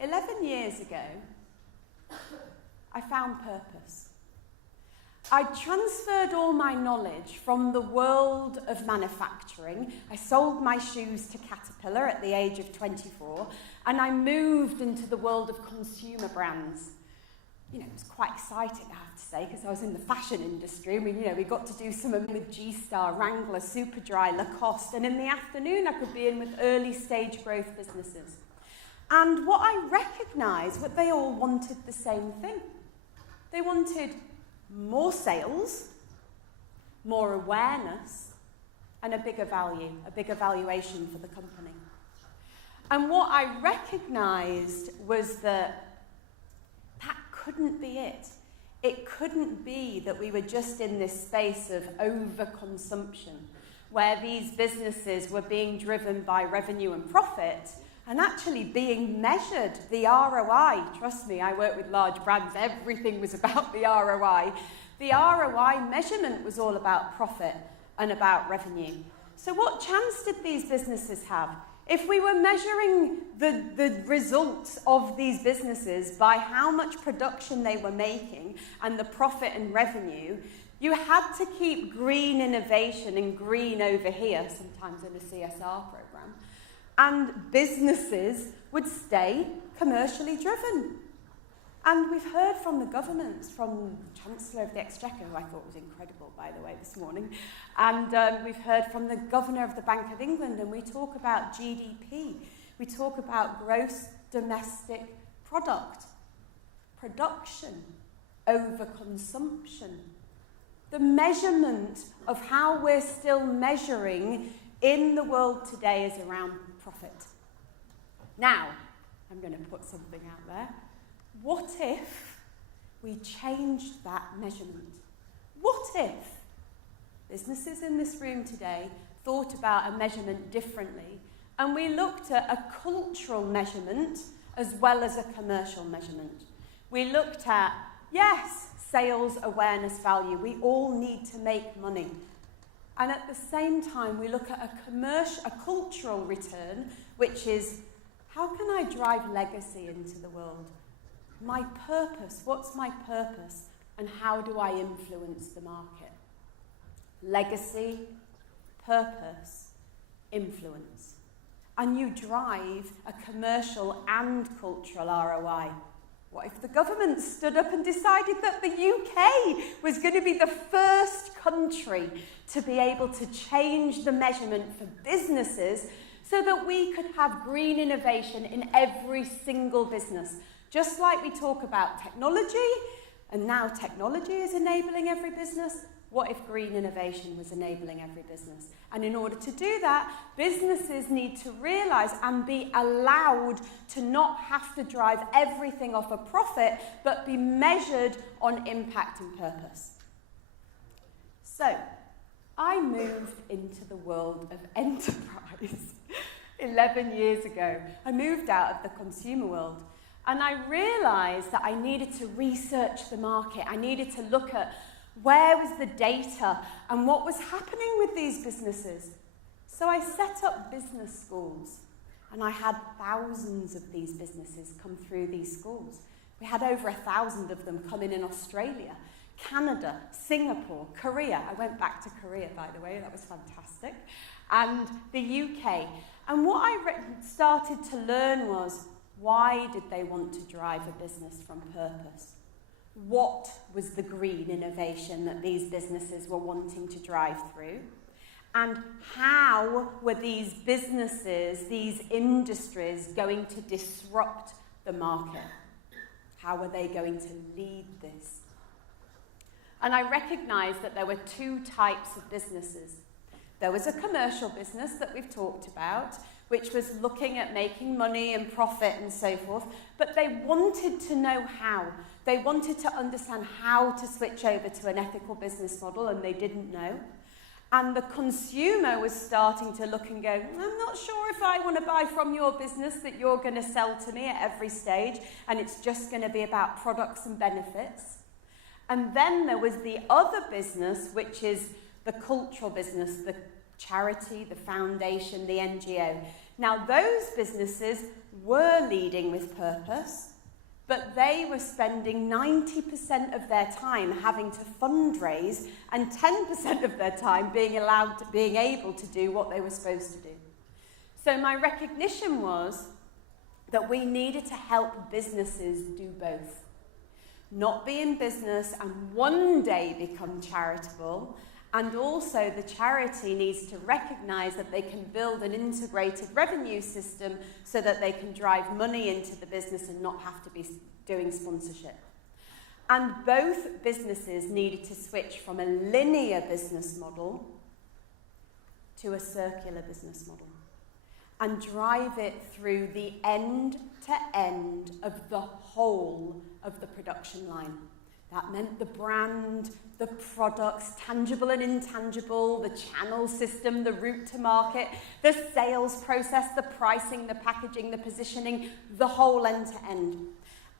11 years ago, I found purpose. I transferred all my knowledge from the world of manufacturing. I sold my shoes to Caterpillar at the age of 24, and I moved into the world of consumer brands. You know, it was quite exciting, I have to say, because I was in the fashion industry. I mean, we got to do some with G-Star, Wrangler, Superdry, Lacoste, and in the afternoon I could be in with early stage growth businesses. And what I recognised, what they all wanted the same thing. They wanted more sales, more awareness, and a bigger value, a bigger valuation for the company. And what I recognised was that couldn't be it. It couldn't be that we were just in this space of overconsumption, where these businesses were being driven by revenue and profit, and actually being measured, the ROI. Trust me, I work with large brands, everything was about the ROI. The ROI measurement was all about profit and about revenue. So what chance did these businesses have? If we were measuring the results of these businesses by how much production they were making and the profit and revenue, you had to keep green innovation and green over here, sometimes in a CSR program, and businesses would stay commercially driven. And we've heard from the government, from the Chancellor of the Exchequer, who I thought was incredible, by the way, this morning, and we've heard from the Governor of the Bank of England, and we talk about GDP. We talk about gross domestic product, production, overconsumption. The measurement of how we're still measuring in the world today is around profit. Now, I'm going to put something out there. What if we changed that measurement? What if businesses in this room today thought about a measurement differently, and we looked at a cultural measurement as well as a commercial measurement? We looked at, yes, sales, awareness, value. We all need to make money. And at the same time, we look at a cultural return, which is, how can I drive legacy into the world? My purpose, what's my purpose, and how do I influence the market? Legacy, purpose, influence. And you drive a commercial and cultural ROI. What if the government stood up and decided that the UK was going to be the first country to be able to change the measurement for businesses so that we could have green innovation in every single business? Just like we talk about technology, and now technology is enabling every business, what if green innovation was enabling every business? And in order to do that, businesses need to realise and be allowed to not have to drive everything off a profit, but be measured on impact and purpose. So, I moved into the world of enterprise 11 years ago. I moved out of the consumer world. And I realised that I needed to research the market. I needed to look at where was the data and what was happening with these businesses. So I set up business schools, and I had thousands of these businesses come through these schools. We had over 1,000 of them come in Australia, Canada, Singapore, Korea. I went back to Korea, by the way, that was fantastic. And the UK. And what I started to learn was, why did they want to drive a business from purpose? What was the green innovation that these businesses were wanting to drive through? And how were these businesses, these industries, going to disrupt the market? How were they going to lead this? And I recognized that there were two types of businesses. There was a commercial business that we've talked about, which was looking at making money and profit and so forth, but they wanted to know how. They wanted to understand how to switch over to an ethical business model, and they didn't know. And the consumer was starting to look and go, I'm not sure if I want to buy from your business that you're going to sell to me at every stage, and it's just going to be about products and benefits. And then there was the other business, which is the cultural business, the charity, the foundation, the NGO. Now, those businesses were leading with purpose, but they were spending 90% of their time having to fundraise and 10% of their time being able to do what they were supposed to do. So my recognition was that we needed to help businesses do both. Not be in business and one day become charitable, and also the charity needs to recognise that they can build an integrated revenue system so that they can drive money into the business and not have to be doing sponsorship. And both businesses needed to switch from a linear business model to a circular business model. and drive it through the end to end of the whole of the production line. That meant the brand, the products, tangible and intangible, the channel system, the route to market, the sales process, the pricing, the packaging, the positioning, the whole end to end.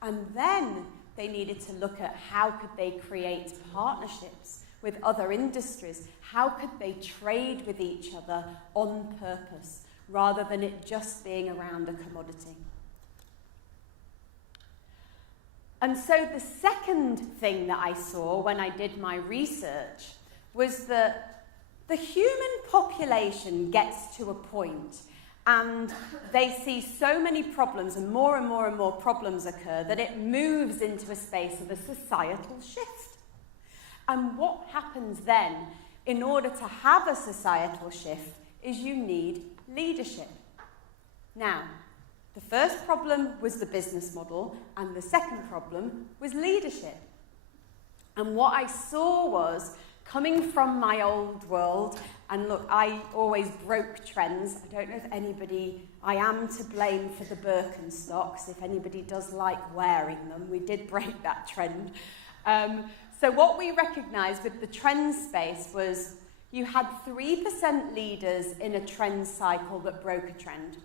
And then they needed to look at how could they create partnerships with other industries, how could they trade with each other on purpose, rather than it just being around a commodity. And so the second thing that I saw when I did my research was that the human population gets to a point and they see so many problems and more and more and more problems occur that it moves into a space of a societal shift. And what happens then, in order to have a societal shift, is you need leadership. Now, the first problem was the business model, and the second problem was leadership. And what I saw was, coming from my old world, and look, I always broke trends. I don't know if anybody, I am to blame for the Birkenstocks, if anybody does like wearing them. We did break that trend. So what we recognised with the trend space was you had 3% leaders in a trend cycle that broke a trend.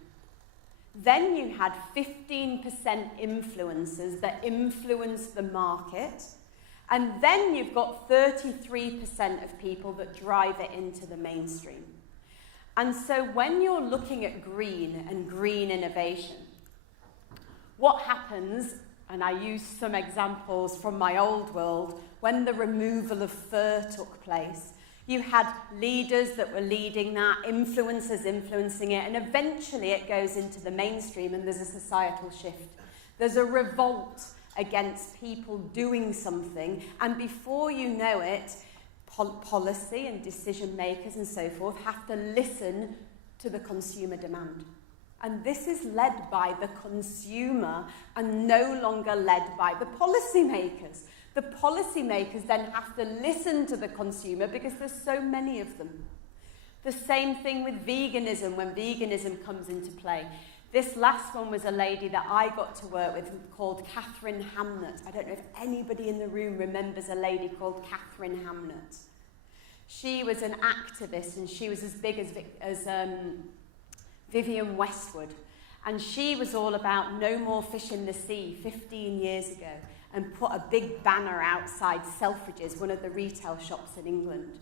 Then you had 15% influencers that influenced the market. And then you've got 33% of people that drive it into the mainstream. And so when you're looking at green and green innovation, what happens, and I use some examples from my old world, when the removal of fur took place, you had leaders that were leading that, influencers influencing it, and eventually it goes into the mainstream and there's a societal shift. There's a revolt against people doing something, and before you know it, policy and decision makers and so forth have to listen to the consumer demand. And this is led by the consumer and no longer led by the policymakers. The policymakers then have to listen to the consumer because there's so many of them. The same thing with veganism when veganism comes into play. This last one was a lady that I got to work with called Catherine Hamnett. I don't know if anybody in the room remembers a lady called Catherine Hamnett. She was an activist and she was as big as Vivienne Westwood. And she was all about no more fish in the sea 15 years ago, and put a big banner outside Selfridges, one of the retail shops in England.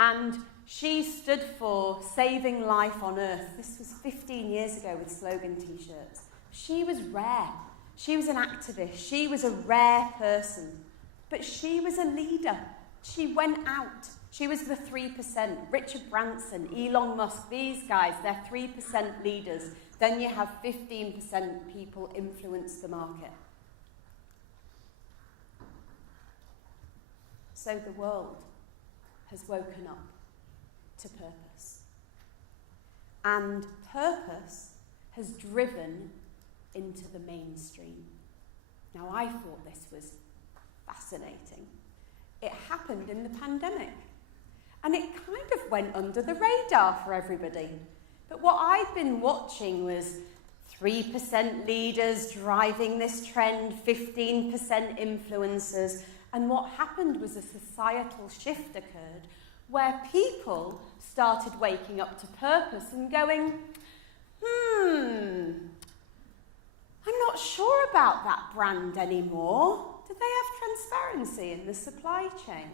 And she stood for saving life on earth. This was 15 years ago with slogan t-shirts. She was rare. She was an activist. She was a rare person. But she was a leader. She went out. She was the 3%. Richard Branson, Elon Musk, these guys, they're 3% leaders. Then you have 15% people influence the market. So the world has woken up to purpose. And purpose has driven into the mainstream. Now, I thought this was fascinating. It happened in the pandemic. And it kind of went under the radar for everybody. But what I've been watching was 3% leaders driving this trend, 15% influencers. And what happened was a societal shift occurred where people started waking up to purpose and going, I'm not sure about that brand anymore. Do they have transparency in the supply chain?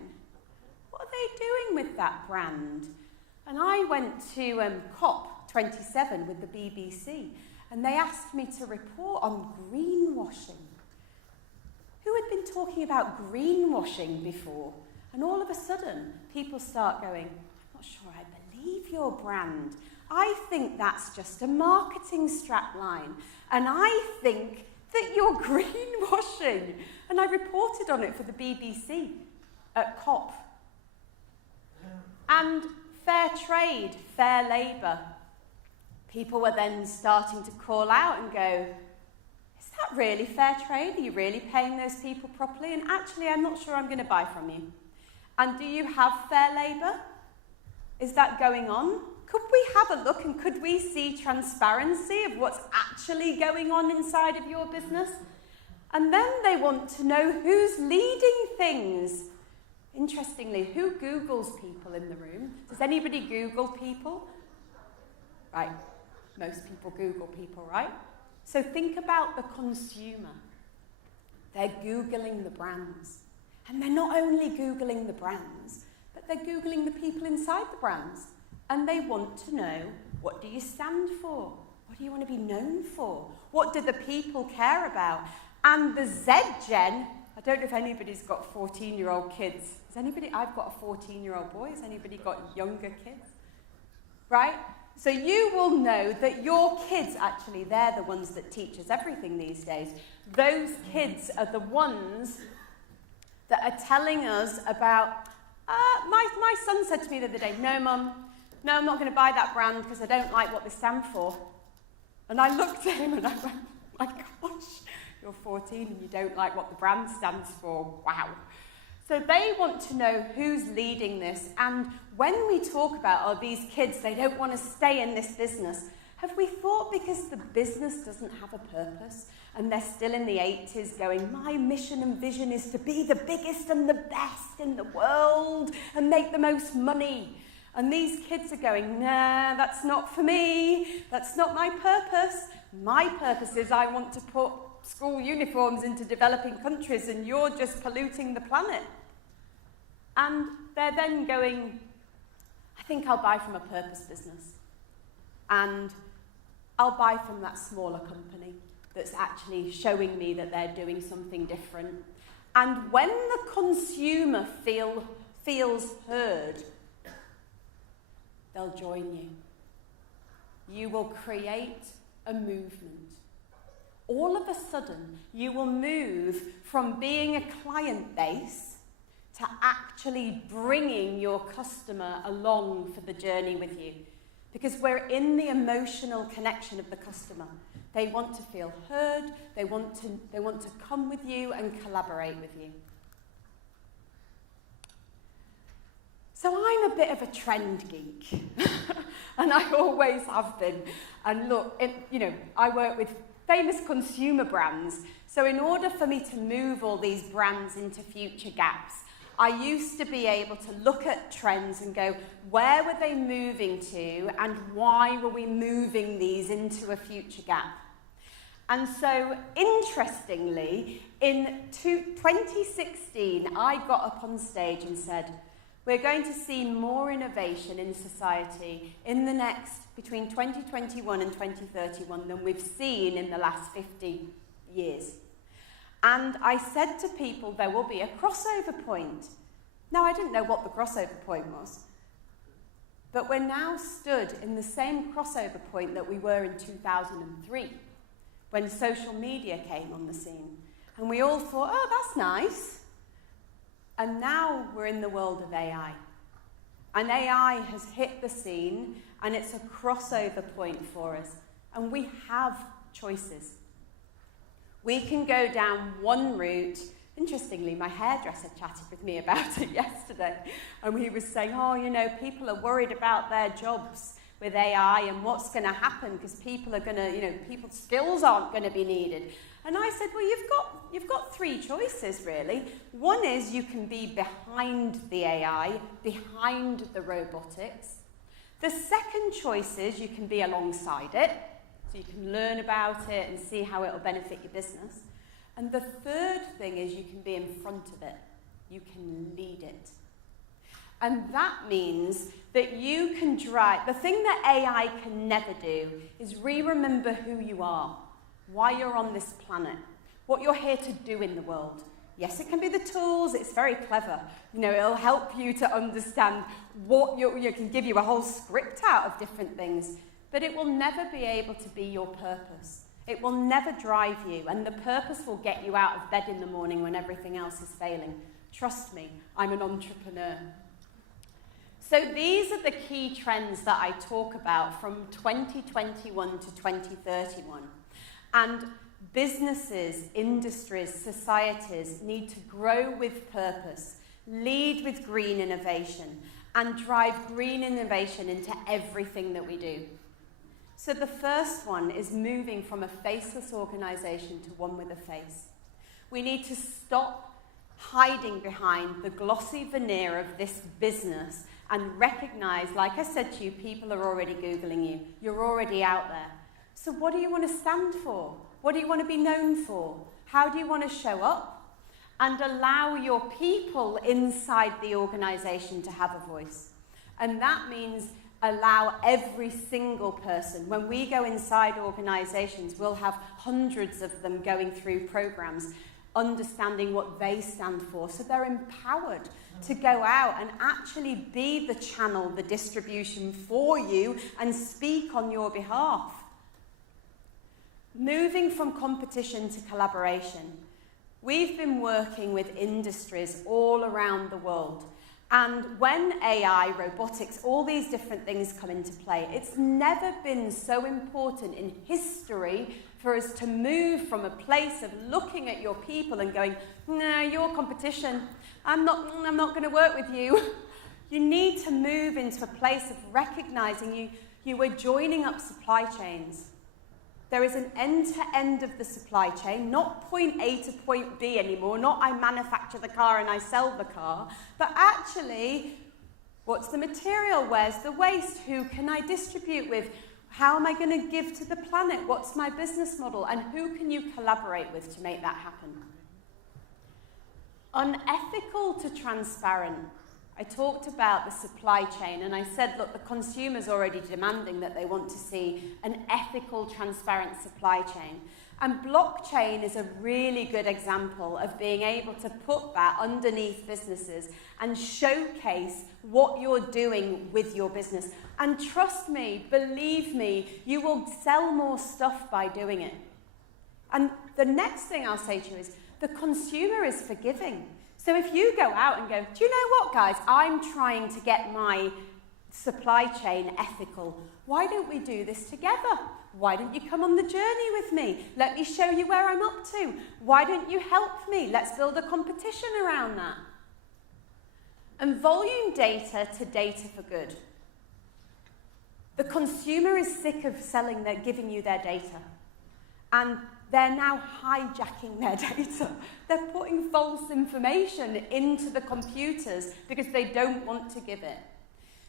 What are they doing with that brand? And I went to COP27 with the BBC, and they asked me to report on greenwashing. Who had been talking about greenwashing before? And all of a sudden, people start going, I'm not sure I believe your brand. I think that's just a marketing strapline. And I think that you're greenwashing. And I reported on it for the BBC at COP. And fair trade, fair labour. People were then starting to call out and go, is that really fair trade? Are you really paying those people properly? And actually, I'm not sure I'm going to buy from you. And do you have fair labour? Is that going on? could we have a look and could we see transparency of what's actually going on inside of your business? And then they want to know who's leading things. Interestingly, who Googles people in the room? Does anybody Google people? Right, most people Google people, right? So think about the consumer. They're Googling the brands. And they're not only Googling the brands, but they're Googling the people inside the brands. And they want to know, what do you stand for? What do you want to be known for? What do the people care about? And the Z Gen, I don't know if anybody's got 14-year-old kids. Has anybody? I've got a 14-year-old boy. Has anybody got younger kids? Right? So you will know that your kids, actually, they're the ones that teach us everything these days. Those kids are the ones that are telling us about, my son said to me the other day, no, Mum, no, I'm not going to buy that brand because I don't like what they stand for. And I looked at him and I went, my gosh, you're 14 and you don't like what the brand stands for. Wow. So they want to know who's leading this. And when we talk about, these kids, they don't want to stay in this business, have we thought because the business doesn't have a purpose and they're still in the 80s going, my mission and vision is to be the biggest and the best in the world and make the most money. And these kids are going, nah, that's not for me. That's not my purpose. My purpose is I want to put school uniforms into developing countries and you're just polluting the planet. And they're then going, I think I'll buy from a purpose business. And I'll buy from that smaller company that's actually showing me that they're doing something different. And when the consumer feels heard, they'll join you. You will create a movement. All of a sudden, you will move from being a client base to actually bringing your customer along for the journey with you. Because we're in the emotional connection of the customer. They want to feel heard, they want to come with you and collaborate with you. So I'm a bit of a trend geek, and I always have been. And look, I work with famous consumer brands, so in order for me to move all these brands into future gaps, I used to be able to look at trends and go, where were they moving to, and why were we moving these into a future gap? And so, interestingly, in 2016, I got up on stage and said, we're going to see more innovation in society in the next, between 2021 and 2031 than we've seen in the last 50 years. And I said to people, there will be a crossover point. Now, I didn't know what the crossover point was. But we're now stood in the same crossover point that we were in 2003, when social media came on the scene. And we all thought, oh, that's nice. And now we're in the world of AI. And AI has hit the scene, and it's a crossover point for us. And we have choices. We can go down one route. Interestingly, my hairdresser chatted with me about it yesterday. And he was saying, people are worried about their jobs with AI and what's going to happen because people are going to, people's skills aren't going to be needed. And I said, well, you've got three choices, really. One is you can be behind the AI, behind the robotics. The second choice is you can be alongside it, so you can learn about it and see how it will benefit your business. And the third thing is you can be in front of it. You can lead it. And that means that you can drive. The thing that AI can never do is remember who you are, why you're on this planet, what you're here to do in the world. Yes, it can be the tools, it's very clever. It'll help you to understand what you can give you a whole script out of different things, but it will never be able to be your purpose. It will never drive you, and the purpose will get you out of bed in the morning when everything else is failing. Trust me, I'm an entrepreneur. So these are the key trends that I talk about from 2021 to 2031. And businesses, industries, societies need to grow with purpose, lead with green innovation, and drive green innovation into everything that we do. So the first one is moving from a faceless organisation to one with a face. We need to stop hiding behind the glossy veneer of this business and recognise, like I said to you, people are already Googling you. You're already out there. So what do you want to stand for? What do you want to be known for? How do you want to show up? And allow your people inside the organisation to have a voice. And that means allow every single person. When we go inside organisations, we'll have hundreds of them going through programmes, understanding what they stand for. So they're empowered to go out and actually be the channel, the distribution for you and speak on your behalf. Moving from competition to collaboration. We've been working with industries all around the world. And when AI, robotics, all these different things come into play, it's never been so important in history for us to move from a place of looking at your people and going, no, you're competition. I'm not going to work with you. You need to move into a place of recognizing you are joining up supply chains. There is an end-to-end of the supply chain, not point A to point B anymore, not I manufacture the car and I sell the car, but actually, what's the material? Where's the waste? Who can I distribute with? How am I going to give to the planet? What's my business model? And who can you collaborate with to make that happen? Unethical to transparent. I talked about the supply chain and I said, look, the consumer's already demanding that they want to see an ethical, transparent supply chain. And blockchain is a really good example of being able to put that underneath businesses and showcase what you're doing with your business. And trust me, believe me, you will sell more stuff by doing it. And the next thing I'll say to you is, the consumer is forgiving. So if you go out and go, do you know what, guys? I'm trying to get my supply chain ethical. Why don't we do this together? Why don't you come on the journey with me? Let me show you where I'm up to. Why don't you help me? Let's build a competition around that. And volume data to data for good. The consumer is sick of giving you their data. And they're now hijacking their data. They're putting false information into the computers because they don't want to give it.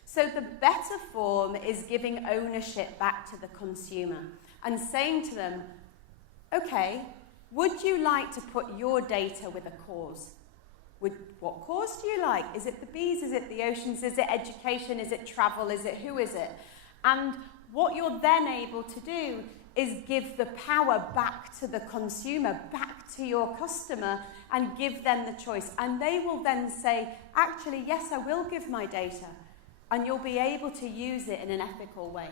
So the better form is giving ownership back to the consumer and saying to them, okay, would you like to put your data with a cause? What cause do you like? Is it the bees? Is it the oceans? Is it education? Is it travel? Is it who is it? And what you're then able to do is give the power back to the consumer, back to your customer, and give them the choice. And they will then say, actually, yes, I will give my data. And you'll be able to use it in an ethical way.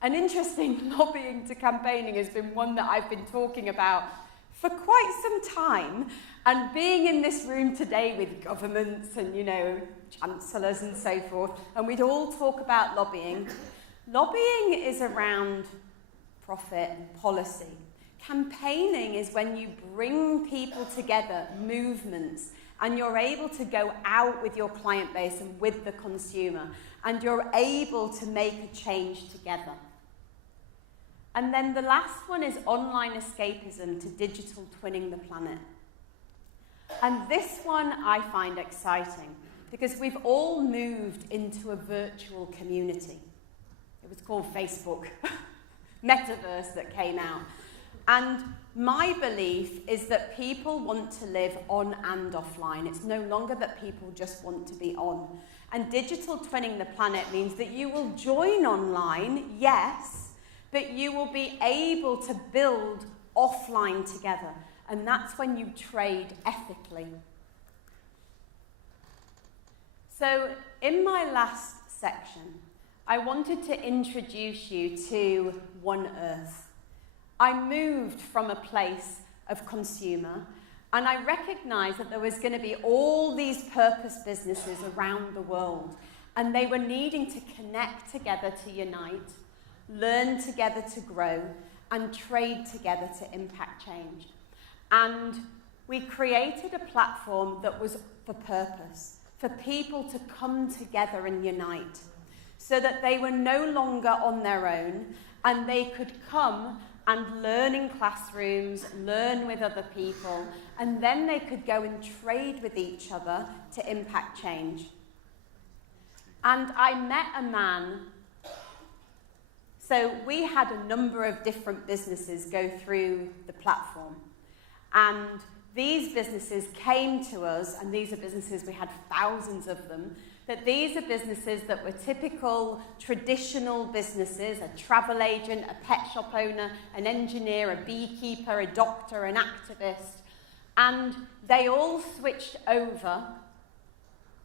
An interesting lobbying to campaigning has been one that I've been talking about for quite some time. And being in this room today with governments and, chancellors and so forth, and we'd all talk about lobbying. Lobbying is around profit and policy. Campaigning is when you bring people together, movements, and you're able to go out with your client base and with the consumer, and you're able to make a change together. And then the last one is online escapism to digital twinning the planet. And this one I find exciting because we've all moved into a virtual community. It was called Facebook, metaverse that came out. And my belief is that people want to live on and offline. It's no longer that people just want to be on. And digital twinning the planet means that you will join online, yes, but you will be able to build offline together. And that's when you trade ethically. So in my last section, I wanted to introduce you to One Earth. I moved from a place of consumer, and I recognized that there was going to be all these purpose businesses around the world, and they were needing to connect together to unite, learn together to grow, and trade together to impact change. And we created a platform that was for purpose, for people to come together and unite, so that they were no longer on their own and they could come and learn in classrooms, learn with other people, and then they could go and trade with each other to impact change. And I met a man. So we had a number of different businesses go through the platform. And these businesses came to us, and these are businesses, we had thousands of them, that these are businesses that were typical traditional businesses, a travel agent, a pet shop owner, an engineer, a beekeeper, a doctor, an activist. And they all switched over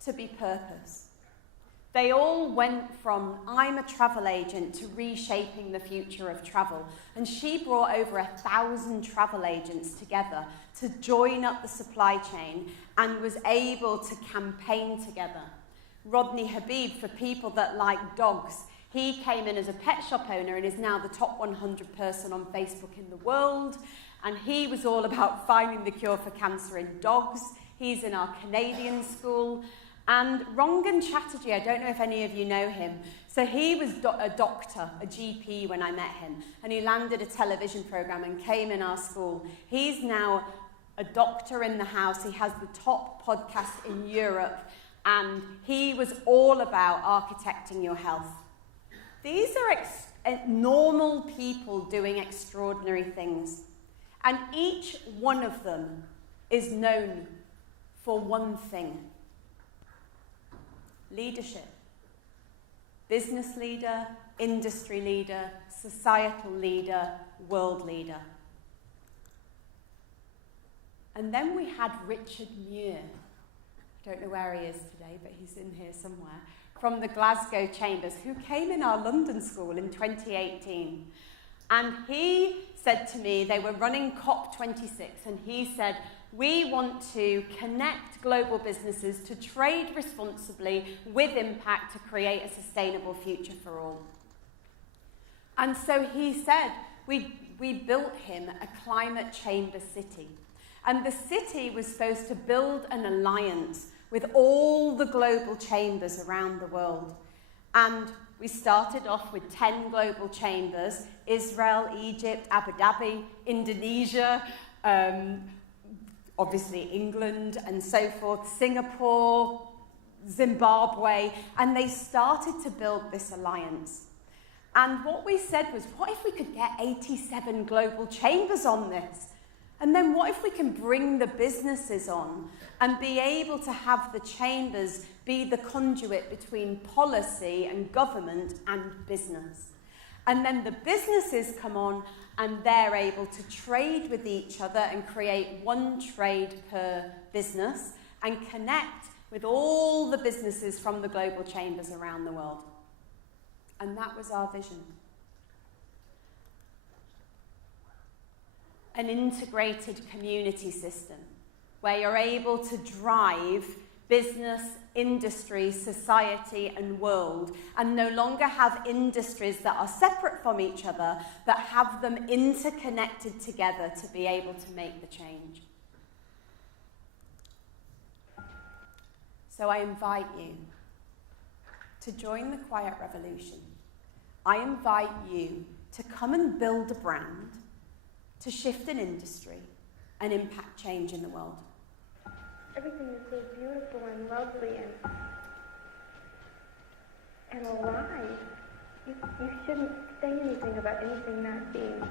to be purpose. They all went from, I'm a travel agent, to reshaping the future of travel. And she brought over 1,000 travel agents together to join up the supply chain and was able to campaign together. Rodney Habib, for people that like dogs, he came in as a pet shop owner and is now the top 100 person on Facebook in the world. And he was all about finding the cure for cancer in dogs. He's in our Canadian school. And Rangan Chatterjee, I don't know if any of you know him. So he was a doctor, a GP when I met him. And he landed a television program and came in our school. He's now a doctor in the house. He has the top podcast in Europe. And he was all about architecting your health. These are normal people doing extraordinary things. And each one of them is known for one thing: leadership. Business leader, industry leader, societal leader, world leader. And then we had Richard Muir. I don't know where he is today, but he's in here somewhere, from the Glasgow Chambers, who came in our London school in 2018. And he said to me, they were running COP26, and he said, we want to connect global businesses to trade responsibly with impact to create a sustainable future for all. And so he said, we built him a climate chamber city. And the city was supposed to build an alliance with all the global chambers around the world. And we started off with 10 global chambers: Israel, Egypt, Abu Dhabi, Indonesia, obviously England and so forth, Singapore, Zimbabwe, and they started to build this alliance. And what we said was, what if we could get 87 global chambers on this? And then what if we can bring the businesses on and be able to have the chambers be the conduit between policy and government and business? And then the businesses come on and they're able to trade with each other and create one trade per business and connect with all the businesses from the global chambers around the world. And that was our vision. An integrated community system where you're able to drive business, industry, society, and world, and no longer have industries that are separate from each other, but have them interconnected together to be able to make the change. So I invite you to join the Quiet Revolution. I invite you to come and build a brand, to shift an industry, and impact change in the world. Everything is so beautiful and lovely and alive. You shouldn't say anything about anything not being.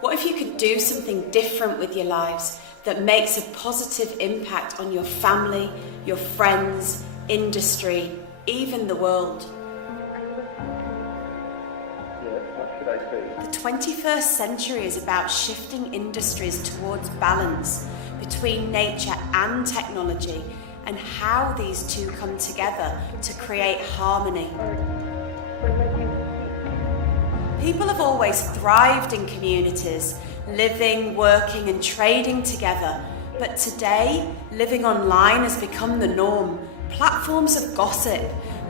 What if you could do something different with your lives that makes a positive impact on your family, your friends, industry, even the world? The 21st century is about shifting industries towards balance between nature and technology, and how these two come together to create harmony. People have always thrived in communities, living, working and trading together. But today, living online has become the norm. Platforms of gossip,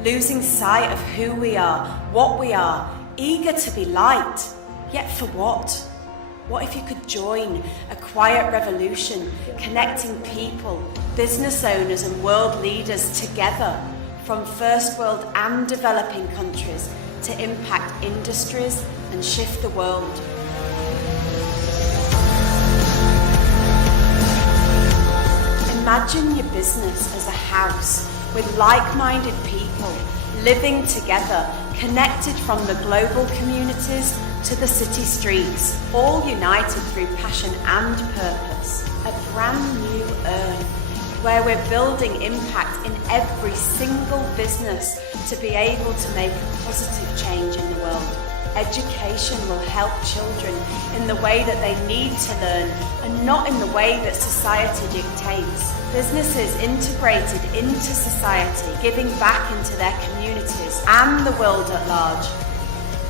losing sight of who we are, what we are, eager to be liked. Yet for what? What if you could join a quiet revolution, connecting people, business owners and world leaders together from first world and developing countries to impact industries and shift the world? Imagine your business as a house with like-minded people living together, connected from the global communities to the city streets, all united through passion and purpose. A brand new earth where we're building impact in every single business to be able to make a positive change in the world. Education will help children in the way that they need to learn and not in the way that society dictates. Businesses integrated into society, giving back into their communities and the world at large.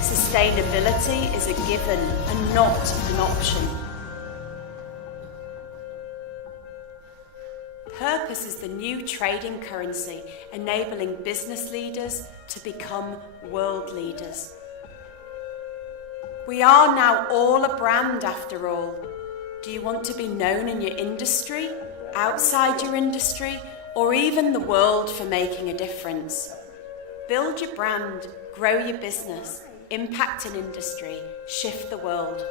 Sustainability is a given and not an option. Purpose is the new trading currency, enabling business leaders to become world leaders. We are now all a brand after all. Do you want to be known in your industry, outside your industry, or even the world for making a difference? Build your brand, grow your business, impact an industry, shift the world.